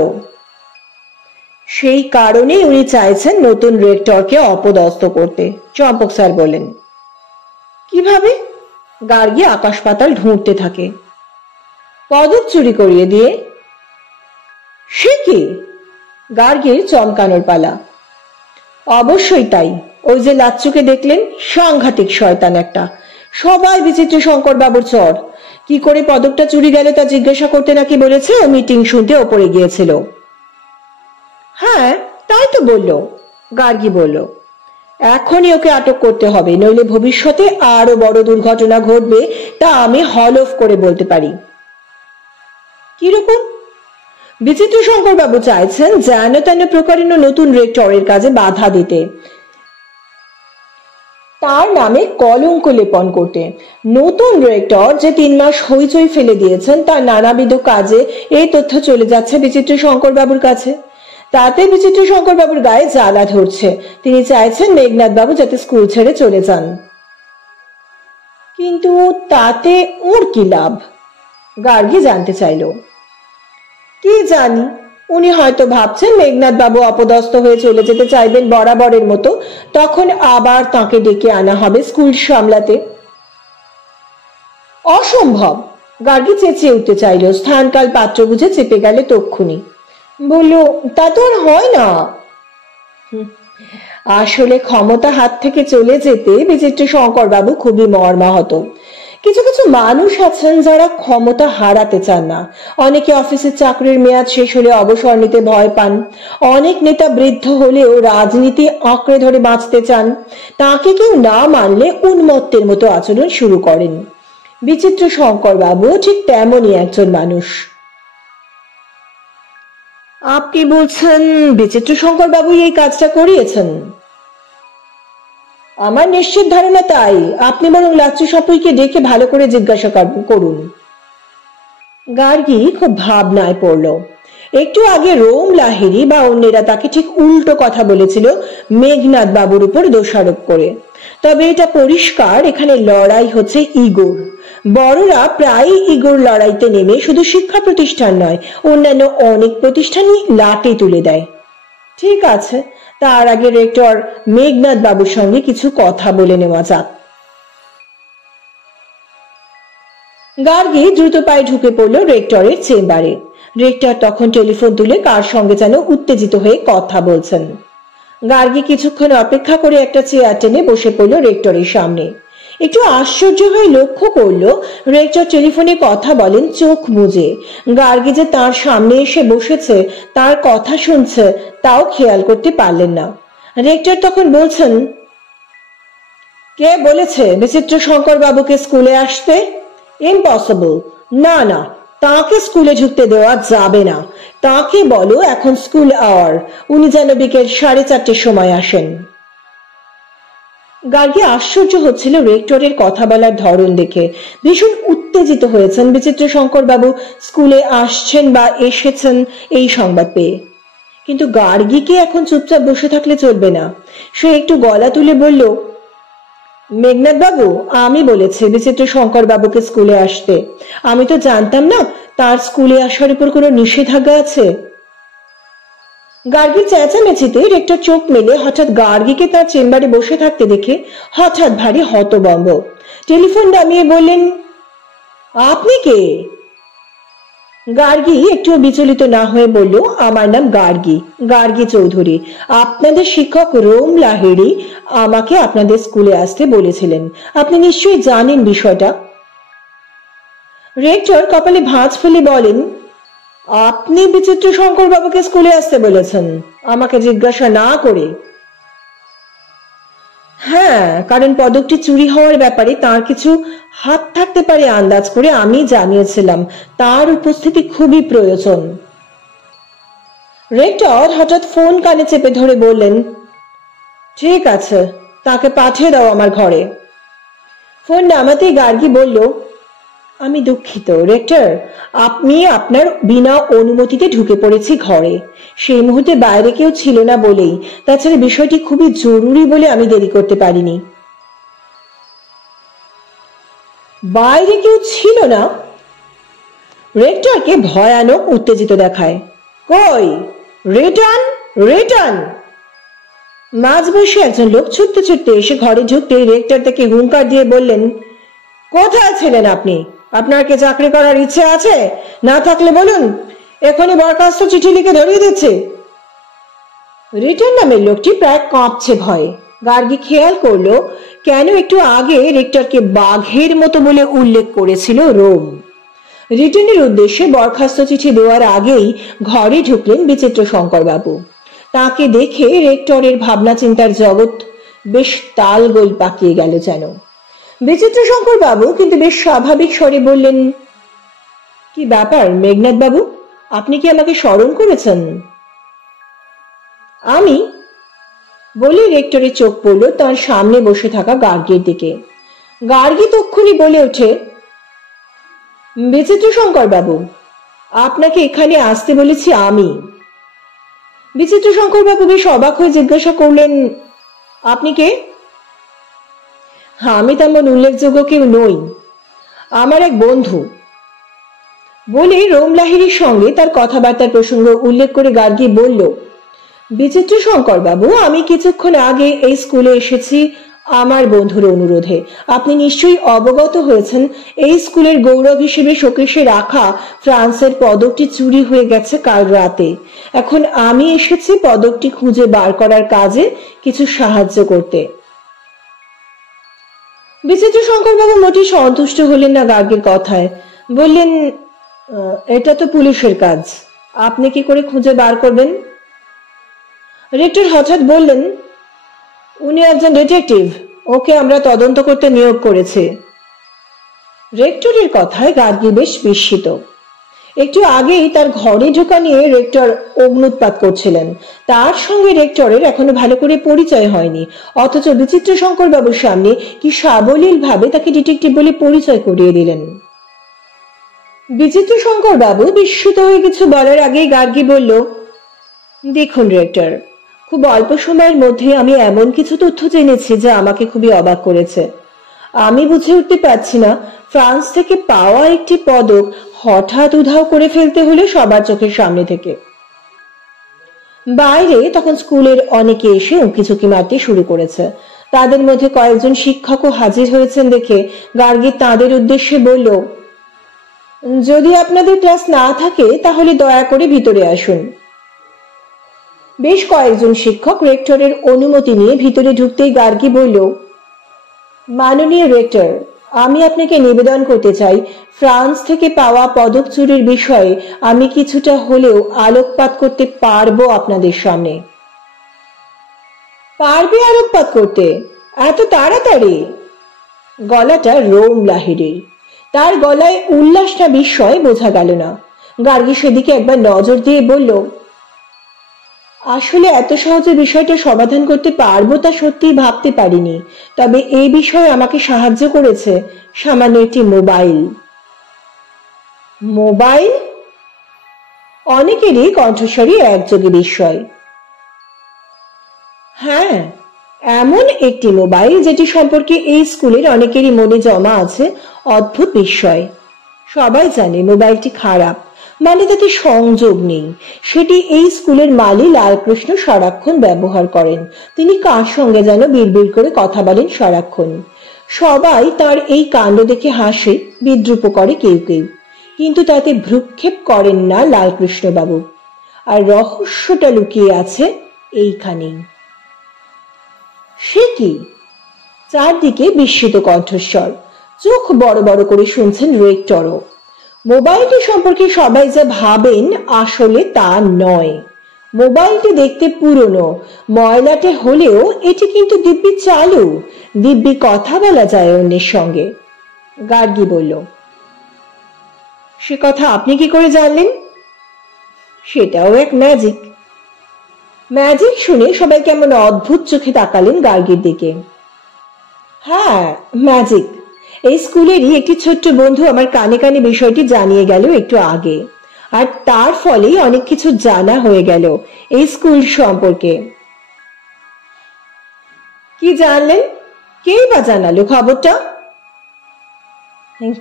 সেই কারণে উনি চাইছেন নতুন রেক্টরকে অপদস্থ করতে, চম্পক স্যার বলেন। কিভাবে? গার্গী আকাশ পাতাল ঢুঁড়তে থাকে। পদক চুরি করিয়ে দিয়ে। সে কি? গার্গীর চমকানোর পালা। অবশ্যই তাই। ওই যে লাচ্চুকে দেখলেন, সাংঘাতিক শয়তান একটা। সবাই বিচিত্র শঙ্কর বাবুর চর। কি করে পদকটা চুরি গেল তা জিজ্ঞাসা করতে নাকি বলেছে, ও মিটিং শুনতে ওপরে গিয়েছিল। হ্যাঁ, তাই তো বলল, গার্গী বলল। এখনই ওকে আটক করতে হবে, নইলে ভবিষ্যতে আরো বড় দুর্ঘটনা ঘটবে, তা আমি হলফ করে বলতে পারি। কিরকম? বিচিত্র শঙ্কর বাবু চাইছেন যেন তেন প্রকারেণ নতুন রেক্টরের কাজে বাধা দিতে, তার নামে কলঙ্ক লেপন করতে। নতুন রেক্টর যে 3 মাস হইচই ফেলে দিয়েছেন, তার নানাবিধ কাজে এই তথ্য চলে যাচ্ছে বিচিত্র শঙ্কর বাবুর কাছে। তাতে বিচিত্র শঙ্কর বাবুর গায়ে জ্বালা ধরছে। তিনি চাইছেন মেঘনাথ বাবু যাতে স্কুল ছেড়ে চলে যান। কিন্তু তাতে ওর কি লাভ? গার্গী জানতে চাইল। কি জানি, উনি হয়তো ভাবছেন মেঘনাথ বাবু অপদস্থ হয়ে চলে যেতে চাইবেন বরাবরের মতো, তখন আবার তাকে ডেকে আনা হবে স্কুল সামলাতে। অসম্ভব! গার্গী চেঁচিয়ে উঠতে চাইল, স্থানকাল পাত্র বুঝে চেপে গেলে তক্ষুনি। বলল, তা তো আর হয় না। আসলে ক্ষমতা হাত থেকে চলে যেতে বিচিত্র শঙ্কর বাবু খুবই মর্মাহত, কিছু কিছু মানুষ আছেন যারা ক্ষমতা হারাতে চান না। অনেকে অফিসের চাকরির মেয়াদ শেষ হলে অবসর নিতে ভয় পান। অনেক নেতা বৃদ্ধ হলেও রাজনীতি আঁকড়ে ধরে বাঁচতে চান। তাকে কেউ না মানলে উন্মত্তের মতো আচরণ শুরু করেন। বিচিত্র শঙ্কর বাবু ঠিক তেমনই একজন মানুষ। আপনি বলছেন বিচিত্র শঙ্কর বাবু এই কাজটা করিয়েছেন? আমার নিশ্চিত ধারণা তাই। আপনি বরং লাচ্চু সাপুইকে ডেকে ভালো করে জিজ্ঞাসা করুন। গার্গী খুব ভাবনায় পড়ল। একটু আগে রোম লাহিড়ী বা অন্যেরা তাকে ঠিক উল্টো কথা বলেছিল মেঘনাদ বাবুর উপর দোষারোপ করে। তবে এটা পরিষ্কার এখানে লড়াই হচ্ছে ইগোর। বড়রা প্রায় ইগোর লড়াইতে নেমে শুধু শিক্ষা প্রতিষ্ঠান নয়, অন্যান্য অনেক প্রতিষ্ঠানই লাটে তুলে দেয়। ঠিক আছে, তার আগে রেক্টর মেঘনাদ বাবুর সঙ্গে কিছু কথা বলে নেওয়া যাক। গার্গী দ্রুত পায়ে ঢুকে পড়ল রেক্টরের চেম্বারে। রেক্টর তখন টেলিফোন তুলে কার সঙ্গে যেন উত্তেজিত হয়ে কথা বলছেন। গার্গী কিছুক্ষণ অপেক্ষা করে একটা চেয়ার টেনে বসে পড়ল রেক্টরের সামনে। একটু আশ্চর্য হয়ে লক্ষ্য করলো রেক্টর টেলিফোনে কথা বলেন চোখ বুজে। গার্গী যে তার সামনে এসে বসেছে, তার কথা শুনছে, তাও খেয়াল করতে পারলেন না। রেক্টর তখন বলছেন, কে বলেছে বিচিত্র শঙ্কর বাবুকে স্কুলে আসতে? ইম্পসিবল। না না, তাকে স্কুলে ঢুকতে দেওয়া যাবে না। তাকে বলো এখন স্কুল আওয়ার, উনি যেন বিকেল 4:30টার সময় আসেন। গার্গী আশ্চর্য হচ্ছিল রেক্টরের কথা বলার ধরন দেখে। ভীষণ উত্তেজিত হয়েছেন বিচিত্র শঙ্কর বাবু স্কুলে আসছেন বা এসেছেন এই সংবাদ পেয়ে। কিন্তু গার্গীকে এখন চুপচাপ বসে থাকলে চলবে না। সে একটু গলা তুলে বলল, মেঘনাদ বাবু, আমি বলেছি বিচিত্র শঙ্কর বাবুকে স্কুলে আসতে। আমি তো জানতাম না তার স্কুলে আসার উপর কোনো নিষেধাজ্ঞা আছে। গার্গীর চেঁচামেচিতে রেক্টর চোখ মেলে হঠাৎ গার্গীকে তার চেম্বারে বসে থাকতে দেখে হঠাৎ ভারী হতভম্ব। টেলিফোন নামিয়ে বললেন, আপনি কে? গার্গী একটু বিচলিত না হয়ে বলল, আমার নাম গার্গী চৌধুরী। আপনাদের শিক্ষক রোম লাহিড়ী আমাকে আপনাদের স্কুলে আসতে বলেছিলেন। আপনি নিশ্চয়ই জানেন বিষয়টা। রেক্টর কপালে ভাঁজ ফেলে বলেন, আপনি বিচিত্র শঙ্কর বাবুকে স্কুলে আসতে বলেছেন আমাকে জিজ্ঞাসা না করে? হ্যাঁ, কারণ পদকটি চুরি হওয়ার ব্যাপারে তার কিছু হাত থাকতে পারে আন্দাজ করে আমি জানিয়েছিলাম তার উপস্থিতি খুবই প্রয়োজন। রেক্টর হঠাৎ ফোন কানে চেপে ধরে বললেন, ঠিক আছে, তাকে পাঠিয়ে দাও আমার ঘরে। ফোন নামাতেই গার্গী বলল, আমি দুঃখিত রেক্টর, আপনি আপনার বিনা অনুমতিতে ঢুকে পড়েছি ঘরে। সেই মুহূর্তে বাইরে কেউ ছিল না বলেই, তাছাড়া বিষয়টি খুবই জরুরি বলে আমি দেরি করতে পারিনি। বাইরে কেউ ছিল না? রেক্টরকে ভয়ানক উত্তেজিত দেখায়। কই, রিটার্ন রিটার্ন। মাঝ বসে একজন লোক ছুটতে ছুটতে এসে ঘরে ঢুকতে রেক্টর তাকে হুঙ্কার দিয়ে বললেন, কোথায় ছিলেন আপনি? আপনার কি চাকরি করার ইচ্ছে আছে? না থাকলে বলুন, এখনই বরখাস্ত চিঠি লিখে ধরিয়ে দিচ্ছে। রিটার্ন নামের লোকটি প্রায় কাঁপছে ভয়ে। গার্গী খেয়াল করলো কেন একটু আগে রেক্টরকে বাঘের মতো বলে উল্লেখ করেছিল রোম। রিটার্নের উদ্দেশ্যে বরখাস্ত চিঠি দেওয়ার আগেই ঘরে ঢুকলেন বিচিত্র শঙ্কর বাবু। তাকে দেখে রেক্টরের ভাবনা চিন্তার জগৎ বেশ তালগোল পাকিয়ে গেল যেন। বিচিত্র শঙ্কর বাবু কিন্তু বেশ স্বাভাবিক স্বরে বললেন, কি ব্যাপার মেঘনাদ বাবু, আপনি কি আমাকে স্মরণ করেছেন? আমি বলে রেক্টরের চোখ পড়ল তার সামনে বসে থাকা গার্গীর দিকে। গার্গী তক্ষুনি বলে ওঠে, বিচিত্র শঙ্কর বাবু, আপনাকে এখানে আসতে বলেছি আমি। বিচিত্র শঙ্কর বাবু বেশ অবাক হয়ে জিজ্ঞাসা করলেন, আপনি কে? আমি তেমন উল্লেখযোগ্য কেউ নই, আমার এক বন্ধু। বলে রোম লাহিড়ীর সঙ্গে তার কথাবার্তার প্রসঙ্গ উল্লেখ করে গার্গী বলল, বিচিত্র শঙ্কর বাবু, আমি কিছুক্ষণ আগে এই স্কুলে এসেছি আমার বন্ধুর অনুরোধে। আপনি নিশ্চয়ই অবগত হয়েছেন এই স্কুলের গৌরব হিসেবে শোকেশে রাখা ফ্রান্সের পদকটি চুরি হয়ে গেছে কাল রাতে। এখন আমি এসেছি পদকটি খুঁজে বার করার কাজে কিছু সাহায্য করতে। বিচিত্র শঙ্করবাবু মোটেই সন্তুষ্ট হলেন না গার্গীর কথায়। বললেন, এটা তো পুলিশের কাজ, আপনি কি করে খুঁজে বার করবেন? রেক্টর হঠাৎ বললেন, উনি একজন ডিটেকটিভ, ওকে আমরা তদন্ত করতে নিয়োগ করেছি। রেক্টরের কথায় গার্গী বেশ বিস্মিত। একটু আগেই তার ঘরে ঢোকা নিয়ে রেক্টর অগ্নুৎপাত করছিলেন। তার সঙ্গে রেক্টরের এখনো ভালো করে পরিচয় হয়নি, অথচ বিচিত্র শঙ্করবাবুর সামনে কি সাবলীল ভাবে তাকে ডিটেকটিভ বলে পরিচয় করিয়ে দিলেন। বিচিত্র শঙ্করবাবু বিস্মিত হয়ে কিছু বলার আগেই গার্গী বলল, দেখুন রেক্টর, খুব অল্প সময়ের মধ্যে আমি এমন কিছু তথ্য জেনেছি যা আমাকে খুবই অবাক করেছে। আমি বুঝে উঠতে পারছি না ফ্রান্স থেকে পাওয়া একটি পদক হঠাৎ উধাও করে ফেলতে হলে সবার চোখের সামনে থেকে। বাইরে তখন স্কুলের অনেকে এসে উঁকিঝুঁকি মারতে শুরু করেছে। তাদের মধ্যে কয়েকজন শিক্ষকও হাজির হয়েছেন দেখে গার্গী তাদের উদ্দেশ্যে বলল, যদি আপনাদের ক্লাস না থাকে তাহলে দয়া করে ভিতরে আসুন। বেশ কয়েকজন শিক্ষক রেক্টরের অনুমতি নিয়ে ভিতরে ঢুকতেই গার্গী বলল, মাননীয় রেক্টর, আমি আপনাকে নিবেদন করতে চাই, ফ্রান্স থেকে পাওয়া পদক চুরির বিষয়ে আমি কিছুটা হলেও আলোকপাত করতে পারবো আপনাদের সামনে। পারবে আলোকপাত করতে এত তাড়াতাড়ি? গলাটা রোম লাহিড়ির। তার গলায় উল্লাস না বিস্ময় বোঝা গেল না। গার্গী সেদিকে একবার নজর দিয়ে বলল, আসলে এত সহজে বিষয়টা সমাধান করতে পারবো তা সত্যি ভাবতে পারিনি, তবে এই বিষয়ে আমাকে সাহায্য করেছে সামান্য একটি মোবাইল। মোবাইল? অনেকেরই কণ্ঠস্বরী একযোগে বিস্ময়। হ্যাঁ, এমন একটি মোবাইল যেটি সম্পর্কে এই স্কুলের অনেকেরই মনে জমা আছে অদ্ভুত বিস্ময়। সবাই জানে মোবাইলটি খারাপ, মানে তাতে সংযোগ নেই। সেটি এই স্কুলের মালি লালকৃষ্ণ সারাক্ষণ ব্যবহার করেন। তিনি কার সঙ্গে যেন বিড়বিড় করে কথা বলেন সারাক্ষণ। সবাই তার এই কাণ্ড দেখে হাসে, বিদ্রুপ করে কেউ কেউ, কিন্তু তাতে ভ্রুক্ষেপ করেন না লালকৃষ্ণ বাবু। আর রহস্যটা লুকিয়ে আছে এইখানেই। সে কি? চারদিকে বিস্মিত কণ্ঠস্বর, চোখ বড় বড় করে শুনছেন রেক্টরও। মোবাইলটি সম্পর্কে সবাই যা ভাবেন আসলে তা নয়। মোবাইলটি দেখতে পুরনো, ময়লাটে হলেও এটি কিন্তু দিব্যি চালু, দিব্যি কথা বলা যায় অন্যের সঙ্গে। গার্গী বলল, সে কথা আপনি কি করে জানলেন? সেটাও এক ম্যাজিক। ম্যাজিক শুনে সবাই কেমন অদ্ভুত চোখে তাকালেন গার্গীর দিকে। হ্যাঁ, ম্যাজিক। এই স্কুলেরই একটি ছোট্ট বন্ধু আমার কানে কানে বিষয়টি জানিয়ে গেল একটু আগে, আর তার ফলেই অনেক কিছু জানা হয়ে গেল এই স্কুল সম্পর্কে। কি জানলেন? কে বা জানালো খবরটা?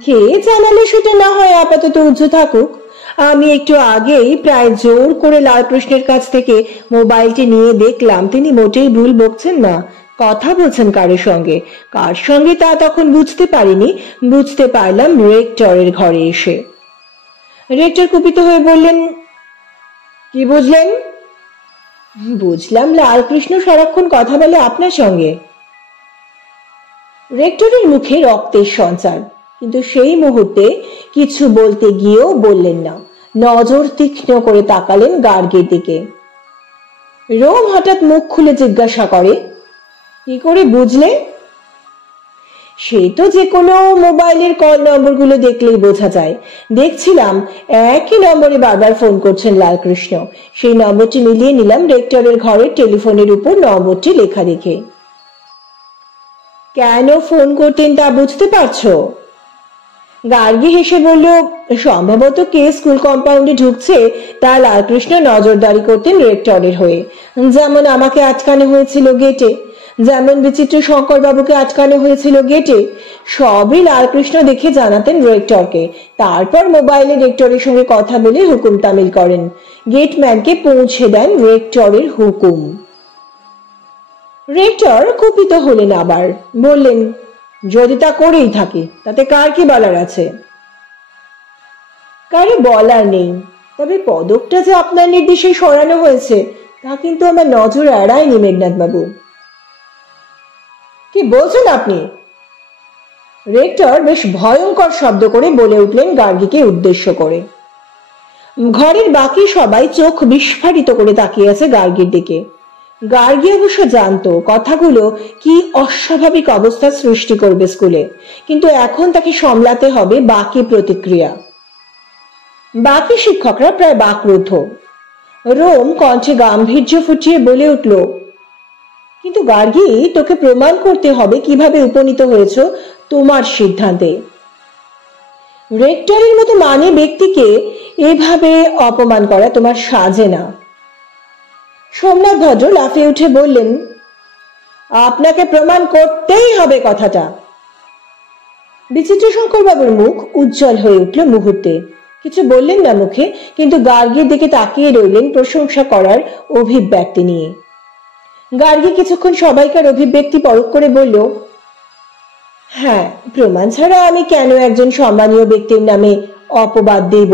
কে জানালো সেটা না হয় আপাতত উজ্জ্ব থাকুক। আমি একটু আগেই প্রায় জোর করে লালকৃষ্ণের কাছ থেকে মোবাইলটি নিয়ে দেখলাম তিনি মোটেই ভুল বকছেন না, কথা বলছেন কারোর সঙ্গে। কার সঙ্গে তা তখন বুঝতে পারিনি, বুঝতে পারলাম রেক্টরের ঘরে এসে। রেক্টর কুপিত হয়ে বললেন, কি বুঝলেন? বুঝলাম লালকৃষ্ণ সারাক্ষণ কথা বলে আপনার সঙ্গে। রেক্টরের মুখে রক্তের সঞ্চার, কিন্তু সেই মুহূর্তে কিছু বলতে গিয়েও বললেন না, নজর তীক্ষ্ণ করে তাকালেন গার্গীর দিকে। রোম হঠাৎ মুখ খুলে জিজ্ঞাসা করে, কি করে বুঝলে? সে তো যে কোনো মোবাইলের কল নম্বরগুলো দেখলেই বোঝা যায়। দেখছিলাম একই নম্বরে বারবার ফোন করছেন লালকৃষ্ণ। সেই নম্বরটি মিলিয়ে নিলাম রেক্টরের ঘরের টেলিফোনের উপর নম্বরটি লেখা দেখে। কেন ফোন করতেন তা বুঝতে পারছো? গার্গী হেসে বলল, সম্ভবত কে স্কুল কম্পাউন্ডে ঢুকছে তা লালকৃষ্ণ নজরদারি করতেন রেক্টরের হয়ে। যেমন আমাকে আটকানো হয়েছিল গেটে, যেমন বিচিত্র শঙ্কর বাবুকে আটকানো হয়েছিল গেটে, সবই লালকৃষ্ণ দেখে জানাতেন রেক্টরকে। তারপর মোবাইলে রেক্টরের সঙ্গে কথা বলে হুকুম তামিল করেন, গেটম্যানকে পৌঁছে দেন রেক্টরের হুকুম। রেক্টর কুপিত হলেন আবার, বললেন, যদি তা করেই থাকে তাতে কার কি বলার আছে? কারো বলার নেই, তবে পদকটা যে আপনার নির্দেশে সরানো হয়েছে তা কিন্তু আমার নজর এড়ায়নি মেঘনাথ বাবু। কি বলছেন আপনি? রেক্টর বেশ ভয়ঙ্কর শব্দ করে বলে উঠলেন গার্গীকে উদ্দেশ্য করে। ঘরের বাকি সবাই চোখ বিস্ফারিত করে তাকিয়ে আছে গার্গীর দিকে। গার্গী অবশ্য জানতো কথাগুলো কি অস্বাভাবিক অবস্থা সৃষ্টি করবে স্কুলে, কিন্তু এখন তাকে সামলাতে হবে বাকি প্রতিক্রিয়া। বাকি শিক্ষকরা প্রায় বাকরুদ্ধ। রোম কণ্ঠে গাম্ভীর্য ফুটিয়ে বলে উঠল, কিন্তু গার্গী, তোকে প্রমাণ করতে হবে কিভাবে উপনীত হয়েছ তোমার সিদ্ধান্তে। রেক্টরের মতো মানি ব্যক্তিকে এভাবে অপমান করা তোমার সাজে না। সোমনাথ ভদ্র লাফিয়ে উঠে বললেন, আপনাকে প্রমাণ করতেই হবে কথাটা। বিচিত্রশঙ্কর বাবুর মুখ উজ্জ্বল হয়ে উঠল মুহূর্তে। কিছু বললেন না মুখে, কিন্তু গার্গীর দিকে তাকিয়ে রইলেন প্রশংসা করার অভিব্যক্তি নিয়ে। গার্গী কিছুক্ষণ সবাইকার অভিব্যক্তি পরখ করে বলল, হ্যাঁ, প্রমাণ ছাড়া আমি কেন একজন সম্মানীয় ব্যক্তির নামে অপবাদ দেব?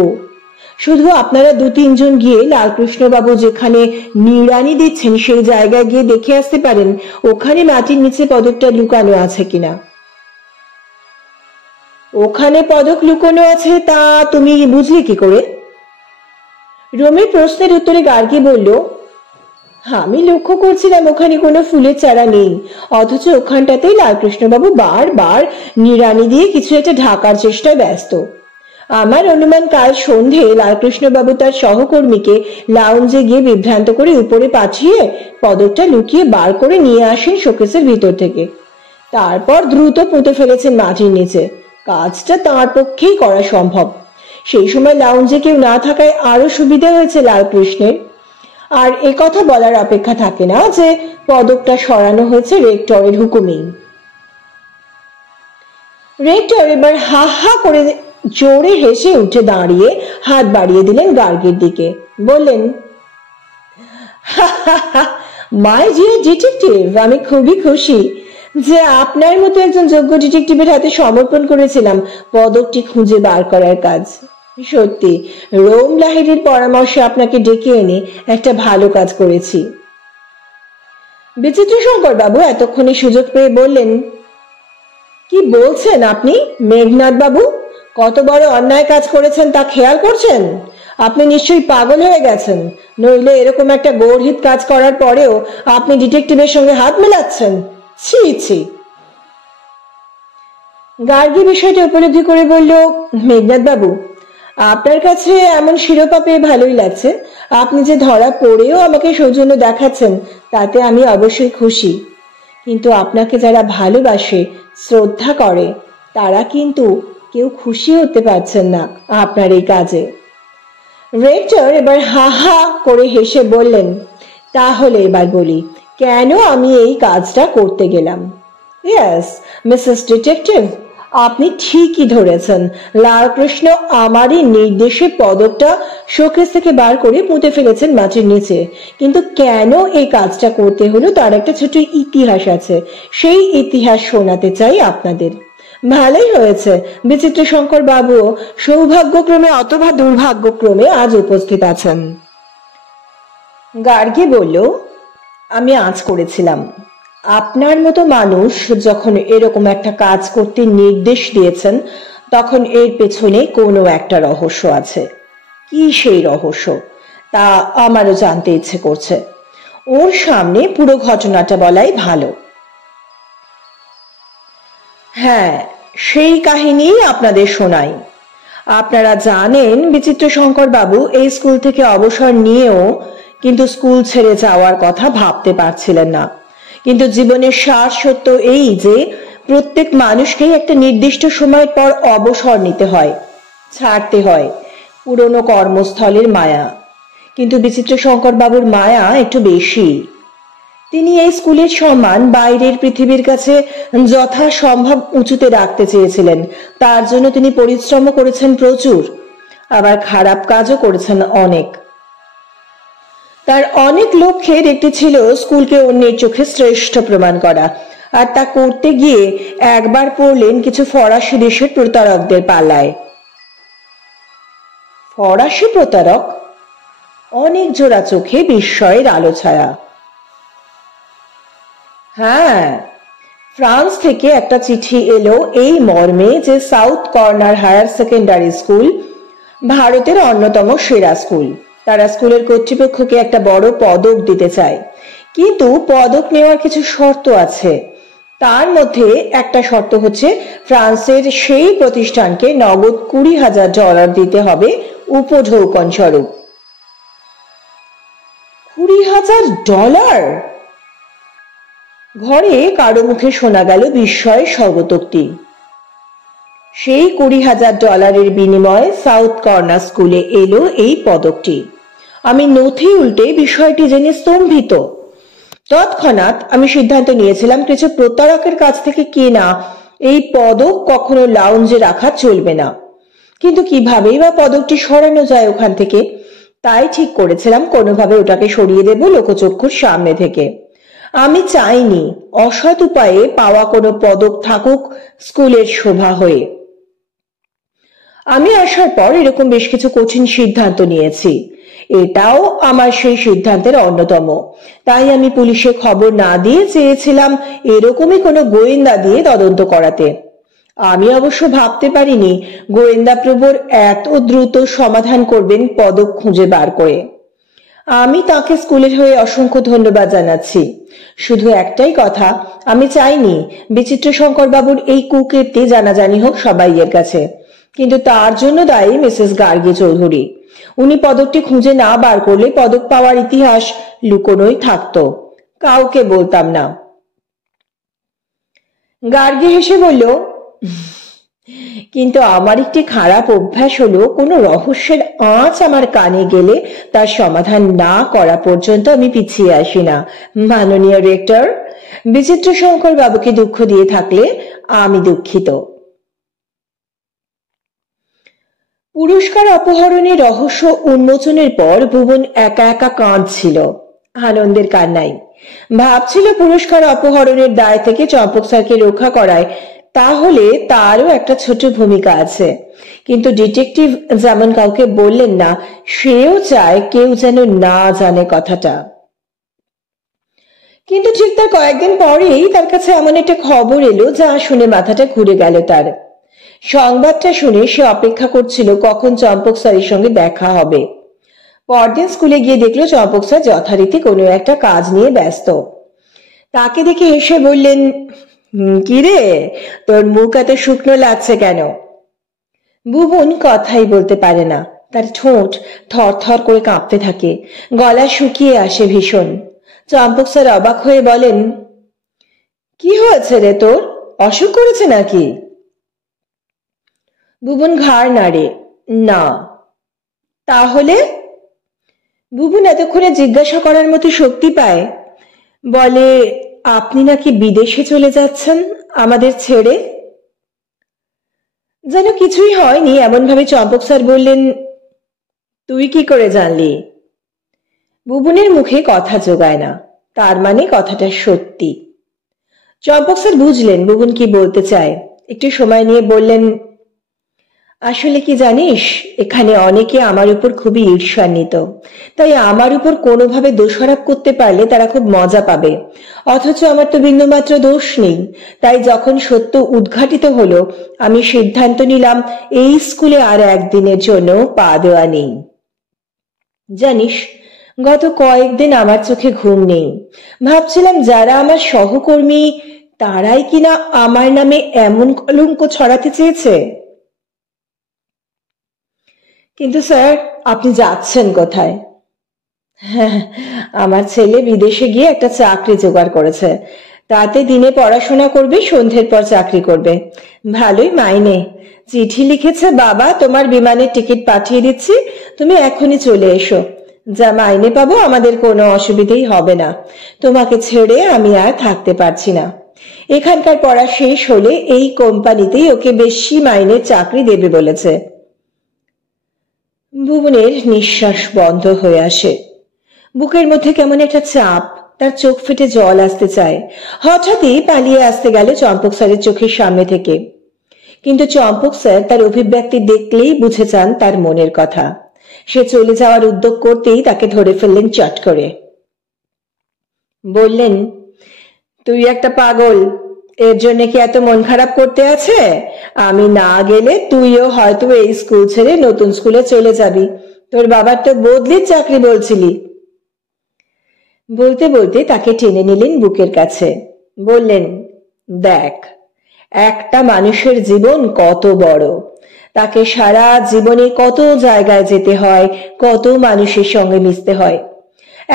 শুধু আপনারা 2-3 জন গিয়ে লালকৃষ্ণ বাবু যেখানে নিড়ানি দিচ্ছেন সেই জায়গায় গিয়ে দেখে আসতে পারেন ওখানে মাটির নিচে পদকটা লুকানো আছে কিনা। ওখানে পদক লুকানো আছে তা তুমি বুঝলে কি করে? রোমের প্রশ্নের উত্তরে গার্গী বলল, আমি লক্ষ্য করছিলাম ওখানে কোনো ফুলের চারা নেই, অথচ ওখানটাতেই লালকৃষ্ণবাবু বারবার নিড়ানি দিয়ে কিছু একটা ঢাকার চেষ্টায় ব্যস্ত। আমার অনুমান কাল সন্ধে লালকৃষ্ণবাবু তার সহকর্মীকে লাউঞ্জে গিয়ে বিভ্রান্ত করে উপরে পাঠিয়ে পদকটা লুকিয়ে বার করে নিয়ে আসেন শোকেসের ভিতর থেকে, তারপর দ্রুত পুঁতে ফেলেছেন মাটির নিচে। কাজটা তাঁর পক্ষেই করা সম্ভব। সেই সময় লাউঞ্জে কেউ না থাকায় আরো সুবিধা হয়েছে লালকৃষ্ণের। আর একথা বলার অপেক্ষা থাকে না যে পদকটা সরানো হয়েছে রেক্টরের হুকুমেই। রেক্টর এবার হা হা করে জোরে হেসে উঠে দাঁড়িয়ে হাত বাড়িয়ে দিলেন গার্গীর দিকে, বললেন, মাই ডিয়ার ডিটেকটিভ, আমি খুবই খুশি যে আপনার মতো একজন যোগ্য ডিটেকটিভের হাতে সমর্পণ করেছিলাম পদকটি খুঁজে বার করার কাজ। সত্যি রোম লাহিড়ীর পরামর্শে আপনাকে ডেকে এনে একটা ভালো কাজ করেছি। বিচিত্রশঙ্কর বাবু এতক্ষণে সুযোগ পেয়ে বললেন, কি বলছেন আপনি মেঘনাথ বাবু? কত বড় অন্যায় কাজ করেছেন তা খেয়াল করছেন? আপনি নিশ্চয়ই পাগল হয়ে গেছেন, নইলে এরকম একটা গর্হিত কাজ করার পরেও আপনি ডিটেকটিভের সঙ্গে হাত মেলাচ্ছেন। ছি ছি। গার্গী বিষয়টা উপলব্ধি করে বলল, মেঘনাথ বাবু, আপনার কাছে এমন শিরোপা পেয়ে ভালোই লাগছে। আপনি যে ধরা পড়েও আমাকে সৌজন্য দেখাচ্ছেন তাতে আমি অবশ্যই খুশি, কিন্তু আপনাকে যারা ভালোবাসে, শ্রদ্ধা করে, তারা কিন্তু কেউ খুশি হতে পারছেন না আপনার এই কাজে। রেক্টর এবার হা হা করে হেসে বললেন, তাহলে এবার বলি কেন আমি এই কাজটা করতে গেলাম। ইয়েস মিসেস ডিটেকটিভ, আপনি ঠিকই ধরেছেন। লালকৃষ্ণ আমারই নির্দেশে পদকটা শোকেস থেকে বার করে পুঁতে ফেলেছেন মাটির নিচে, কিন্তু কেন এই কাজটা করতে হলো তার একটা ছোট ইতিহাস আছে, সেই ইতিহাস শোনাতে চাই আপনাদের। ভালোই হয়েছে বিচিত্রশঙ্কর বাবুও সৌভাগ্যক্রমে অথবা দুর্ভাগ্যক্রমে আজ উপস্থিত আছেন। গার্গী বলল, আমি আজ করেছিলাম। আপনার মতো মানুষ যখন এরকম একটা কাজ করতে নির্দেশ দিয়েছেন তখন এর পেছনে কোনো একটা রহস্য আছে। কি সেই রহস্য তা আমারও জানতে ইচ্ছে করছে। ওর সামনে পুরো ঘটনাটা বলাই ভালো। হ্যাঁ, সেই কাহিনী আপনাদের শোনাই। আপনারা জানেন বিচিত্রশঙ্কর বাবু এই স্কুল থেকে অবসর নিয়েও কিন্তু স্কুল ছেড়ে যাওয়ার কথা ভাবতে পারছিলেন না। কিন্তু জীবনের সার সত্য এই যে প্রত্যেক মানুষকেই একটা নির্দিষ্ট সময়ের পর অবসর নিতে হয়, ছাড়তে হয় পুরনো কর্মস্থলের মায়া। কিন্তু বিচিত্রশঙ্কর বাবুর মায়া একটু বেশি। তিনি এই স্কুলের সম্মান বাইরের পৃথিবীর কাছে যথাসম্ভব উঁচুতে রাখতে চেয়েছিলেন। তার জন্য তিনি পরিশ্রম করেছেন প্রচুর, আবার খারাপ কাজও করেছেন অনেক। তার অনেক লক্ষ্যের একটি ছিল স্কুলকে অন্যের চোখে শ্রেষ্ঠ প্রমাণ করা, আর তা করতে গিয়ে একবার পড়লেন কিছু ফরাসি দেশের প্রতারকদের পাল্লায়। ফরাসি প্রতারক? অনেক জোড়া চোখে বিস্ময়ের আলো ছায়া। হ্যাঁ, ফ্রান্স থেকে একটা চিঠি এলো এই মর্মে যে South Corner Higher Secondary School ভারতের অন্যতম সেরা স্কুল। তারা স্কুলের কর্তৃপক্ষকে একটা বড় পদক দিতে চায়, কিন্তু পদক নেওয়ার কিছু শর্ত আছে। তার মধ্যে একটা শর্ত হচ্ছে ফ্রান্সের সেই প্রতিষ্ঠানকে নগদ $20,000 দিতে হবে উপঢৌকন স্বরূপ। $20,000! ঘরে কারো মুখে শোনা গেল বিস্ময়ের স্বরতোক্তি। সেই $20,000 বিনিময়ে সাউথ কর্নার স্কুলে এলো এই পদকটি। আমি নথি উল্টে বিষয়টি জেনে স্তম্ভিত। তৎক্ষণাৎ আমি সিদ্ধান্ত নিয়েছিলাম কিছু প্রতারকের কাছ থেকে কেনা এই পদক কখনো লাউঞ্জে রাখা চলবে না। কিন্তু কিভাবেই বা পদকটি সরানো যায় ওখান থেকে, তাই ঠিক করেছিলাম কোনোভাবে ওটাকে সরিয়ে দেব লোকচক্ষুর সামনে থেকে। আমি চাইনি অসৎ উপায়ে পাওয়া কোনো পদক থাকুক স্কুলের শোভা হয়ে। আমি আসার পর এরকম বেশ কিছু কঠিন সিদ্ধান্ত নিয়েছি, এটাও আমার সেই সিদ্ধান্তের অন্যতম। তাই আমি পুলিশে খবর না দিয়ে চেয়েছিলাম এরকমই কোনো গোয়েন্দা দিয়ে তদন্ত করাতে। আমি অবশ্য ভাবতে পারিনি গোয়েন্দা প্রবর এত দ্রুত সমাধান করবেন পদক খুঁজে বার করে। আমি তাকে স্কুলের হয়ে অসংখ্য ধন্যবাদ জানাচ্ছি। শুধু একটাই কথা, আমি চাইনি বিচিত্র শঙ্কর বাবুর এই কুকীর্তি জানাজানি হোক সবাইয়ের কাছে। কিন্তু তার জন্য দায়ী মিসেস গার্গী চৌধুরী। উনি পদকটি খুঁজে না বার করলে পদক পাওয়ার ইতিহাস লুকোনোই থাকতো, কাউকে বলতাম না। গার্গী হেসে বলল, কিন্তু আমার একটি খারাপ অভ্যাস হলো কোনো রহস্যের আঁচ আমার কানে গেলে তার সমাধান না করা পর্যন্ত আমি পিছিয়ে আসি না। মাননীয় রেক্টর, বিচিত্র শঙ্কর বাবুকে দুঃখ দিয়ে থাকলে আমি দুঃখিত। পুরস্কার অপহরণের রহস্য উন্মোচনের পর ভুবন একা একা কাঁদছিল, আনন্দের কান্নাই। ভাবছিল পুরস্কার অপহরণের দায় থেকে চম্পক স্যারকে রক্ষা করায় তাহলে তারও একটা ছোট ভূমিকা আছে। কিন্তু ডিটেকটিভ যেমন কাউকে বললেন না, সেও চায় কেউ যেন না জানে কথাটা। কিন্তু ঠিক তার কয়েকদিন পরেই তার কাছে এমন একটা খবর এলো যা শুনে মাথাটা ঘুরে গেল তার। সংবাদটা শুনে সে অপেক্ষা করছিল কখন চম্পক স্যারের সঙ্গে দেখা হবে। পরদিন স্কুলে গিয়ে দেখলো চম্পক স্যার যথারীতি কোনো একটা কাজ নিয়ে ব্যস্ত। তাকে দেখে এসে বললেন, কি রে, তোর মুখ এত শুকনো লাগছে কেন? ভুবন কথাই বলতে পারে না, তার ঠোঁট থর থর করে কাঁপতে থাকে, গলা শুকিয়ে আসে ভীষণ। চম্পক স্যার অবাক হয়ে বলেন, কি হয়েছে রে তোর, অসুখ করেছে নাকি? ভুবন ঘাড় নাড়ে, না। তাহলে? ভুবন এতক্ষণে জিজ্ঞাসা করার মতো শক্তি পায়, বলে, আপনি নাকি বিদেশে চলে যাচ্ছেন আমাদের ছেড়ে। যেন কিছুই হয়নি এমন ভাবে চম্পক স্যার বললেন, তুই কি করে জানলি? ভুবনের মুখে কথা জোগায় না, তার মানে কথাটা সত্যি। চম্পক স্যার বুঝলেন ভুবন কি বলতে চায়, একটু সময় নিয়ে বললেন, আসলে কি জানিস, এখানে অনেকে আমার উপর খুবই ঈর্ষান্বিত, তাই আমার উপর কোনোভাবে দোষারোপ করতে পারলে তারা খুব মজা পাবে। অথচ আমার তো বিন্দুমাত্র দোষ নেই। তাই যখন সত্য উদ্ঘাটিত হলো আমি সিদ্ধান্ত নিলাম এই স্কুলে আর একদিনের জন্য পা দেওয়া নেই। জানিস, গত কয়েকদিন আমার চোখে ঘুম নেই। ভাবছিলাম যারা আমার সহকর্মী তারাই কিনা আমার নামে এমন কলঙ্ক ছড়াতে চেয়েছে। কিন্তু স্যার, আপনি যাচ্ছেন কোথায়? হ্যাঁ, আমার ছেলে বিদেশে গিয়ে একটা চাকরি জোগাড় করেছে। তাতে দিনে পড়াশোনা করবে, সন্ধ্যের পর চাকরি করবে, ভালোই মাইনে। চিঠি লিখেছে, বাবা তোমার বিমানের টিকিট পাঠিয়ে দিচ্ছি, তুমি এখনই চলে এসো। যা মাইনে পাবো আমাদের কোনো অসুবিধেই হবে না। তোমাকে ছেড়ে আমি আর থাকতে পারছি না। এখানকার পড়া শেষ হলে এই কোম্পানিতেই ওকে বেশি মাইনের চাকরি দেবে বলেছে। ভুবনের নিঃশ্বাস বন্ধ হয়ে আসে, বুকের মধ্যে কেমন একটা চাপ, তার চোখ ফেটে জল আসতে চায়। হঠাৎই পালিয়ে আসতে গেল চম্পক স্যারের চোখের সামনে থেকে। কিন্তু চম্পক স্যার তার অভিব্যক্তি দেখলেই বুঝে যান তার মনের কথা। সে চলে যাওয়ার উদ্যোগ করতেই তাকে ধরে ফেললেন চট করে। বললেন, তুই একটা পাগল, এর জন্য কি এত মন খারাপ করতে আছে? আমি না গেলে তুইও হয়তো এই স্কুল ছেড়ে নতুন স্কুলে চলে যাবি। তোর বাবার তো বদলির চাকরি বলছিলি। বলতে বলতে তাকে টেনে নিলেন বুকের কাছে, বললেন, দেখ, একটা মানুষের জীবন কত বড়, তাকে সারা জীবনে কত জায়গায় যেতে হয়, কত মানুষের সঙ্গে মিশতে হয়।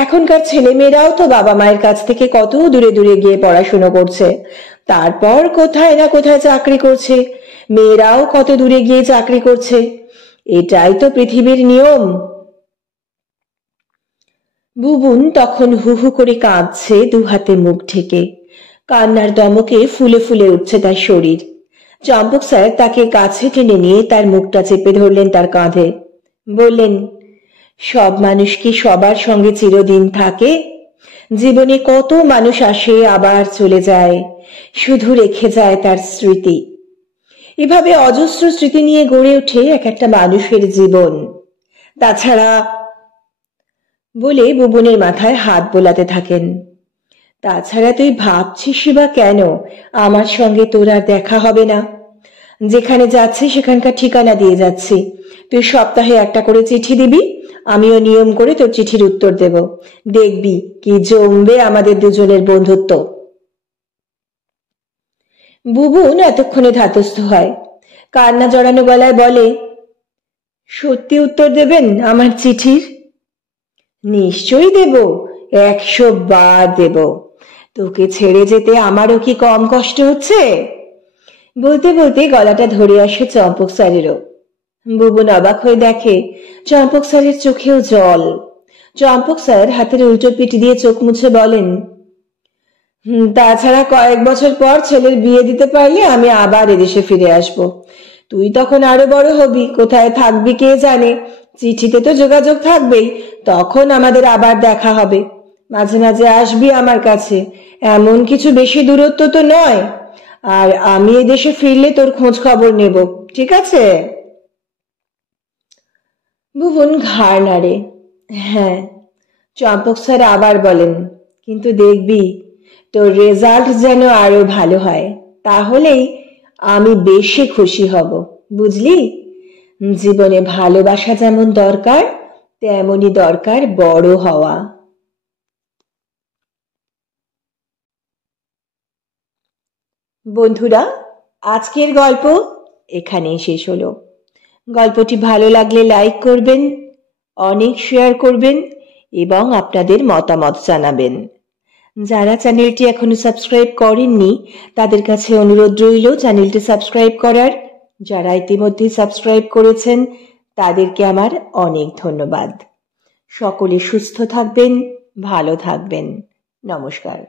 এখনকার ছেলেমেয়েরাও তো বাবা মায়ের কাছ থেকে কত দূরে দূরে গিয়ে পড়াশুনো করছে, তারপর কোথায় না কোথায় চাকরি করছে, মেয়েরাও কত দূরে গিয়ে চাকরি করছে। এটাই তো পৃথিবীর নিয়ম। বুবুন তখন হু হু করে কাঁদছে, দু হাতে মুখ ঢেকে। কান্নার দমকে ফুলে ফুলে উঠছে তার শরীর। চম্পক স্যার তাকে কাছে টেনে নিয়ে তার মুখটা চেপে ধরলেন তার কাঁধে, বললেন, সব মানুষ কি সবার সঙ্গে চিরদিন থাকে? জীবনে কত মানুষ আসে আবার চলে যায়, শুধু রেখে যায় তার স্মৃতি। এভাবে অজস্র স্মৃতি নিয়ে গড়ে ওঠে এক একটা মানুষের জীবন। তাছাড়া, বলে বুবুনের মাথায় হাত বোলাতে থাকেন, তাছাড়া তুই ভাবছিস বা কেন আমার সঙ্গে তোর আর দেখা হবে না? যেখানে যাচ্ছি সেখানকার ঠিকানা দিয়ে যাচ্ছি। তুই সপ্তাহে একটা করে চিঠি দিবি, আমিও নিয়ম করে তোর চিঠির উত্তর দেব। দেখবি কি জমবে আমাদের দুজনের বন্ধুত্ব। বুবুন এতক্ষণে ধাতস্থ হয়, কান্না জড়ানো গলায় বলে, সত্যি উত্তর দেবেন আমার চিঠির? নিশ্চয়ই দেব, 100 বার দেব। তোকে ছেড়ে যেতে আমারও কি কম কষ্ট হচ্ছে? বলতে বলতে গলাটা ধরে আসে চম্পক স্যারেরও। বুবুন অবাক হয়ে দেখে চম্পক স্যারের চোখেও জল। চম্পক স্যার হাতের উল্টো পিঠ দিয়ে চোখ মুছে বলেন, তাছাড়া কয়েক বছর পর ছেলের বিয়ে দিতে পারলে আমি আবার এদেশে ফিরে আসব। তুই তখন আরো বড় হবি, কোথায় থাকবি কে জানে, চিঠিতে তো যোগাযোগ থাকবেই, তখন আমাদের আবার দেখা হবে। মাঝে মাঝে আসবি আমার কাছে, এমন কিছু বেশি দূরত্ব তো নয়। আর আমি এদেশে ফিরলে তোর খোঁজ খবর নেব, ঠিক আছে? ভুবন ঘাড় নাড়ে, হ্যাঁ। চম্পক স্যার আবার বলেন, কিন্তু দেখবি তোর রেজাল্ট যেন আরো ভালো হয়, তাহলেই আমি বেশি খুশি হব, বুঝলি? জীবনে ভালোবাসা যেমন দরকার, তেমনই দরকার বড় হওয়া। বন্ধুরা, আজকের গল্প এখানেই শেষ হলো। গল্পটি ভালো লাগলে লাইক করবেন, অনেক শেয়ার করবেন এবং আপনাদের মতামত জানাবেন। যারা চ্যানেলটি এখনো সাবস্ক্রাইব করেননি তাদের কাছে অনুরোধ রইল চ্যানেলটি সাবস্ক্রাইব করার। যারা ইতিমধ্যে সাবস্ক্রাইব করেছেন তাদেরকে আমার অনেক ধন্যবাদ। সকলে সুস্থ থাকবেন, ভালো থাকবেন। নমস্কার।